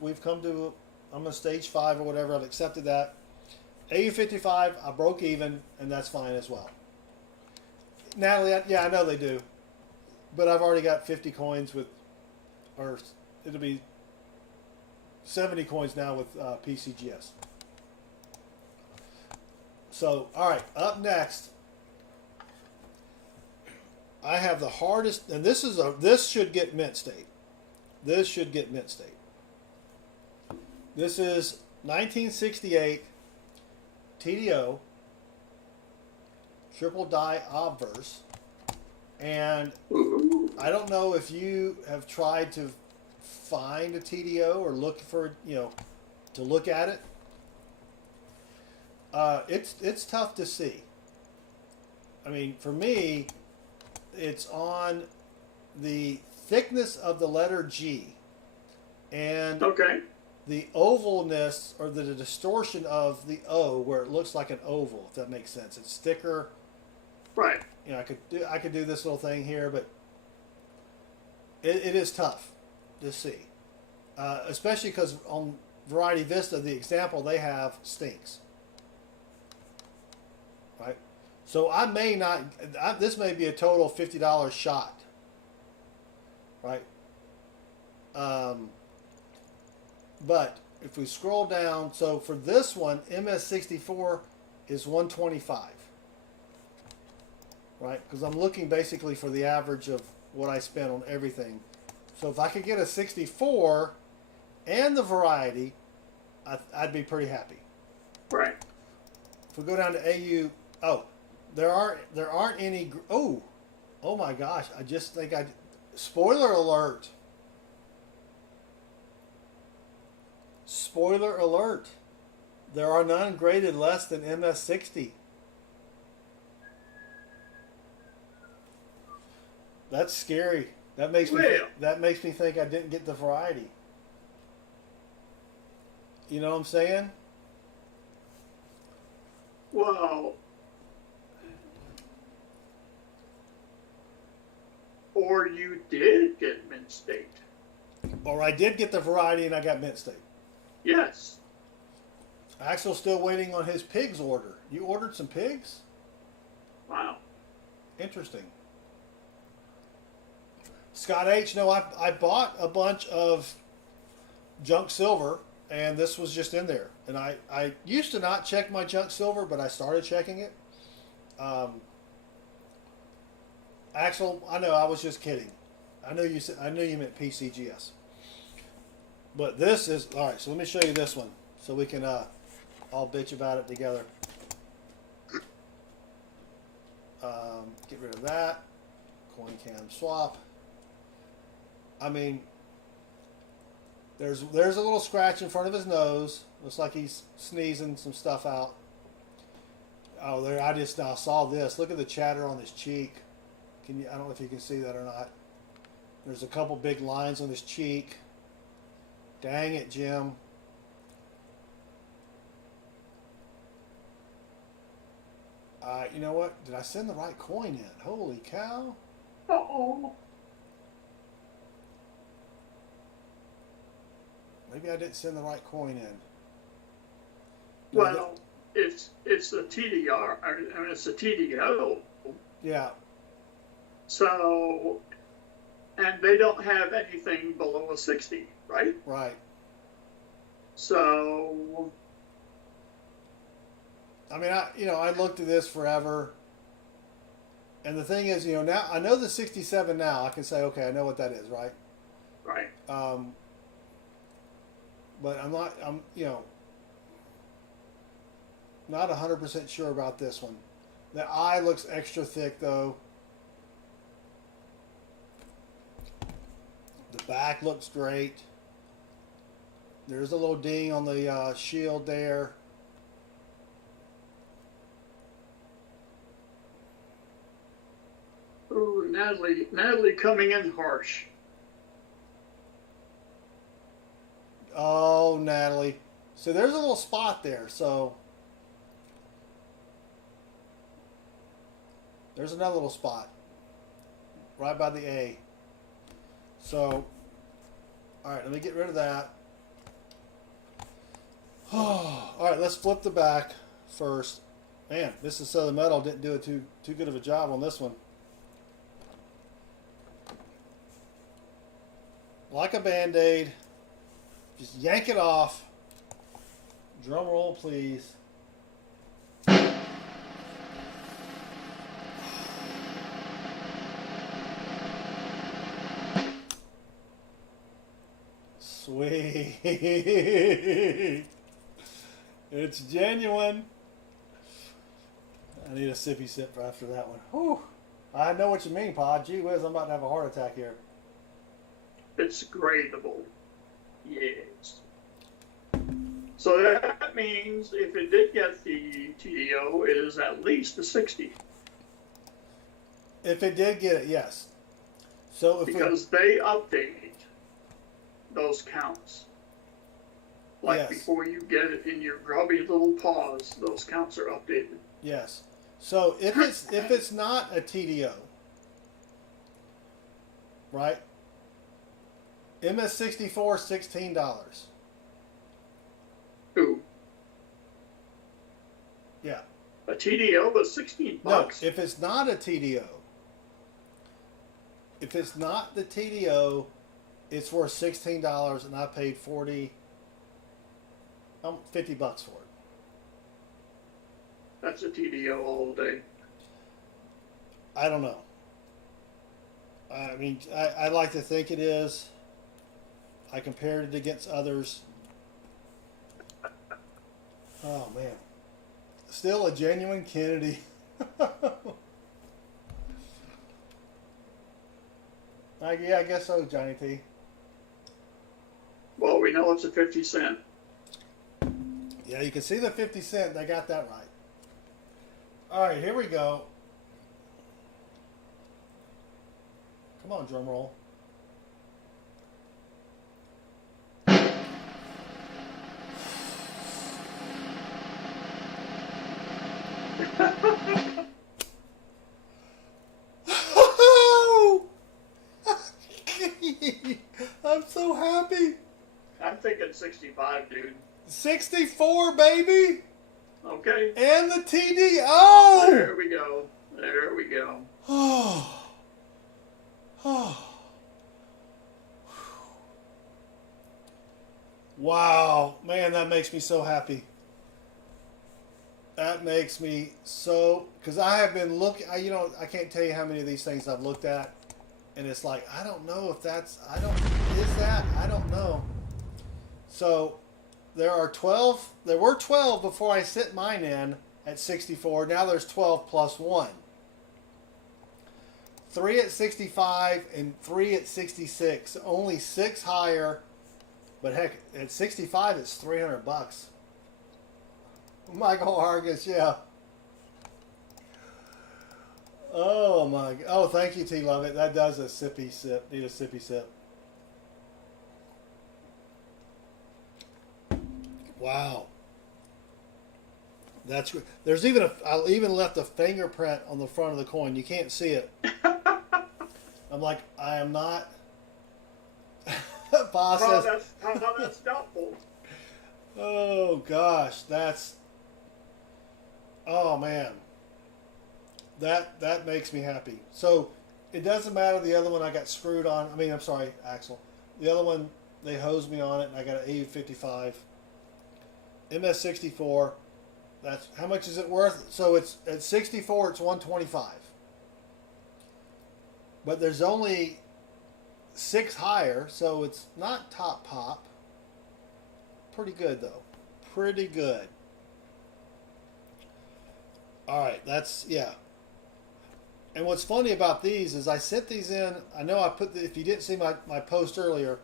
We've come to, I'm on stage 5 or whatever. I've accepted that. AU 55, I broke even, and that's fine as well. Natalie, I know they do, but I've already got 50 coins with, or it'll be 70 coins now with PCGS. So, all right, up next, I have the hardest, and this should get mint state. This should get mint state. This is 1968 TDO triple die obverse, and I don't know if you have tried to find a TDO or look for, to look at it. It's tough to see. I mean, for me, it's on the thickness of the letter G and the ovalness or the distortion of the O, where it looks like an oval, if that makes sense. It's thicker. Right. I could do this little thing here, but it is tough to see, especially because on Variety Vista, the example they have stinks. So I may not. This may be a total $50 shot, right? But if we scroll down, so for this one, MS64 is 125, right? Because I'm looking basically for the average of what I spent on everything. So if I could get a 64 and the variety, I'd be pretty happy. Right. If we go down to AU, oh, there aren't any. Oh my gosh! I just think spoiler alert. Spoiler alert. There are none graded less than MS60. That's scary. That makes me think I didn't get the variety. You know what I'm saying? Well, or you did get Mint State. Or I did get the variety and I got Mint State. Yes. Axel's still waiting on his pigs order. You ordered some pigs? Wow. Interesting. Scott H, no, I bought a bunch of junk silver, and this was just in there. And I used to not check my junk silver, but I started checking it. Axel, I know I was just kidding. I knew you meant PCGS. But this is all right. So let me show you this one, so we can all bitch about it together. Get rid of that. Coin cam swap. I mean, there's a little scratch in front of his nose. Looks like he's sneezing some stuff out. Oh, there! I just now saw this. Look at the chatter on his cheek. I don't know if you can see that or not. There's a couple big lines on his cheek. Dang it, Jim. You know what? Did I send the right coin in? Holy cow. Uh-oh. Maybe I didn't send the right coin in. Well, it's a TDR. I mean, it's a TDO. Yeah. So, and they don't have anything below a 60, right? Right. So, I mean, I looked at this forever. And the thing is, now I know the 67 now. I can say, okay, I know what that is, right? right. But I'm not 100% sure about this one. The eye looks extra thick, though. The back looks great. There's a little ding on the shield there. Ooh, Natalie coming in harsh. Oh, Natalie. So there's a little spot there. So there's another little spot right by the A. So, all right, let me get rid of that. All right, let's flip the back first. Man, this is Southern Metal didn't do too good of a job on this one. Like a Band-Aid, just yank it off. Drum roll, please. Sweet. It's genuine. I need a sippy sip after that one. Whew. I know what you mean, Pa. Gee whiz, I'm about to have a heart attack here. It's gradable. Yes. So that means if it did get the TDO, it is at least a 60. If it did get it, yes. So if because they update those counts. Like yes. Before you get it in your grubby little paws, those counts are updated. Yes. So if it's not a TDO, right? MS64 $16. Ooh. Yeah. A TDO was 16 No, bucks. if it's not a TDO, if it's not the TDO, it's worth $16, and I paid $50 for it. That's a TDO all day. I don't know. I mean, I like to think it is. I compared it against others. Oh man, still a genuine Kennedy. Yeah, I guess so, Johnny T. Well, we know it's a 50 cent. Yeah, you can see the 50 cent. They got that right. All right, here we go. Come on, drum roll. I'm so happy. I'm thinking 65, dude. 64, baby. Okay. And the TDO. There we go. There we go. Oh. Oh. Wow, man, that makes me so happy. That makes me so, because I have been looking, I can't tell you how many of these things I've looked at, and it's like, I don't know if that's, I don't know. So, there were 12 before I sent mine in at 64, now there's 12 plus 1. 3 at 65 and 3 at 66, only 6 higher, but heck, at 65 it's $300. Michael Hargis, yeah. Oh my! Oh, thank you, T. Lovett. That does a sippy sip. Need a sippy sip. Wow. That's good. There's even I even left a fingerprint on the front of the coin. You can't see it. I'm like, I am not. Boss says, How that's doubtful. oh gosh, that's. Oh man, that makes me happy. So it doesn't matter the other one I got screwed on. I mean, I'm sorry, Axel. The other one they hosed me on it, and I got an AU55, MS64. That's how much is it worth? So it's at 64, it's 125. But there's only 6 higher, so it's not top pop. Pretty good though, pretty good. All right, that's, yeah. And what's funny about these is I sent these in, I know I put, if you didn't see my post earlier,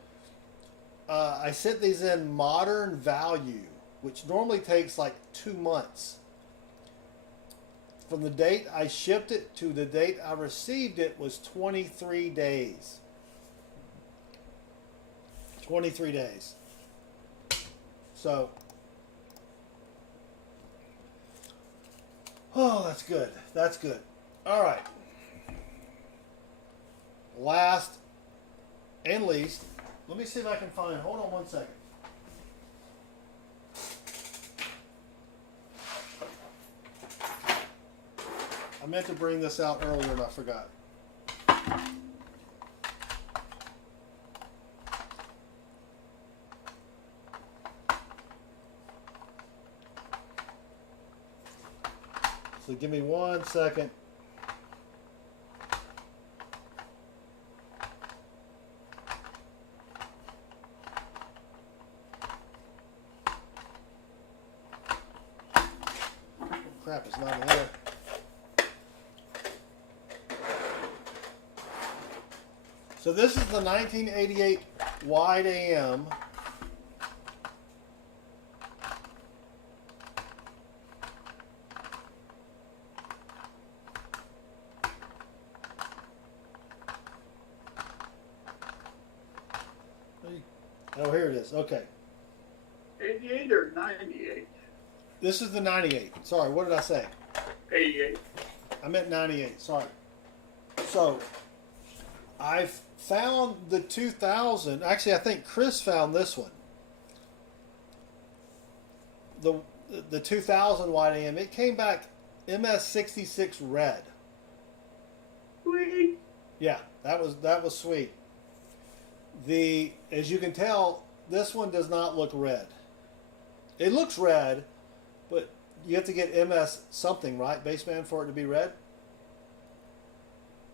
I sent these in modern value, which normally takes like 2 months. From the date I shipped it to the date I received it was 23 days. 23 days. So, oh, that's good. That's good. All right. Last and least, let me see if I can find, hold on one second. I meant to bring this out earlier and I forgot. So give me 1 second. Oh, crap, it's not in there. So this is the 1988 wide AM. Oh, here it is. Okay. 88 or 98? This is the 98. Sorry, what did I say? 88. I meant 98. Sorry. So, I've found the 2000. Actually, I think Chris found this one. The 2000 wide AM. It came back MS66 red. Sweet. Yeah, that was sweet. As you can tell, this one does not look red. It looks red, but you have to get MS something, right, baseman, for it to be red?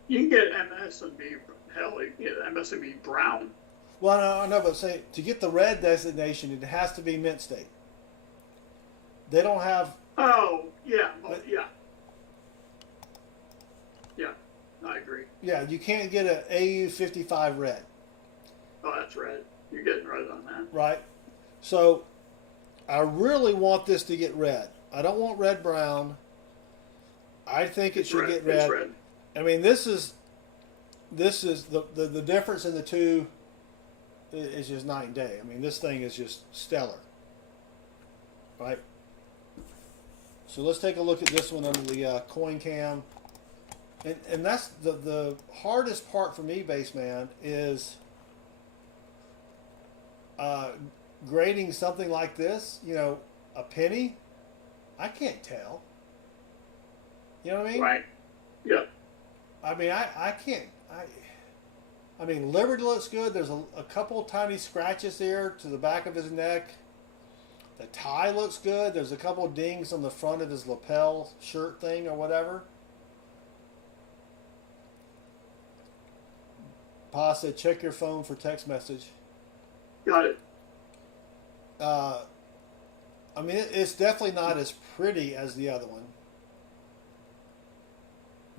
You can get MS and be, hell, you can get MS and be brown. Well, no, I know, but say to get the red designation, it has to be mint state. They don't have. Oh, yeah, well, yeah. Yeah, I agree. Yeah, you can't get an AU55 red. Oh, that's red. You're getting red on that. Right. So I really want this to get red. I don't want red brown. I think it should get red. It's red. I mean, this is the difference in the two is just night and day. I mean, this thing is just stellar. Right. So let's take a look at this one under the coin cam. And that's the hardest part for me, Baseman, is grading something like this. You know, a penny, I can't tell. You know what I mean? Right. Yep. I mean, I can't. I mean, Liberty looks good. There's a couple tiny scratches there to the back of his neck. The tie looks good. There's a couple dings on the front of his lapel shirt thing or whatever. Pa said, check your phone for text message. Got it. I mean, it's definitely not as pretty as the other one.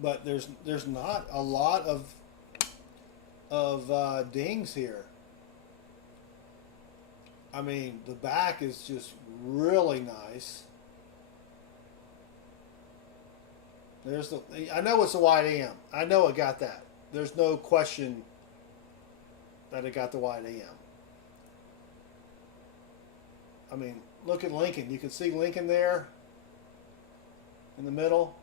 But there's not a lot of dings here. I mean, the back is just really nice. I know it's a wide AM. I know it got that. There's no question that it got the wide AM. I mean, look at Lincoln. You can see Lincoln there in the middle.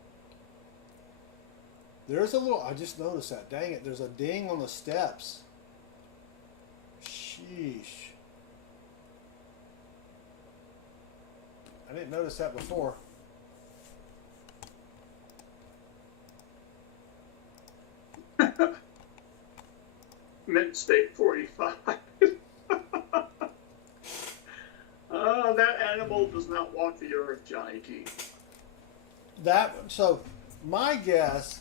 There's a little, I just noticed that. Dang it, there's a ding on the steps. Sheesh. I didn't notice that before. Mint State 45. That animal does not walk the earth, Johnny T. So, my guess,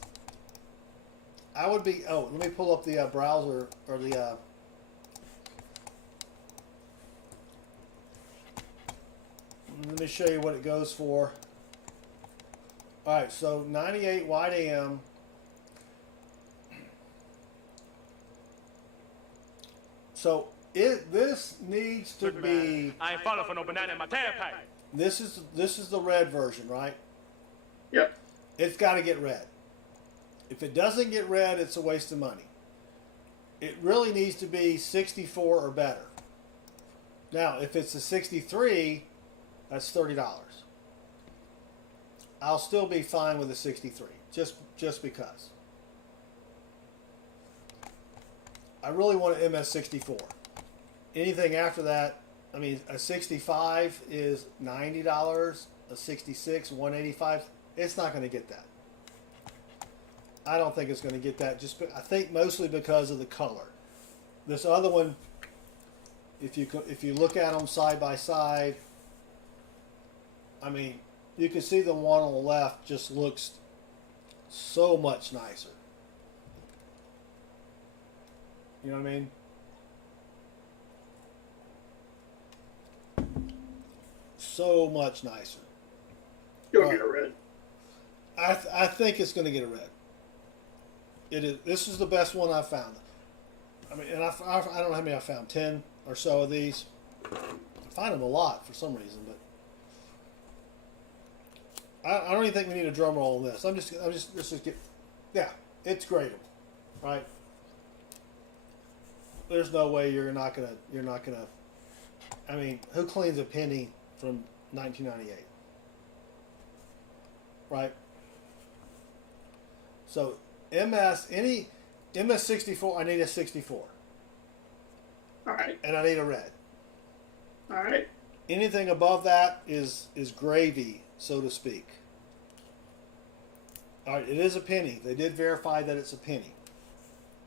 I would be. Oh, let me pull up the browser or the. Let me show you what it goes for. All right, so 98 wide AM. So this needs to be. I ain't falling for no banana in my tailpipe. This is the red version, right? Yep. It's got to get red. If it doesn't get red, it's a waste of money. It really needs to be 64 or better. Now, if it's a 63, that's $30. I'll still be fine with a 63, just because. I really want an MS64. Anything after that, I mean, a 65 is $90. A 66, $185. It's not going to get that. I don't think it's going to get that. I think mostly because of the color. This other one, if you look at them side by side, I mean, you can see the one on the left just looks so much nicer. You know what I mean? So much nicer. You'll get a red. I think it's going to get a red. It is. This is the best one I've found. I mean, and I don't know how many I found. 10 or so of these. I find them a lot for some reason, but I don't even think we need a drum roll on this. Let's just get. Yeah, it's gradable, right? There's no way you're not gonna. I mean, who cleans a penny from 1998? Right. So MS64, I need a 64. All right. And I need a red. All right. Anything above that is gravy, so to speak. All right, it is a penny. They did verify that it's a penny.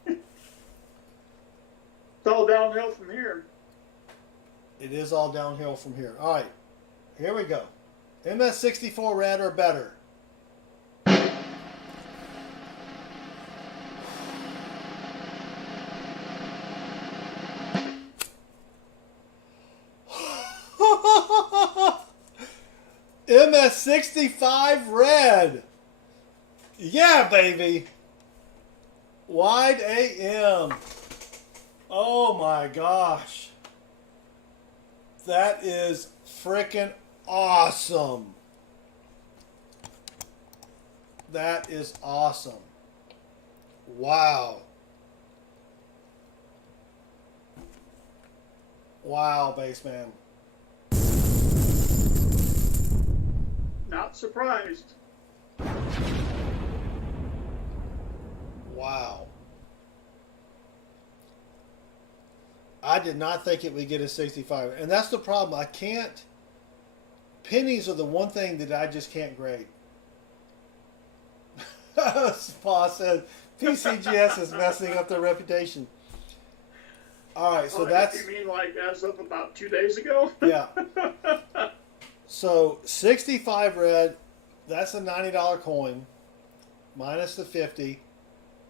It's all downhill from here. It is all downhill from here. All right, here we go. MS64 red or better. MS65 red. Yeah, baby. Wide AM. Oh my gosh. That is freaking awesome. That is awesome. Wow. Wow, Baseman. Not surprised. Wow. I did not think it would get a 65. And that's the problem. I can't. Pennies are the one thing that I just can't grade. Paul said PCGS is messing up their reputation. All right, so that's. You mean like as of about 2 days ago? Yeah. So 65 red, that's a $90 coin, minus the 50,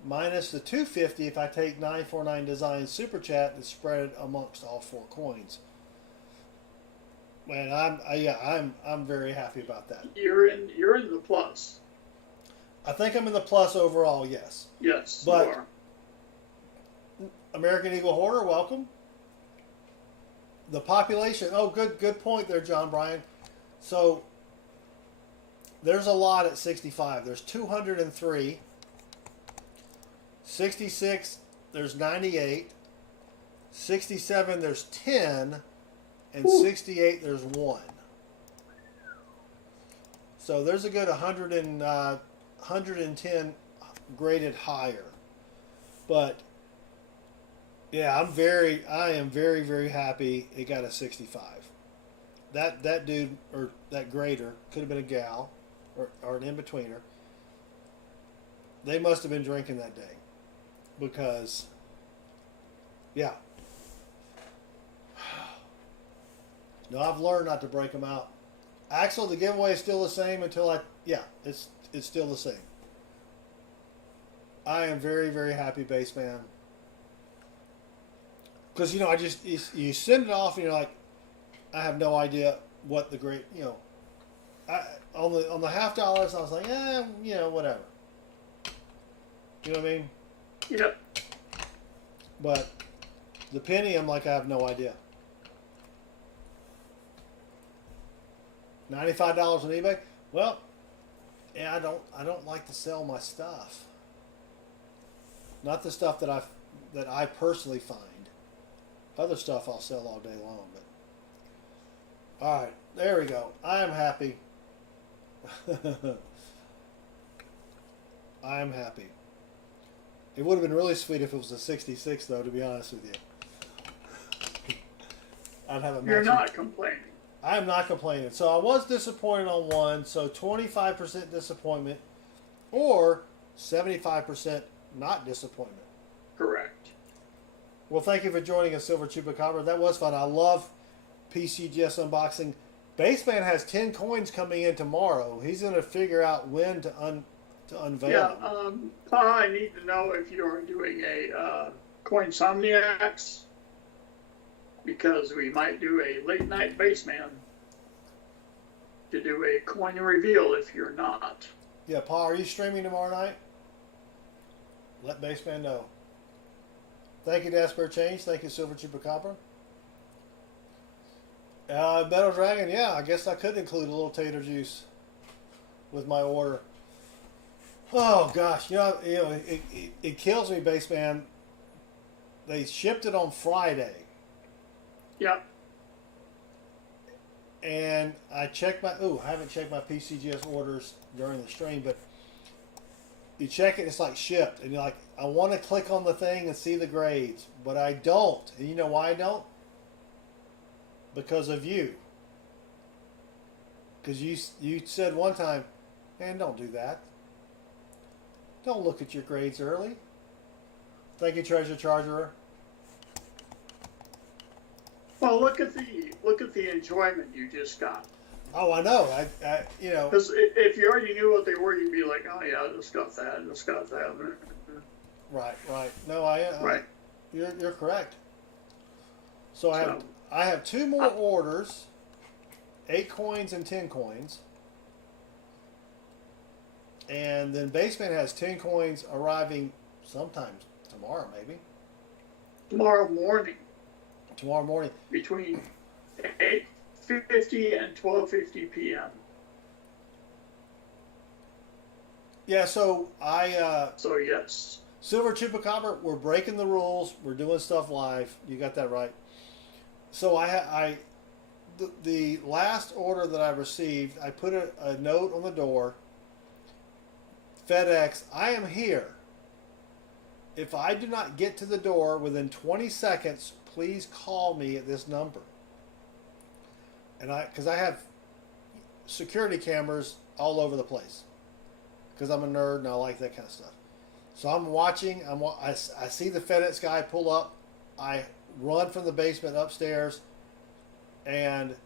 minus the 250 if I take 949 Design Super Chat and spread it amongst all four coins. Man, I'm very happy about that. You're in the plus. I think I'm in the plus overall, yes. Yes, but you are. American Eagle Hoarder, welcome. The population. Oh, good point there, John Bryan. So there's a lot at 65. There's 203. 66, there's 98. 67, there's 10. And 68, there's 1. So there's a good 110 graded higher. But yeah, I am very, very happy it got a 65. That dude, or that grader, could have been a gal, or an in-betweener. They must have been drinking that day. Because, yeah. No, I've learned not to break them out. Axel, the giveaway is still the same until it's still the same. I am very, very happy, Baseman. Because, you send it off and you're like, I have no idea what the great, on the $50, I was like, whatever. You know what I mean? Yep. But the penny, I'm like, I have no idea. $95 on eBay? Well, yeah, I don't like to sell my stuff. Not the stuff that I personally find. Other stuff I'll sell all day long, but all right, there we go. I am happy. I am happy. It would have been really sweet if it was a 66, though, to be honest with you. I'd have a. You're not complaining. I am not complaining. So I was disappointed on one, so 25% disappointment or 75% not disappointment. Correct. Well, thank you for joining us, Silver Chupacabra. That was fun. I love PCGS unboxing. Baseman has 10 coins coming in tomorrow. He's going to figure out when to unveil them. Paul, I need to know if you're doing a Coinsomniacs, because we might do a late night Baseman to do a coin reveal if you're not. Yeah, Paul, are you streaming tomorrow night? Let Baseman know. Thank you, Dasper Change. Thank you, Silver Chupacabra. Metal Dragon, yeah, I guess I could include a little tater juice with my order. Oh gosh, it kills me, Baseman. They shipped it on Friday. Yep. And I checked I haven't checked my PCGS orders during the stream, but you check it, it's like shipped, and you're like, I want to click on the thing and see the grades, but I don't. And you know why I don't? Because of you. Because you said one time, man, don't do that. Don't look at your grades early. Thank you, Treasure Charger. Well, look at the enjoyment you just got. Oh, I know. You know. Because if you already knew what they were, you'd be like, oh yeah, I just got that, I just got that. Right. No, Right. You're correct. So I have 2 more orders, 8 coins and 10 coins. And then Baseman has 10 coins arriving sometime tomorrow, maybe. Tomorrow morning. Tomorrow morning. Between 8:50 and 12:50 p.m. Yeah, so So yes. Silver Chupacabra, we're breaking the rules. We're doing stuff live. You got that right. So the last order that I received, I put a note on the door. FedEx, I am here. If I do not get to the door within 20 seconds, please call me at this number. And because I have security cameras all over the place, because I'm a nerd and I like that kind of stuff. So I'm watching. I see the FedEx guy pull up. I run from the basement upstairs, and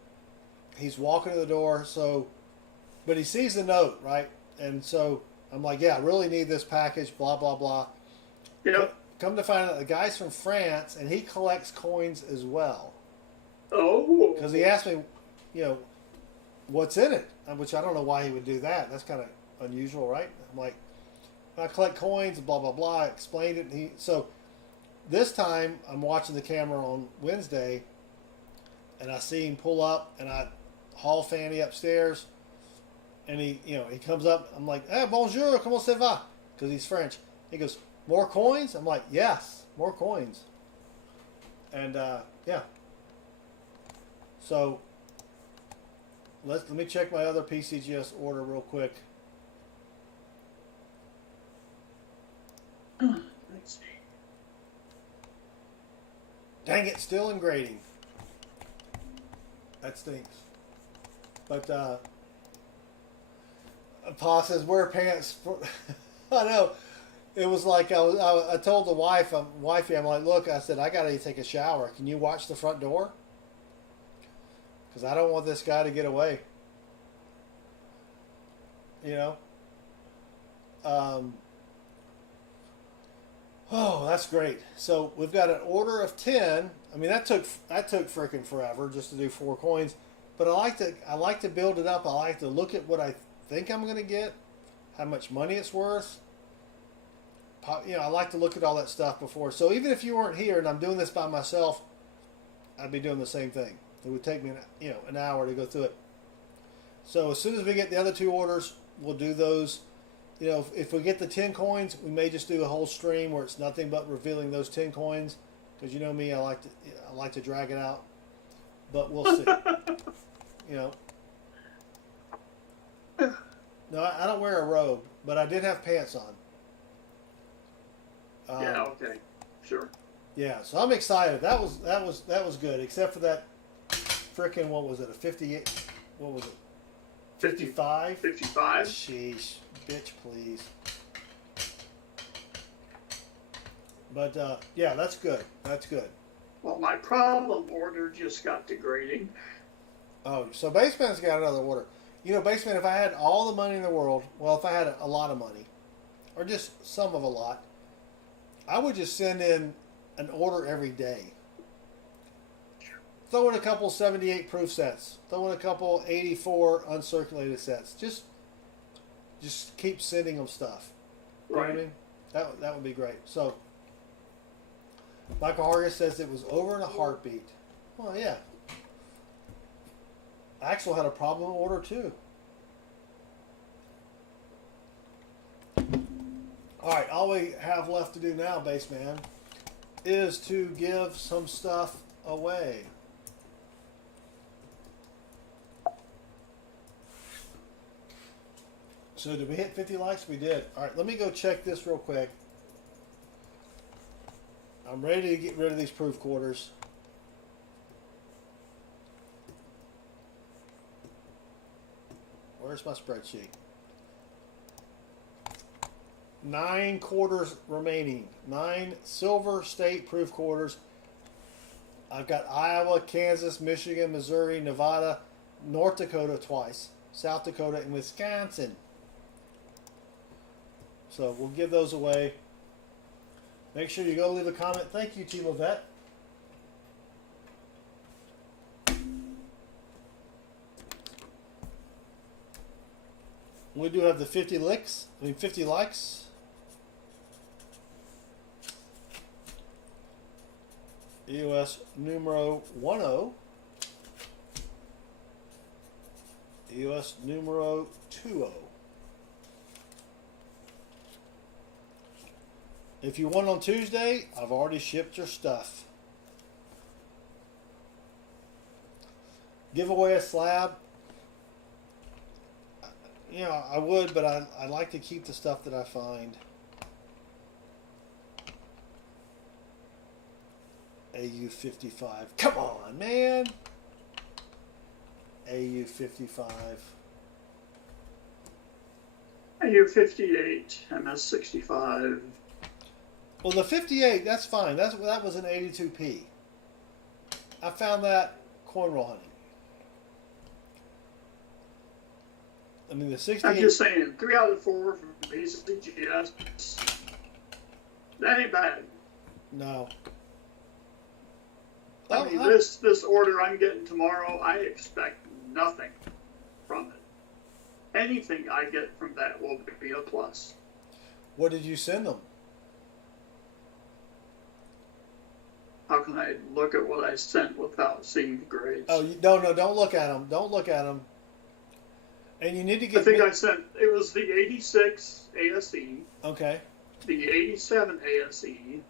he's walking to the door. But he sees the note, right? And so I'm like, yeah, I really need this package. Blah blah blah. Yep. Come to find out, the guy's from France, and he collects coins as well. Oh. Because he asked me, what's in it? Which I don't know why he would do that. That's kind of unusual, right? I'm like, I collect coins, blah, blah, blah. I explained it. So this time, I'm watching the camera on Wednesday, and I see him pull up, and I haul Fanny upstairs, and he comes up. I'm like, hey, bonjour, comment ça va? Because he's French. He goes, more coins? I'm like, yes, more coins. And, yeah. So let me check my other PCGS order real quick. Let's see. Dang it, still in grading. That stinks. But Pa says, wear pants. I know. It was like I told the wifey, I'm like, look, I said, I got to take a shower. Can you watch the front door? Because I don't want this guy to get away. Oh, that's great. So we've got an order of 10. I mean, that took freaking forever just to do 4 coins. But I like to build it up. I like to look at what I think I'm going to get, how much money it's worth. I like to look at all that stuff before. So even if you weren't here and I'm doing this by myself, I'd be doing the same thing. It would take me an hour to go through it. So as soon as we get the other 2 orders, we'll do those. If we get the 10 coins, we may just do a whole stream where it's nothing but revealing those 10 coins. Because you know me, I like to drag it out. But we'll see. No, I don't wear a robe, but I did have pants on. Yeah. Okay. Sure. Yeah. So I'm excited. That was good, except for that frickin' what was it? A 58? What was it? 55? 55. Sheesh, bitch, please. But yeah, that's good. That's good. Well, my problem order just got degrading. Oh, so Baseman's got another order. Baseman, if I had all the money in the world, well, if I had a lot of money, or just some of a lot, I would just send in an order every day. Throw in a couple 78 proof sets. Throw in a couple 84 uncirculated sets. Just keep sending them stuff. You know what I mean? That would be great. So, Michael Hargis says it was over in a heartbeat. Well, yeah. Axel had a problem order too. Alright, all we have left to do now, Baseman, is to give some stuff away. So did we hit 50 likes? We did. Alright, let me go check this real quick. I'm ready to get rid of these proof quarters. Where's my spreadsheet? 9 quarters remaining. 9 silver state proof quarters. I've got Iowa, Kansas, Michigan, Missouri, Nevada, North Dakota twice, South Dakota, and Wisconsin. So we'll give those away. Make sure you go leave a comment. Thank you, Team Levette. We do have the 50 likes. EOS numero 10. EOS numero 20. If you won on Tuesday, I've already shipped your stuff. Give away a slab. You know, I would, but I like to keep the stuff that I find. AU55. Come on, man. AU55. AU58, MS65. Well, the 58, that's fine. That was an 82p. I found that cornrow hunting. I mean, the 68. I'm just saying, 3 out of 4 from PCGS. That ain't bad. No. I mean, this order I'm getting tomorrow, I expect nothing from it. Anything I get from that will be a plus. What did you send them? How can I look at what I sent without seeing the grades? Oh, no, don't look at them. Don't look at them. And you need to get. I think I sent, it was the 86 ASE. Okay. The 87 ASE.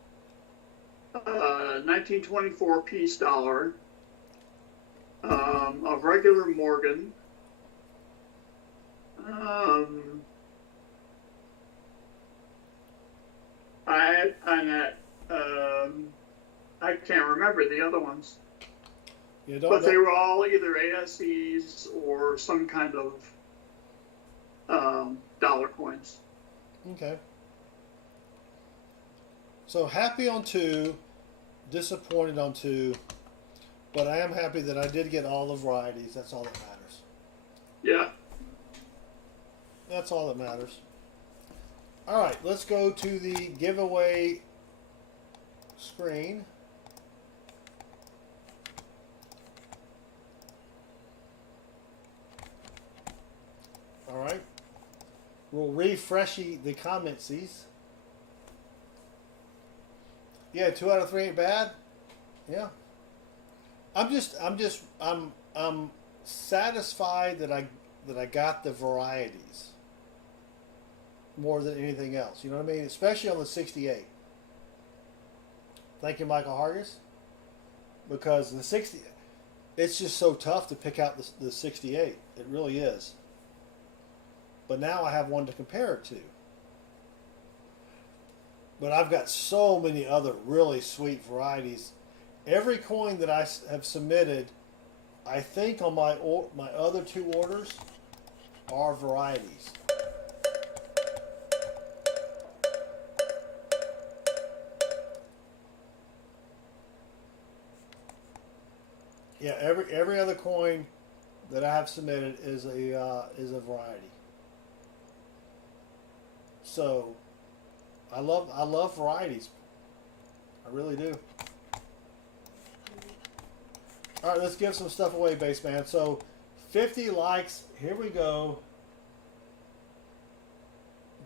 1924 Peace Dollar. A regular Morgan. I can't remember the other ones. Yeah, but they were all either ASEs or some kind of dollar coins. Okay. So happy on 2, disappointed on 2, but I am happy that I did get all the varieties. That's all that matters. Yeah. That's all that matters. All right, let's go to the giveaway screen. All right. We'll refresh the commentsies. Yeah, 2 out of 3 ain't bad. Yeah. I'm satisfied that I got the varieties more than anything else. You know what I mean? Especially on the 68. Thank you, Michael Hargis. Because the 60, it's just so tough to pick out the 68. It really is. But now I have one to compare it to. But I've got so many other really sweet varieties. Every coin that I have submitted, I think on my other 2 orders, are varieties. Yeah, every other coin that I have submitted is a variety. So I love varieties. I really do. All right, let's give some stuff away, Baseman. So 50 likes. Here we go.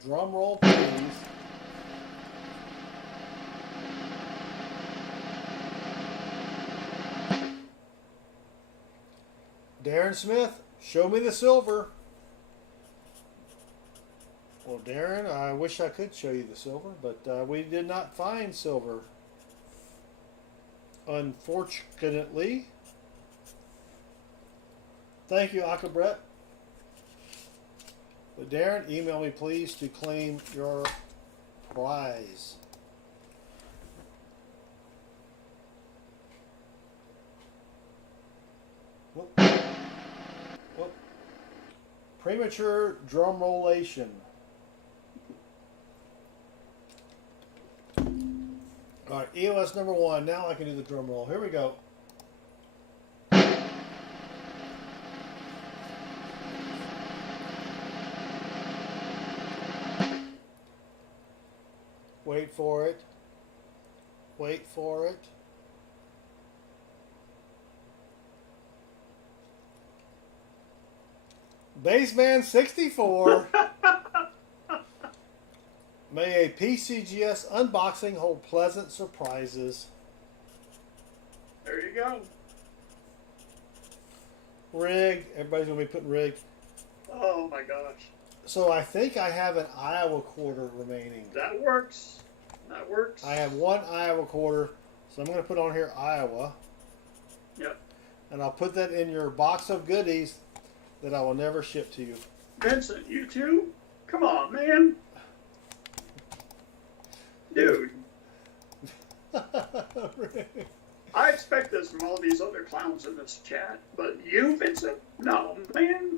Drum roll, please. Darren Smith, show me the silver. Well, Darren, I wish I could show you the silver, but we did not find silver. Unfortunately. Thank you, Akabret. But Darren, email me please to claim your prize. Whoop. Whoop. Premature drum rollation. EOS number 1. Now I can do the drum roll. Here we go. Wait for it. Wait for it. Bassman 64. May a PCGS unboxing hold pleasant surprises. There you go. Rigged. Everybody's going to be putting rigged. Oh my gosh. So I think I have an Iowa quarter remaining. That works. That works. I have 1 Iowa quarter. So I'm going to put on here Iowa. Yep. And I'll put that in your box of goodies that I will never ship to you. Vincent, you too? Come on, man. Dude. I expect this from all these other clowns in this chat, but you, Vincent? No, man.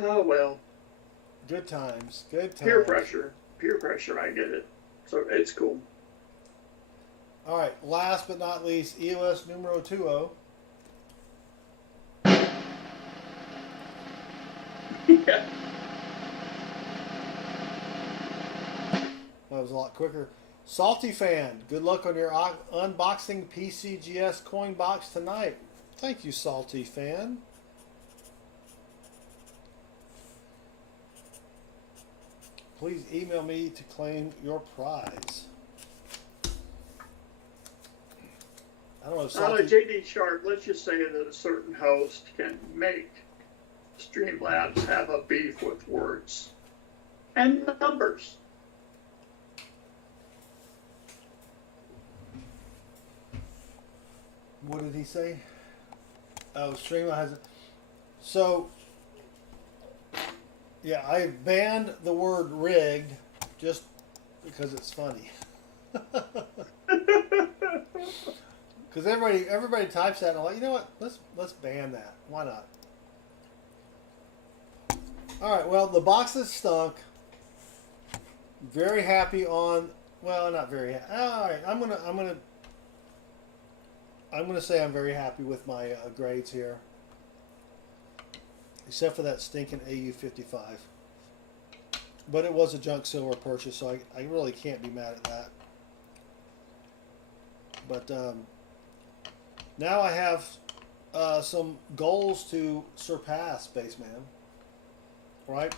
Oh, well. Good times. Good times. Peer pressure. Peer pressure, I get it. So it's cool. All right, last but not least, EOS numero 20. Yeah. That was a lot quicker. Salty Fan, good luck on your unboxing PCGS coin box tonight. Thank you, Salty Fan. Please email me to claim your prize. I don't know if Salty... JD Sharp, let's just say that a certain host can make Streamlabs have a beef with words and numbers. What did he say? Oh, Streamlabs has it. So, yeah, I banned the word rigged just because it's funny. Because everybody types that and I'm like, you know what? Let's ban that. Why not? All right. Well, the boxes stunk. Very happy on. Well, not very happy. All right. I'm gonna say I'm very happy with my grades here, except for that stinking AU55. But it was a junk silver purchase, so I really can't be mad at that. But now I have some goals to surpass, Baseman. Right?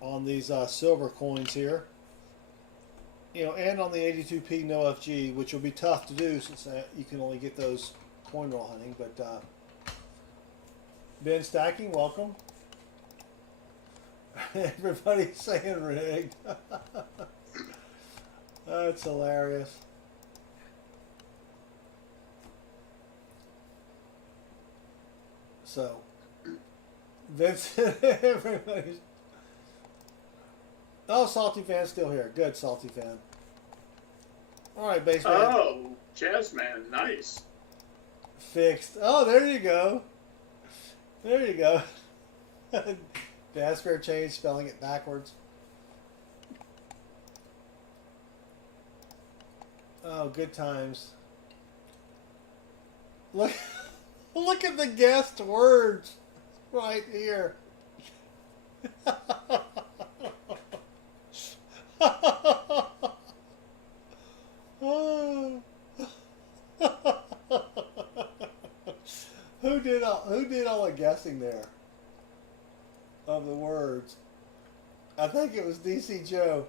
On these silver coins here. You know, and on the 82p no FG, which will be tough to do since you can only get those coin roll hunting. But Ben Stacking, welcome. Everybody's saying rigged. That's hilarious. So, Vincent, everybody's... Oh, Salty Fan's still here. Good, Salty Fan. All right, Baseman. Oh, Jazzman, nice. Fixed. Oh, there you go. There you go. Jasper changed, spelling it backwards. Oh, good times. Look, look at the guessed words right here. Who did all the guessing there of the words? I think it was DC Joe.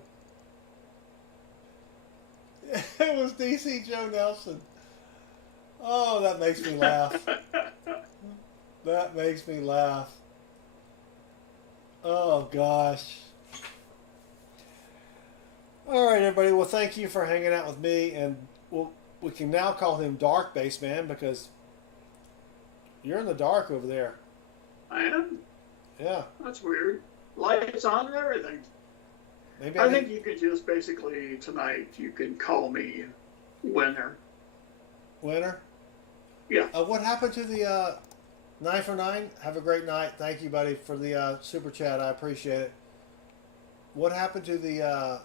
It was DC Joe Nelson. Oh, that makes me laugh. That makes me laugh. Oh gosh. All right, everybody. Well, thank you for hanging out with me, and we can now call him Dark Baseman because you're in the dark over there. I am? Yeah. That's weird. Lights on and everything. Maybe I think you could just basically, tonight, you can call me Winner. Winner? Yeah. What happened to the 9 for 9? Have a great night. Thank you, buddy, for the super chat. I appreciate it. What happened to the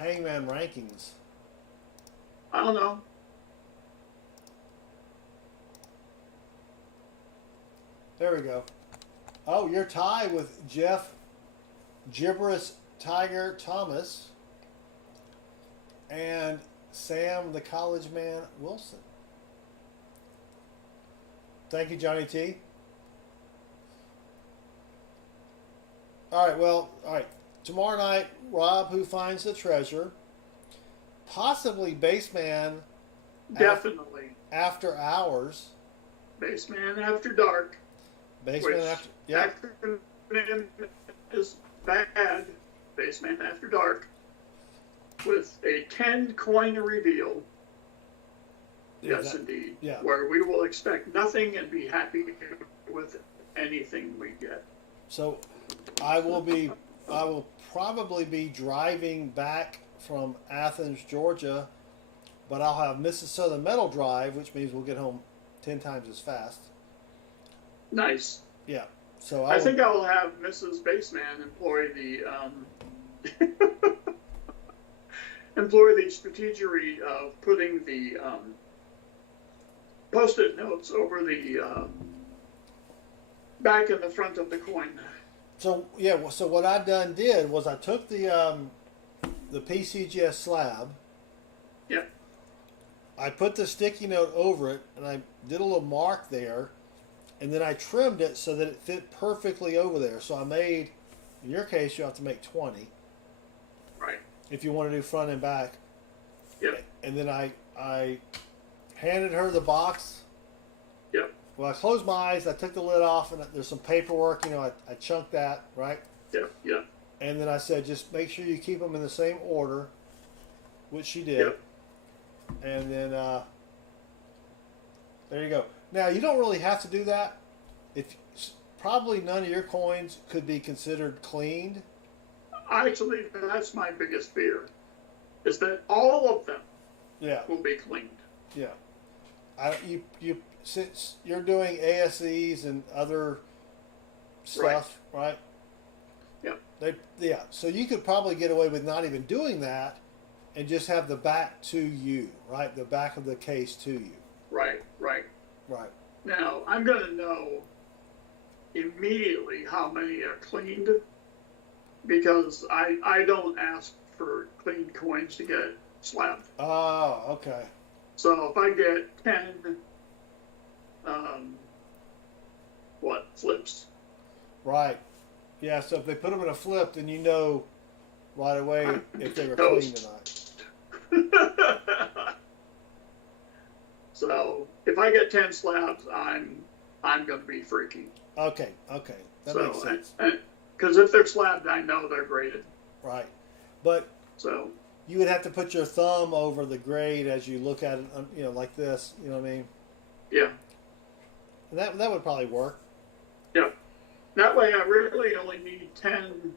Hangman rankings? I don't know. There we go. Oh, you're tied with Jeff Gibberish Tiger Thomas and Sam the College Man Wilson. Thank you, Johnny T. All right. Tomorrow night, Rob Who Finds the Treasure. Possibly Baseman. Definitely. After Hours. Baseman After Dark. Baseman After. Yeah. Acronym is bad. Baseman After Dark. With a 10 coin reveal. Yes, indeed. Yeah. Where we will expect nothing and be happy with anything we get. So, I will probably be driving back from Athens, Georgia, but I'll have Mrs. Southern Metal Drive, which means we'll get home 10 times as fast. Nice. Yeah. So I think I'll have Mrs. Baseman employ the strategery of putting the post-it notes over the back and the front of the coin. So yeah. So what I did was I took the PCGS slab. Yep. I put the sticky note over it, and I did a little mark there, and then I trimmed it so that it fit perfectly over there. So I made, in your case, you have to make 20. Right. If you want to do front and back. Yep. And then I handed her the box. Yep. Well, I closed my eyes, I took the lid off, and there's some paperwork, I chunked that, right? Yep. Yep. And then I said, just make sure you keep them in the same order, which she did. Yep. And then, there you go. Now, you don't really have to do that. Probably none of your coins could be considered cleaned. Actually, that's my biggest fear, is that all of them will be cleaned. Yeah. Since you're doing ASEs and other stuff, right? Yep. So you could probably get away with not even doing that and just have the back to you, right? The back of the case to you. Right. Now, I'm going to know immediately how many are cleaned, because I don't ask for cleaned coins to get slapped. Oh, okay. So if I get 10, flips? Right. Yeah, so if they put them in a flip, then you know right away if they were Toast. clean or not. So if I get 10 slabs, I'm going to be freaky. Okay. That makes sense. Because if they're slabbed, I know they're graded. Right. But so you would have to put your thumb over the grade as you look at it, like this. You know what I mean? Yeah. And that would probably work. Yeah. That way, I really only need 10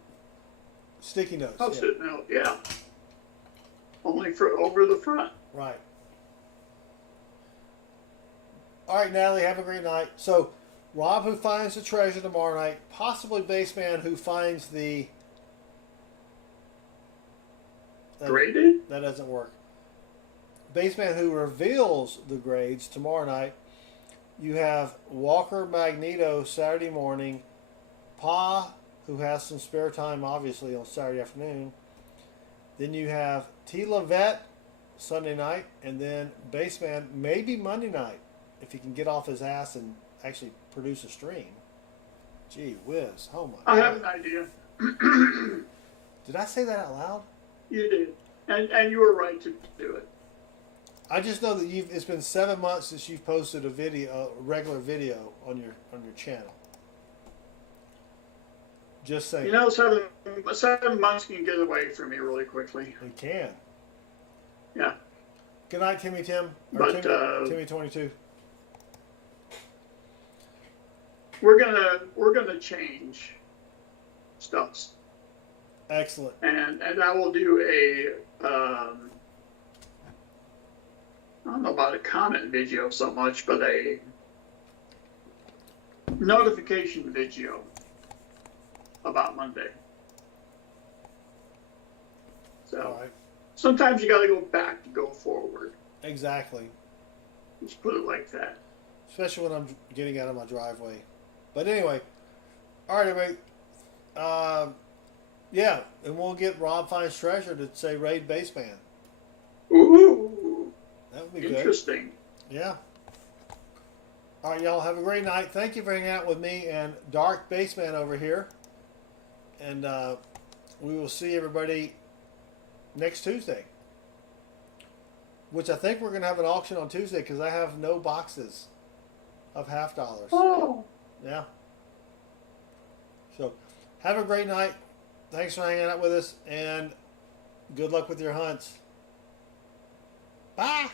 sticky notes. Post-it note. Yeah. Only for over the front. Right. All right, Natalie, have a great night. So, Rob Who Finds the Treasure tomorrow night, possibly Baseman Who Finds the... Graded? That doesn't work. Baseman Who Reveals the Grades tomorrow night. You have Walker Magneto Saturday morning. Pa, who has some spare time, obviously, on Saturday afternoon. Then you have T. Levette Sunday night. And then Baseman maybe Monday night, if he can get off his ass and actually produce a stream. Gee whiz. Oh my I God. have an idea. Did I say that out loud? You did. And you were right to do it. I just know that it's been 7 months since you've posted a regular video on your channel. Just saying. 7 months can get away from me really quickly. We can. Yeah. Good night, Timmy Tim. But, Timmy 22. We're gonna change stuffs. Excellent. And I will do a I don't know about a comment video so much, but a notification video about Monday. So All right. sometimes you got to go back to go forward. Exactly. Let's put it like that. Especially when I'm getting out of my driveway. But anyway, all right, everybody. Yeah, and we'll get Rob Finds Treasure to say Raid Bassman. Ooh, that would be good. Interesting. Yeah. All right, y'all have a great night. Thank you for hanging out with me and Dark Bassman over here. And we will see everybody next Tuesday. Which I think we're going to have an auction on Tuesday because I have no boxes of $50. Oh. Yeah. So, have a great night. Thanks for hanging out with us, and good luck with your hunts. Bye.